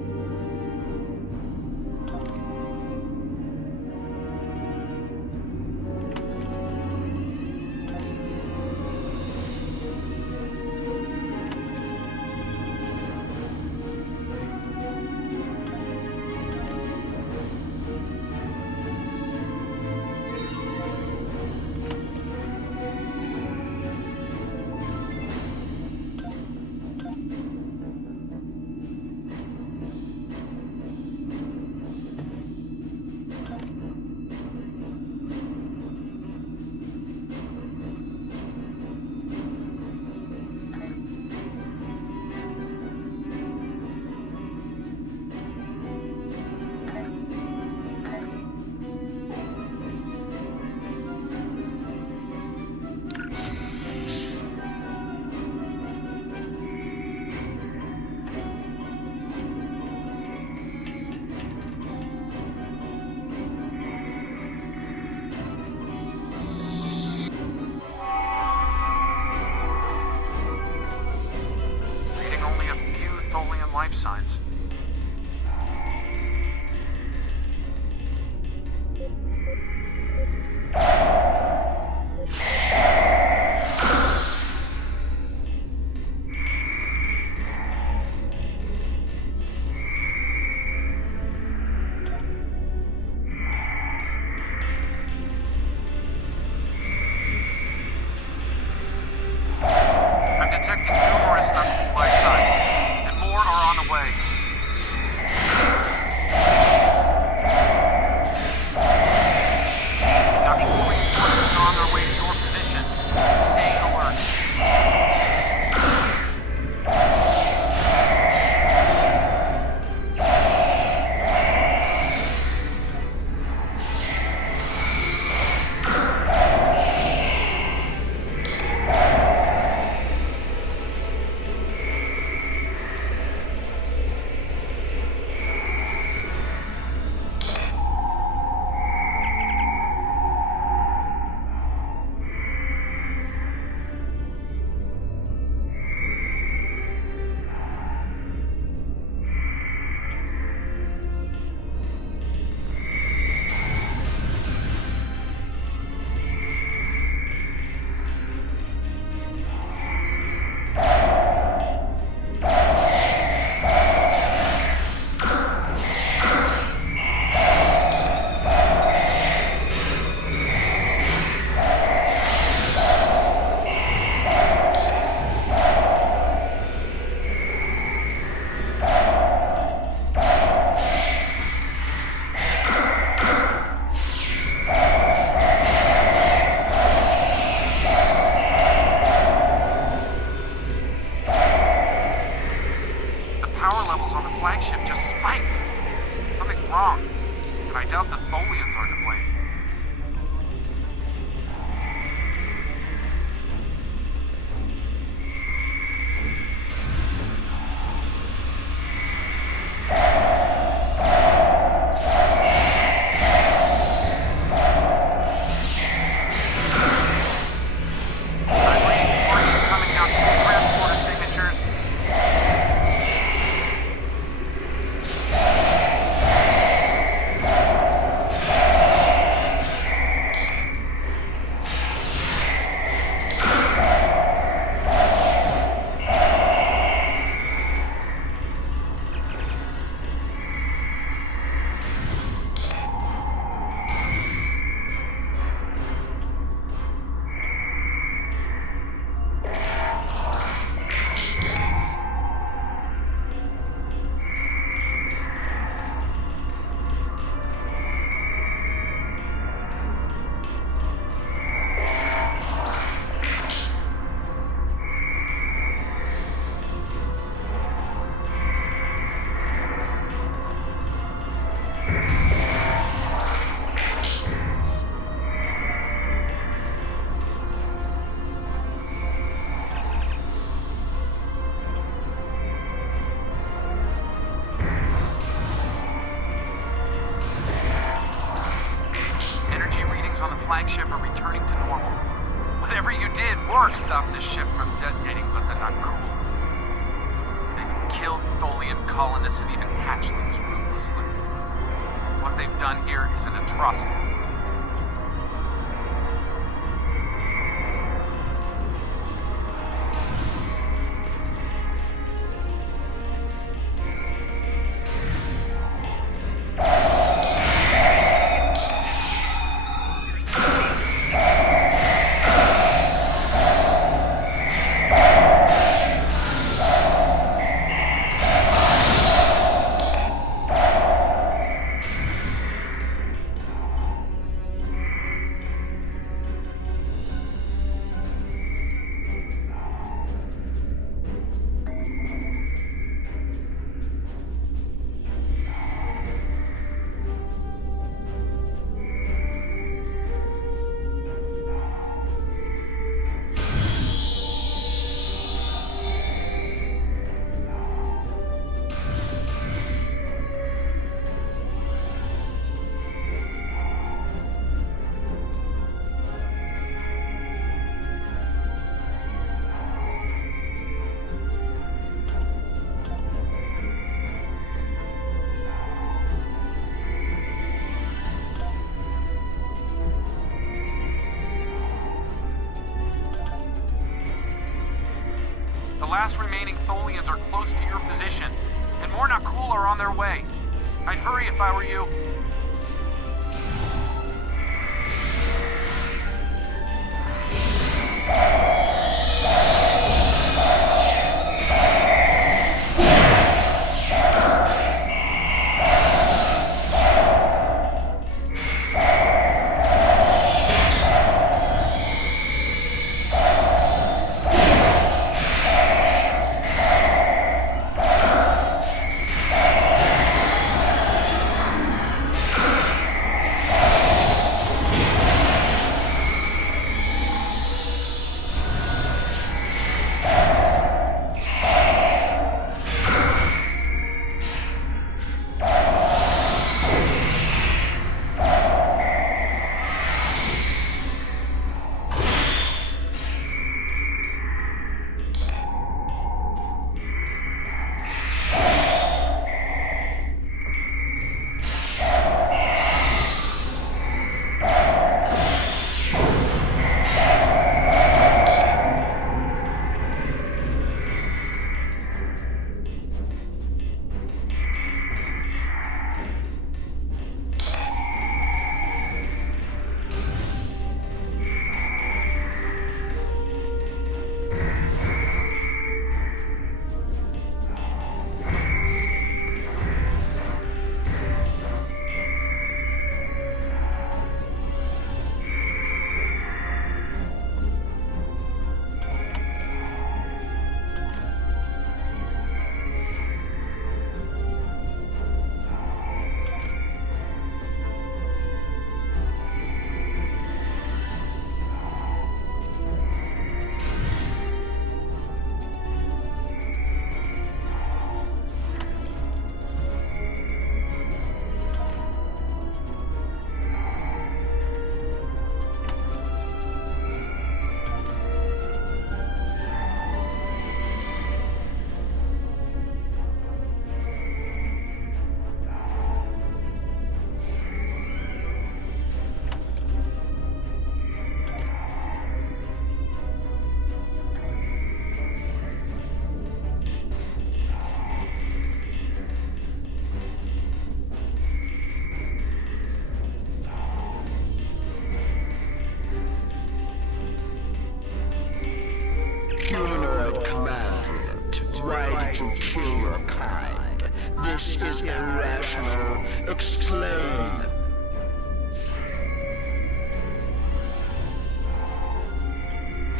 flagship are returning to normal. Whatever you did worked. Stop the ship from detonating, but they're not cool. They've killed Tholian colonists and even hatchlings ruthlessly. What they've done here is an atrocity. The last remaining Tholians are close to your position, and more Nakul are on their way. I'd hurry if I were you. Humanoid command. Why did you kill your kind? This is irrational. Explain.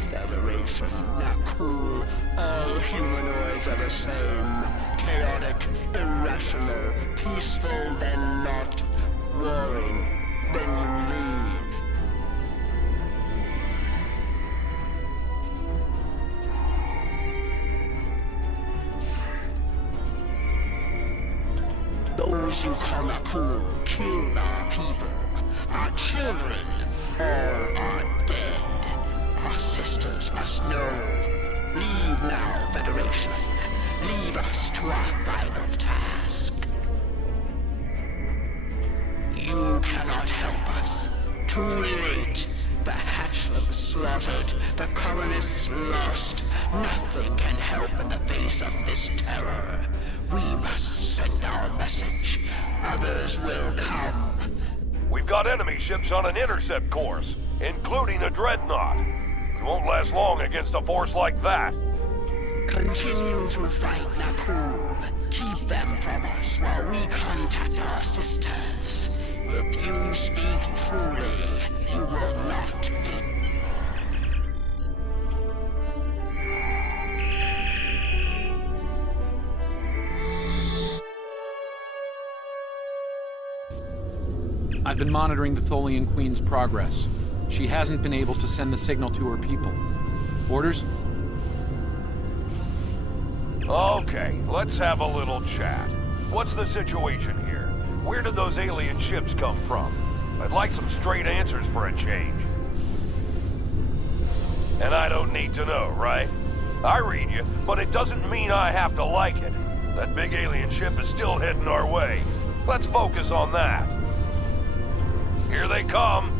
Federation, not cool. All humanoids are the same. Chaotic, irrational, peaceful, then not. Warring, then you leave. Those you call not cool killed our people, our children. All are dead. Our sisters must know. Leave now, Federation. Leave us to our final task. You cannot help us. Too late. The hatchlings slaughtered, the colonists lost. Nothing can help in the face of this terror. We must send our message. Others will come. We've got enemy ships on an intercept course, including a dreadnought. We won't last long against a force like that. Continue to fight, Nakul. Keep them from us while we contact our sisters. If you speak truly, you will not be. I've been monitoring the Tholian Queen's progress. She hasn't been able to send the signal to her people. Orders? Okay, let's have a little chat. What's the situation here? Where did those alien ships come from? I'd like some straight answers for a change. And I don't need to know, right? I read you, but it doesn't mean I have to like it. That big alien ship is still heading our way. Let's focus on that. Here they come.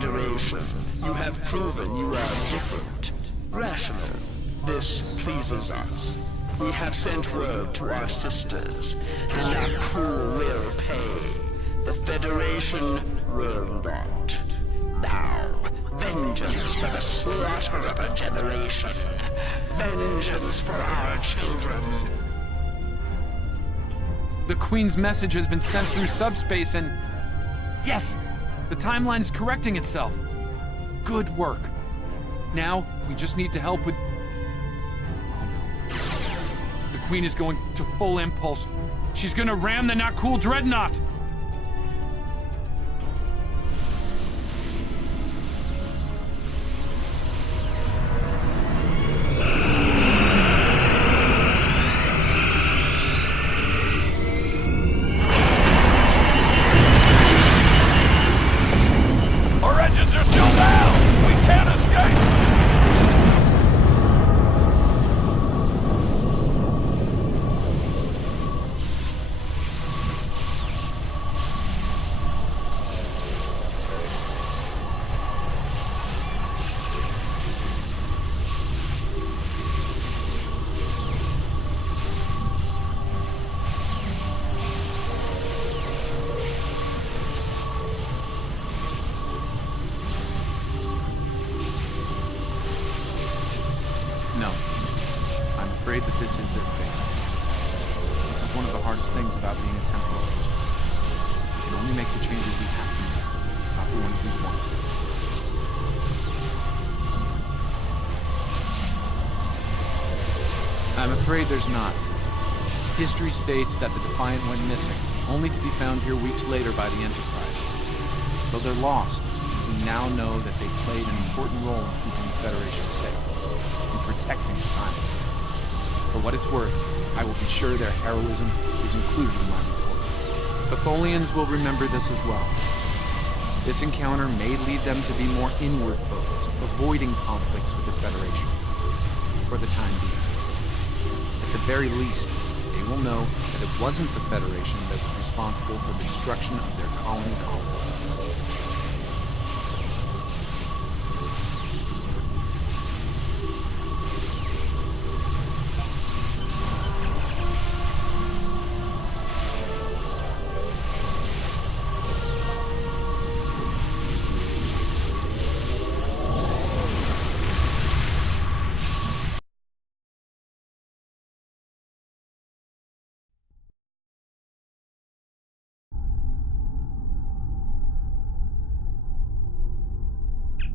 Federation. You have proven you are different. Rational. This pleases us. We have sent word to our sisters. The Naku will pay. The Federation will not. Now, vengeance for the slaughter of a generation. Vengeance for our children. The Queen's message has been sent through subspace and... Yes! The timeline is correcting itself. Good work. Now, we just need to help with... The Queen is going to full impulse. She's gonna ram the Nakul Dreadnought! Our engines are still down! We can't escape! No. I'm afraid that this is their fate. This is one of the hardest things about being a temporal agent. We can only make the changes we have to make, not the ones we want to. I'm afraid there's not. History states that the Defiant went missing, only to be found here weeks later by the Enterprise. Though they're lost, we now know that they played an important role in keeping the Federation safe, in protecting the timeline. For what it's worth, I will be sure their heroism is included in my report. The Tholians will remember this as well. This encounter may lead them to be more inward-focused, avoiding conflicts with the Federation, for the time being. At the very least, they will know that it wasn't the Federation that was responsible for the destruction of their colony colony.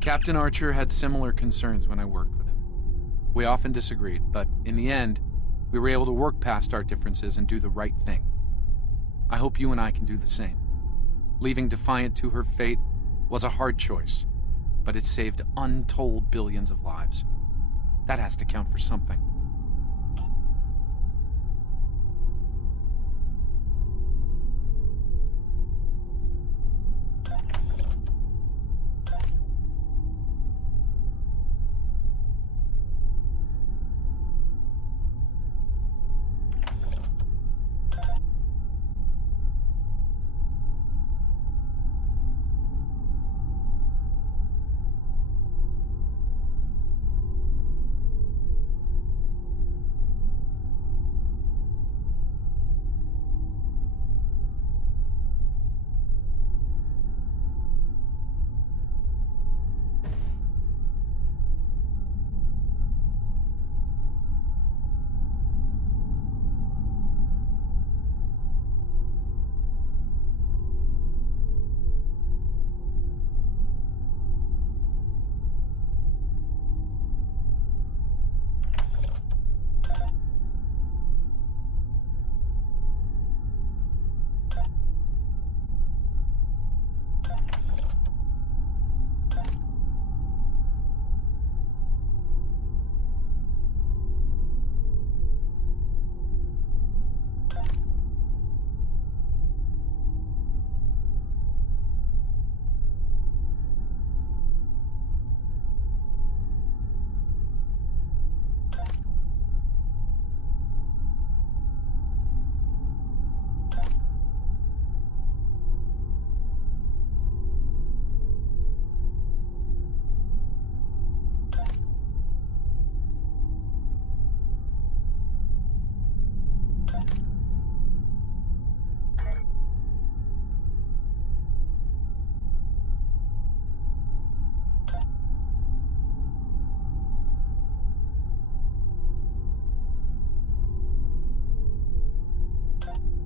Captain Archer had similar concerns when I worked with him. We often disagreed, but in the end, we were able to work past our differences and do the right thing. I hope you and I can do the same. Leaving Defiant to her fate was a hard choice, but it saved untold billions of lives. That has to count for something.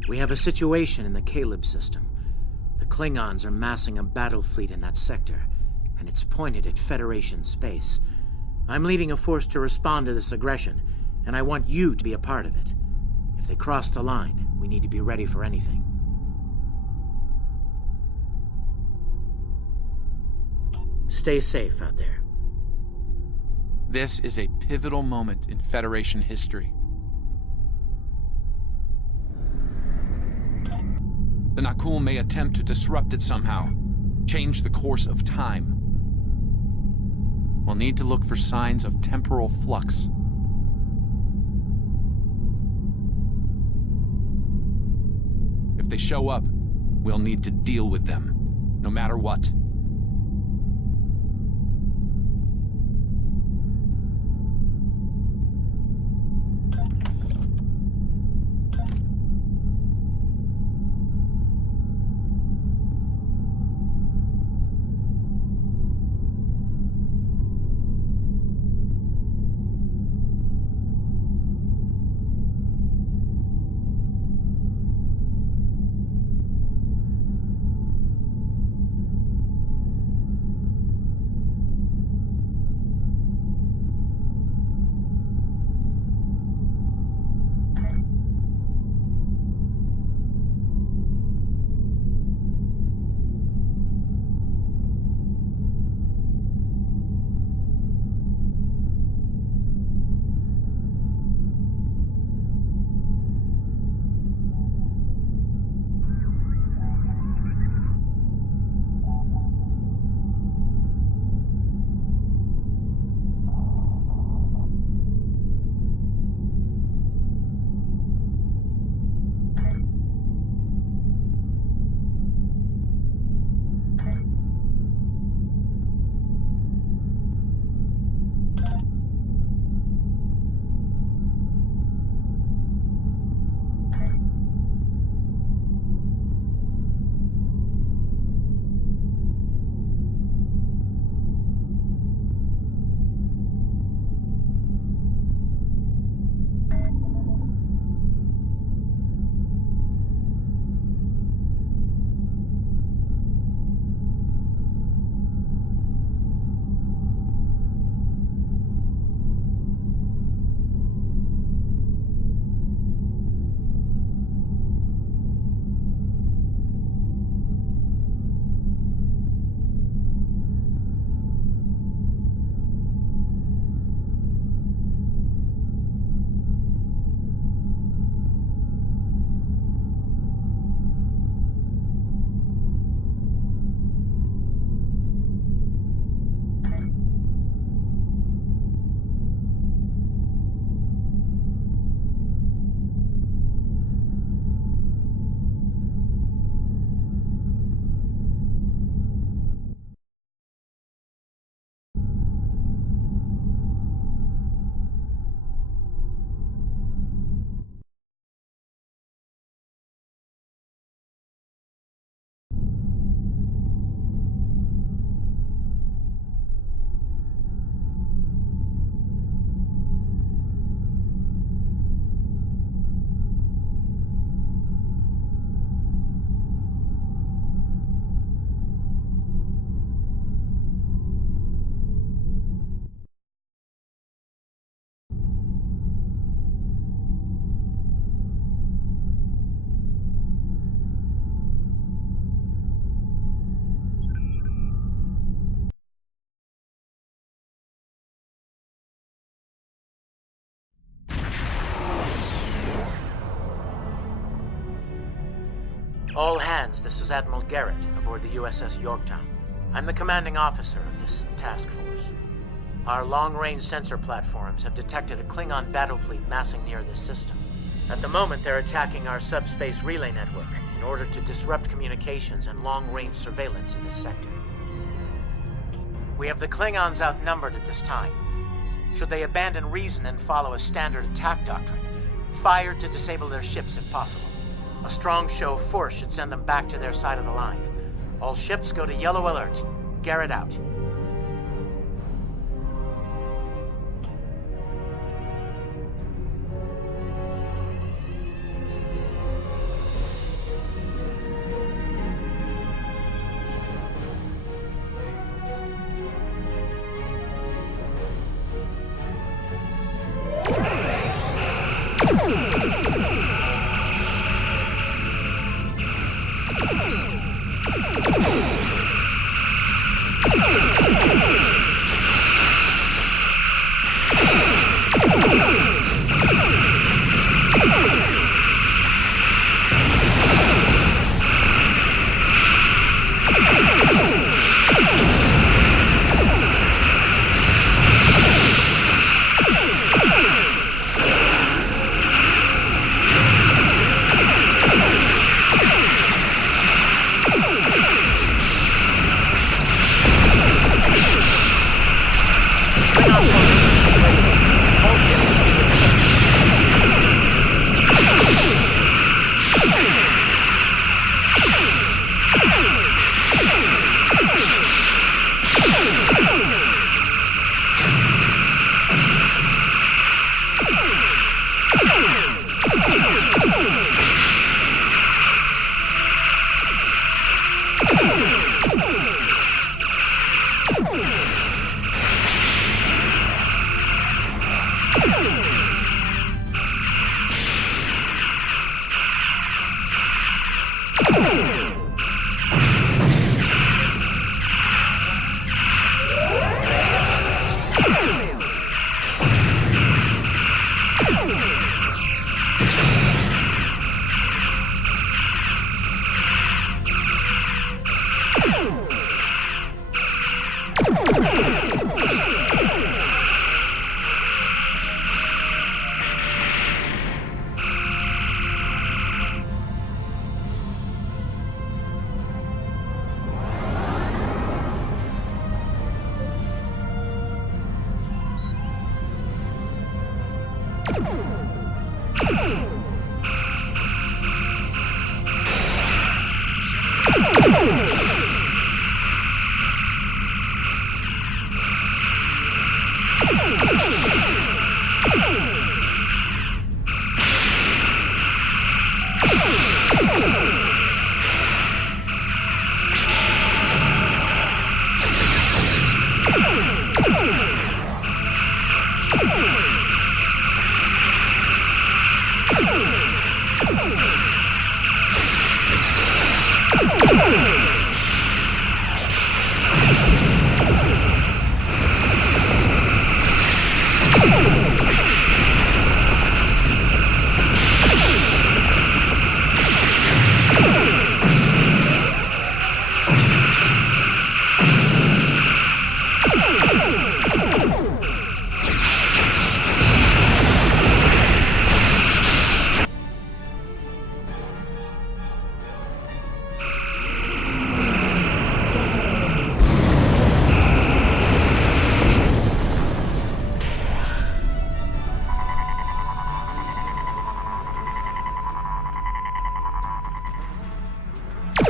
We have a situation in the Caleb system. The Klingons are massing a battle fleet in that sector, and it's pointed at Federation space. I'm leading a force to respond to this aggression, and I want you to be a part of it. If they cross the line, we need to be ready for anything. Stay safe out there. This is a pivotal moment in Federation history. The Nakul may attempt to disrupt it somehow, change the course of time. We'll need to look for signs of temporal flux. If they show up, we'll need to deal with them, no matter what. All hands, this is Admiral Garrett aboard the USS Yorktown. I'm the commanding officer of this task force. Our long-range sensor platforms have detected a Klingon battle fleet massing near this system. At the moment, they're attacking our subspace relay network in order to disrupt communications and long-range surveillance in this sector. We have the Klingons outnumbered at this time. Should they abandon reason and follow a standard attack doctrine, fire to disable their ships if possible. A strong show of force should send them back to their side of the line. All ships go to yellow alert. Garrett out.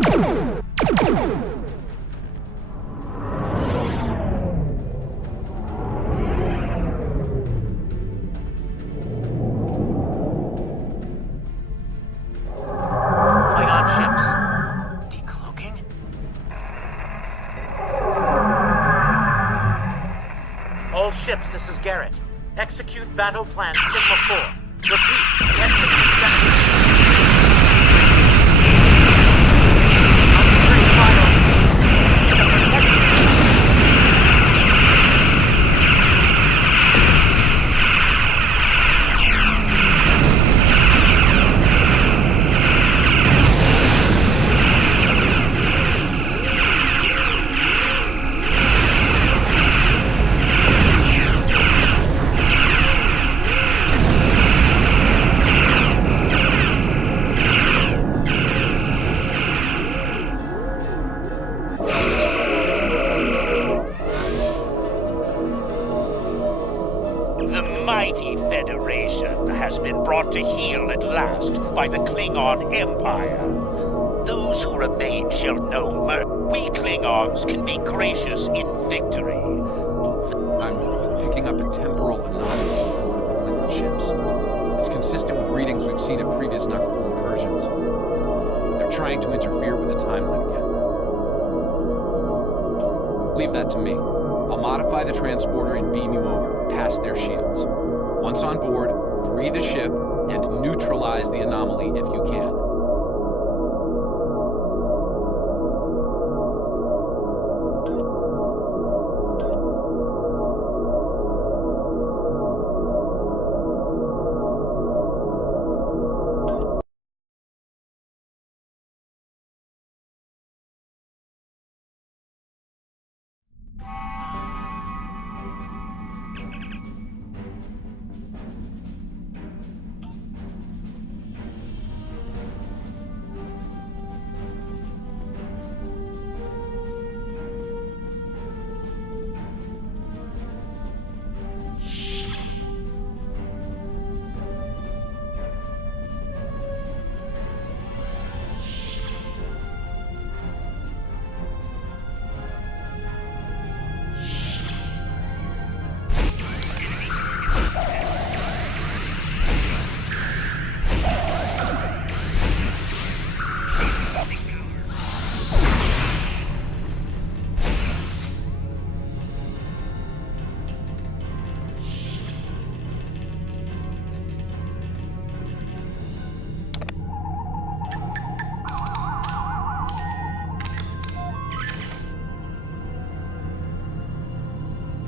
Klingon ships. Decloaking? All ships, this is Garrett. Execute battle plan Sigma 4. Repeat, execute battle... Concentrate fire to protect you. The mighty Federation has been brought to heel at last by the Klingon Empire. Those who remain shall know mercy. We Klingons can be gracious in victory. I'm picking up a temporal anomaly on one of the Klingon ships. It's consistent with readings we've seen at previous Nakaru incursions. They're trying to interfere with the timeline again. Leave that to me. I'll modify the transporter and beam you over, past their shields. Once on board, free the ship and neutralize the anomaly if you can.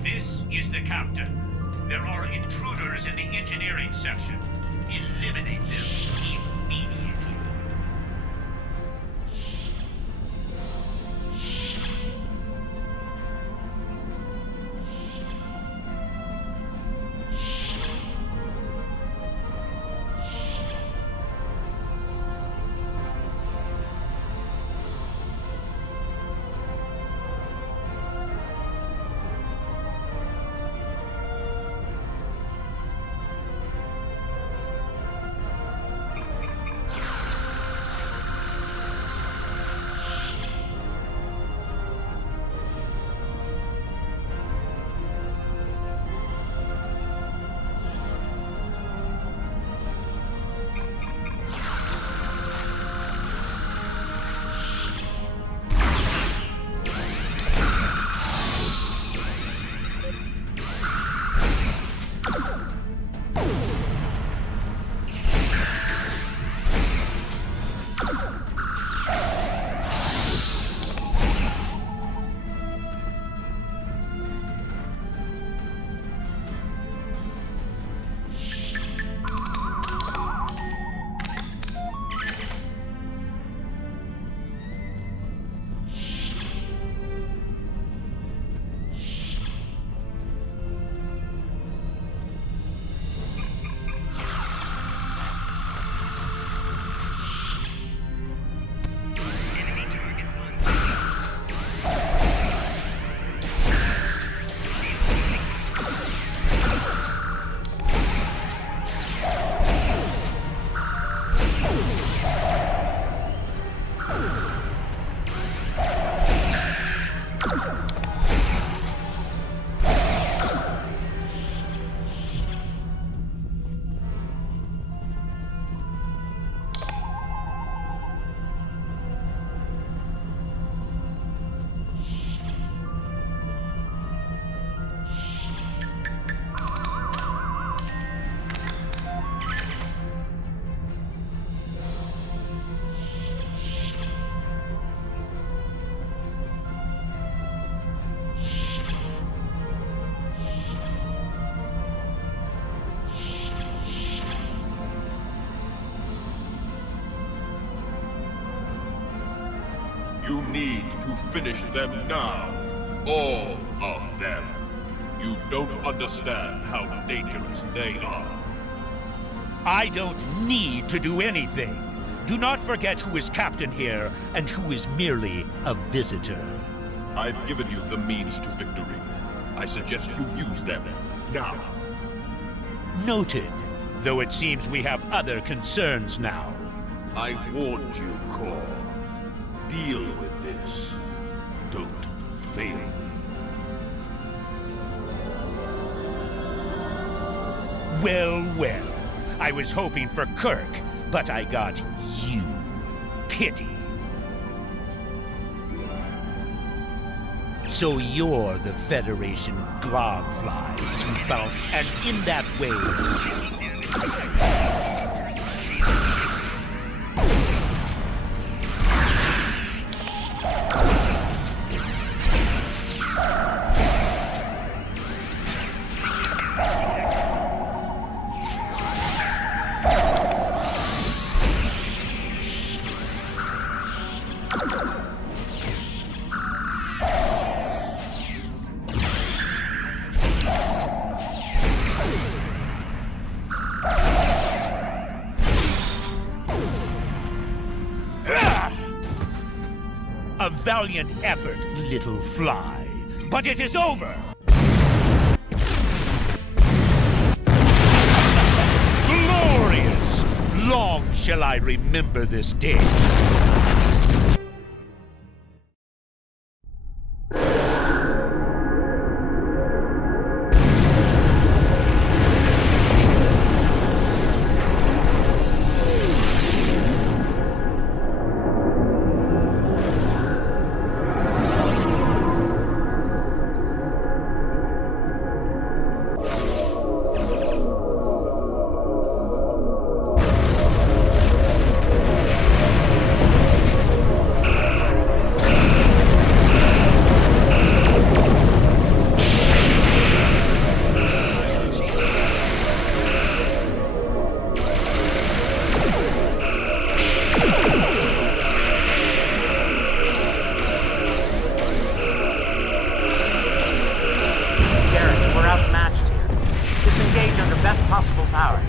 This is the captain. There are intruders in the engineering section. Eliminate them immediately. You need to finish them now. All of them. You don't understand how dangerous they are. I don't need to do anything. Do not forget who is captain here and who is merely a visitor. I've given you the means to victory. I suggest you use them now. Noted, though it seems we have other concerns now. I warned you, Core. Deal with this. Don't fail me. Well, well. I was hoping for Kirk, but I got you. Pity. So you're the Federation Glogflies who found, and in that way... A valiant effort, little fly. But it is over! Glorious! Long shall I remember this day. Possible power.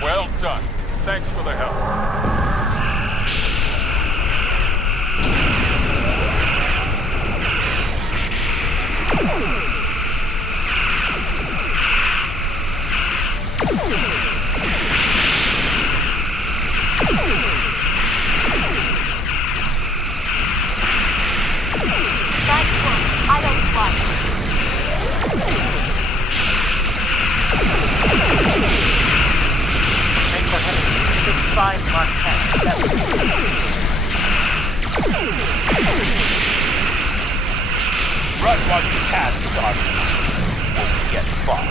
Well done. Thanks for the help. Mark 10. Best Run while you can, Starfleet. Won't get far.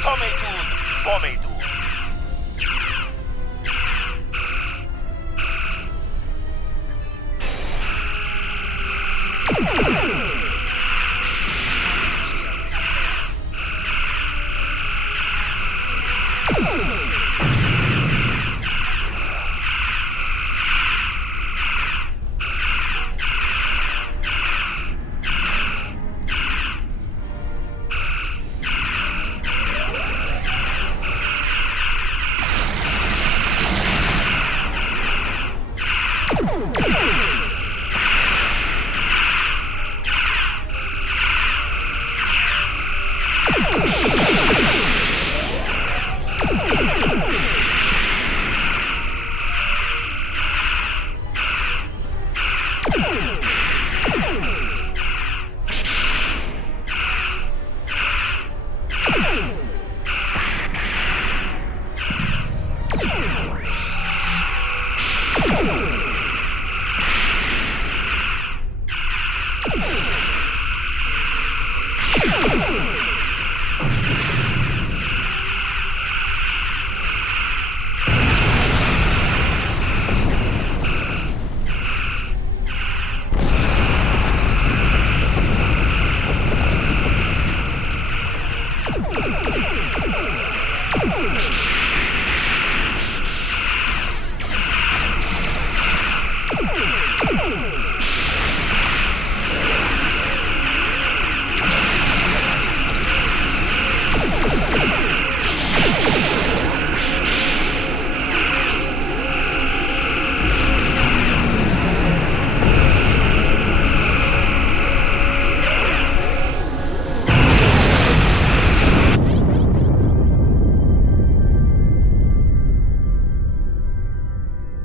Tomedun, Pomedun.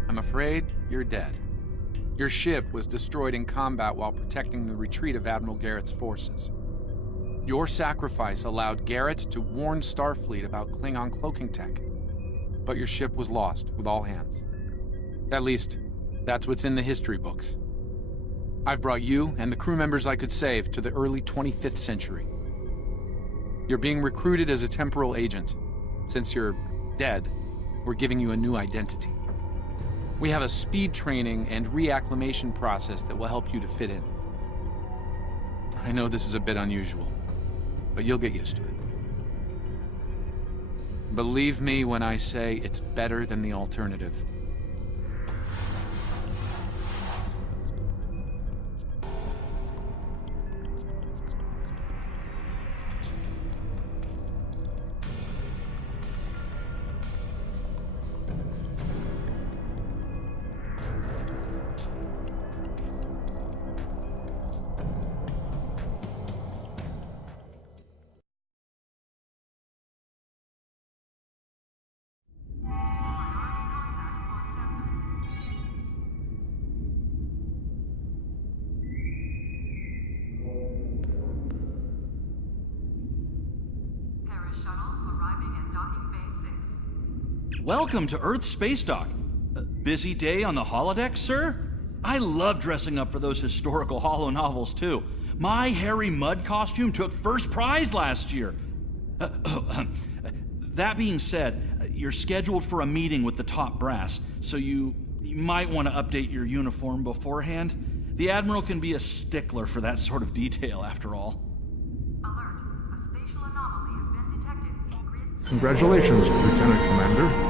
I'm afraid you're dead. Your ship was destroyed in combat while protecting the retreat of Admiral Garrett's forces. Your sacrifice allowed Garrett to warn Starfleet about Klingon cloaking tech, but your ship was lost with all hands. At least, that's what's in the history books. I've brought you and the crew members I could save to the early 25th century. You're being recruited as a temporal agent. Since you're dead, we're giving you a new identity. We have a speed training and reacclimation process that will help you to fit in. I know this is a bit unusual, but you'll get used to it. Believe me when I say it's better than the alternative. Welcome to Earth Space Dock. Busy day on the holodeck, sir? I love dressing up for those historical holo novels, too. My Harry Mudd costume took first prize last year. That being said, you're scheduled for a meeting with the top brass, so you might want to update your uniform beforehand. The Admiral can be a stickler for that sort of detail, after all. Congratulations, Lieutenant Commander.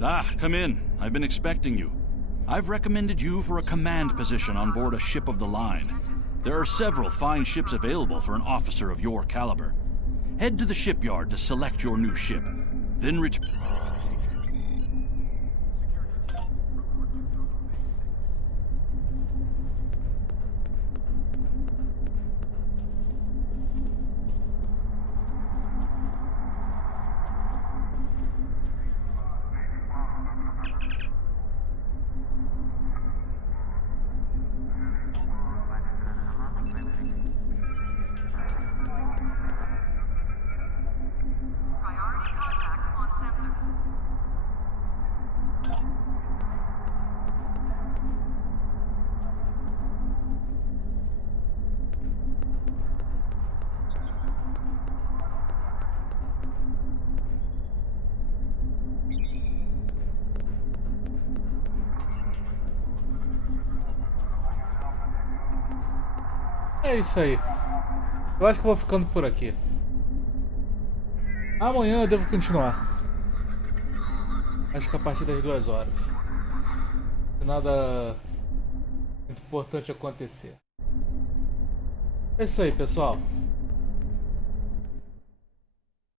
Come in. I've been expecting you. I've recommended you for a command position on board a ship of the line. There are several fine ships available for an officer of your caliber. Head to the shipyard to select your new ship. Then return. É isso aí. Eu acho que eu vou ficando por aqui. Amanhã eu devo continuar. Acho que a partir das 2 horas. Se nada muito importante acontecer. É isso aí, pessoal.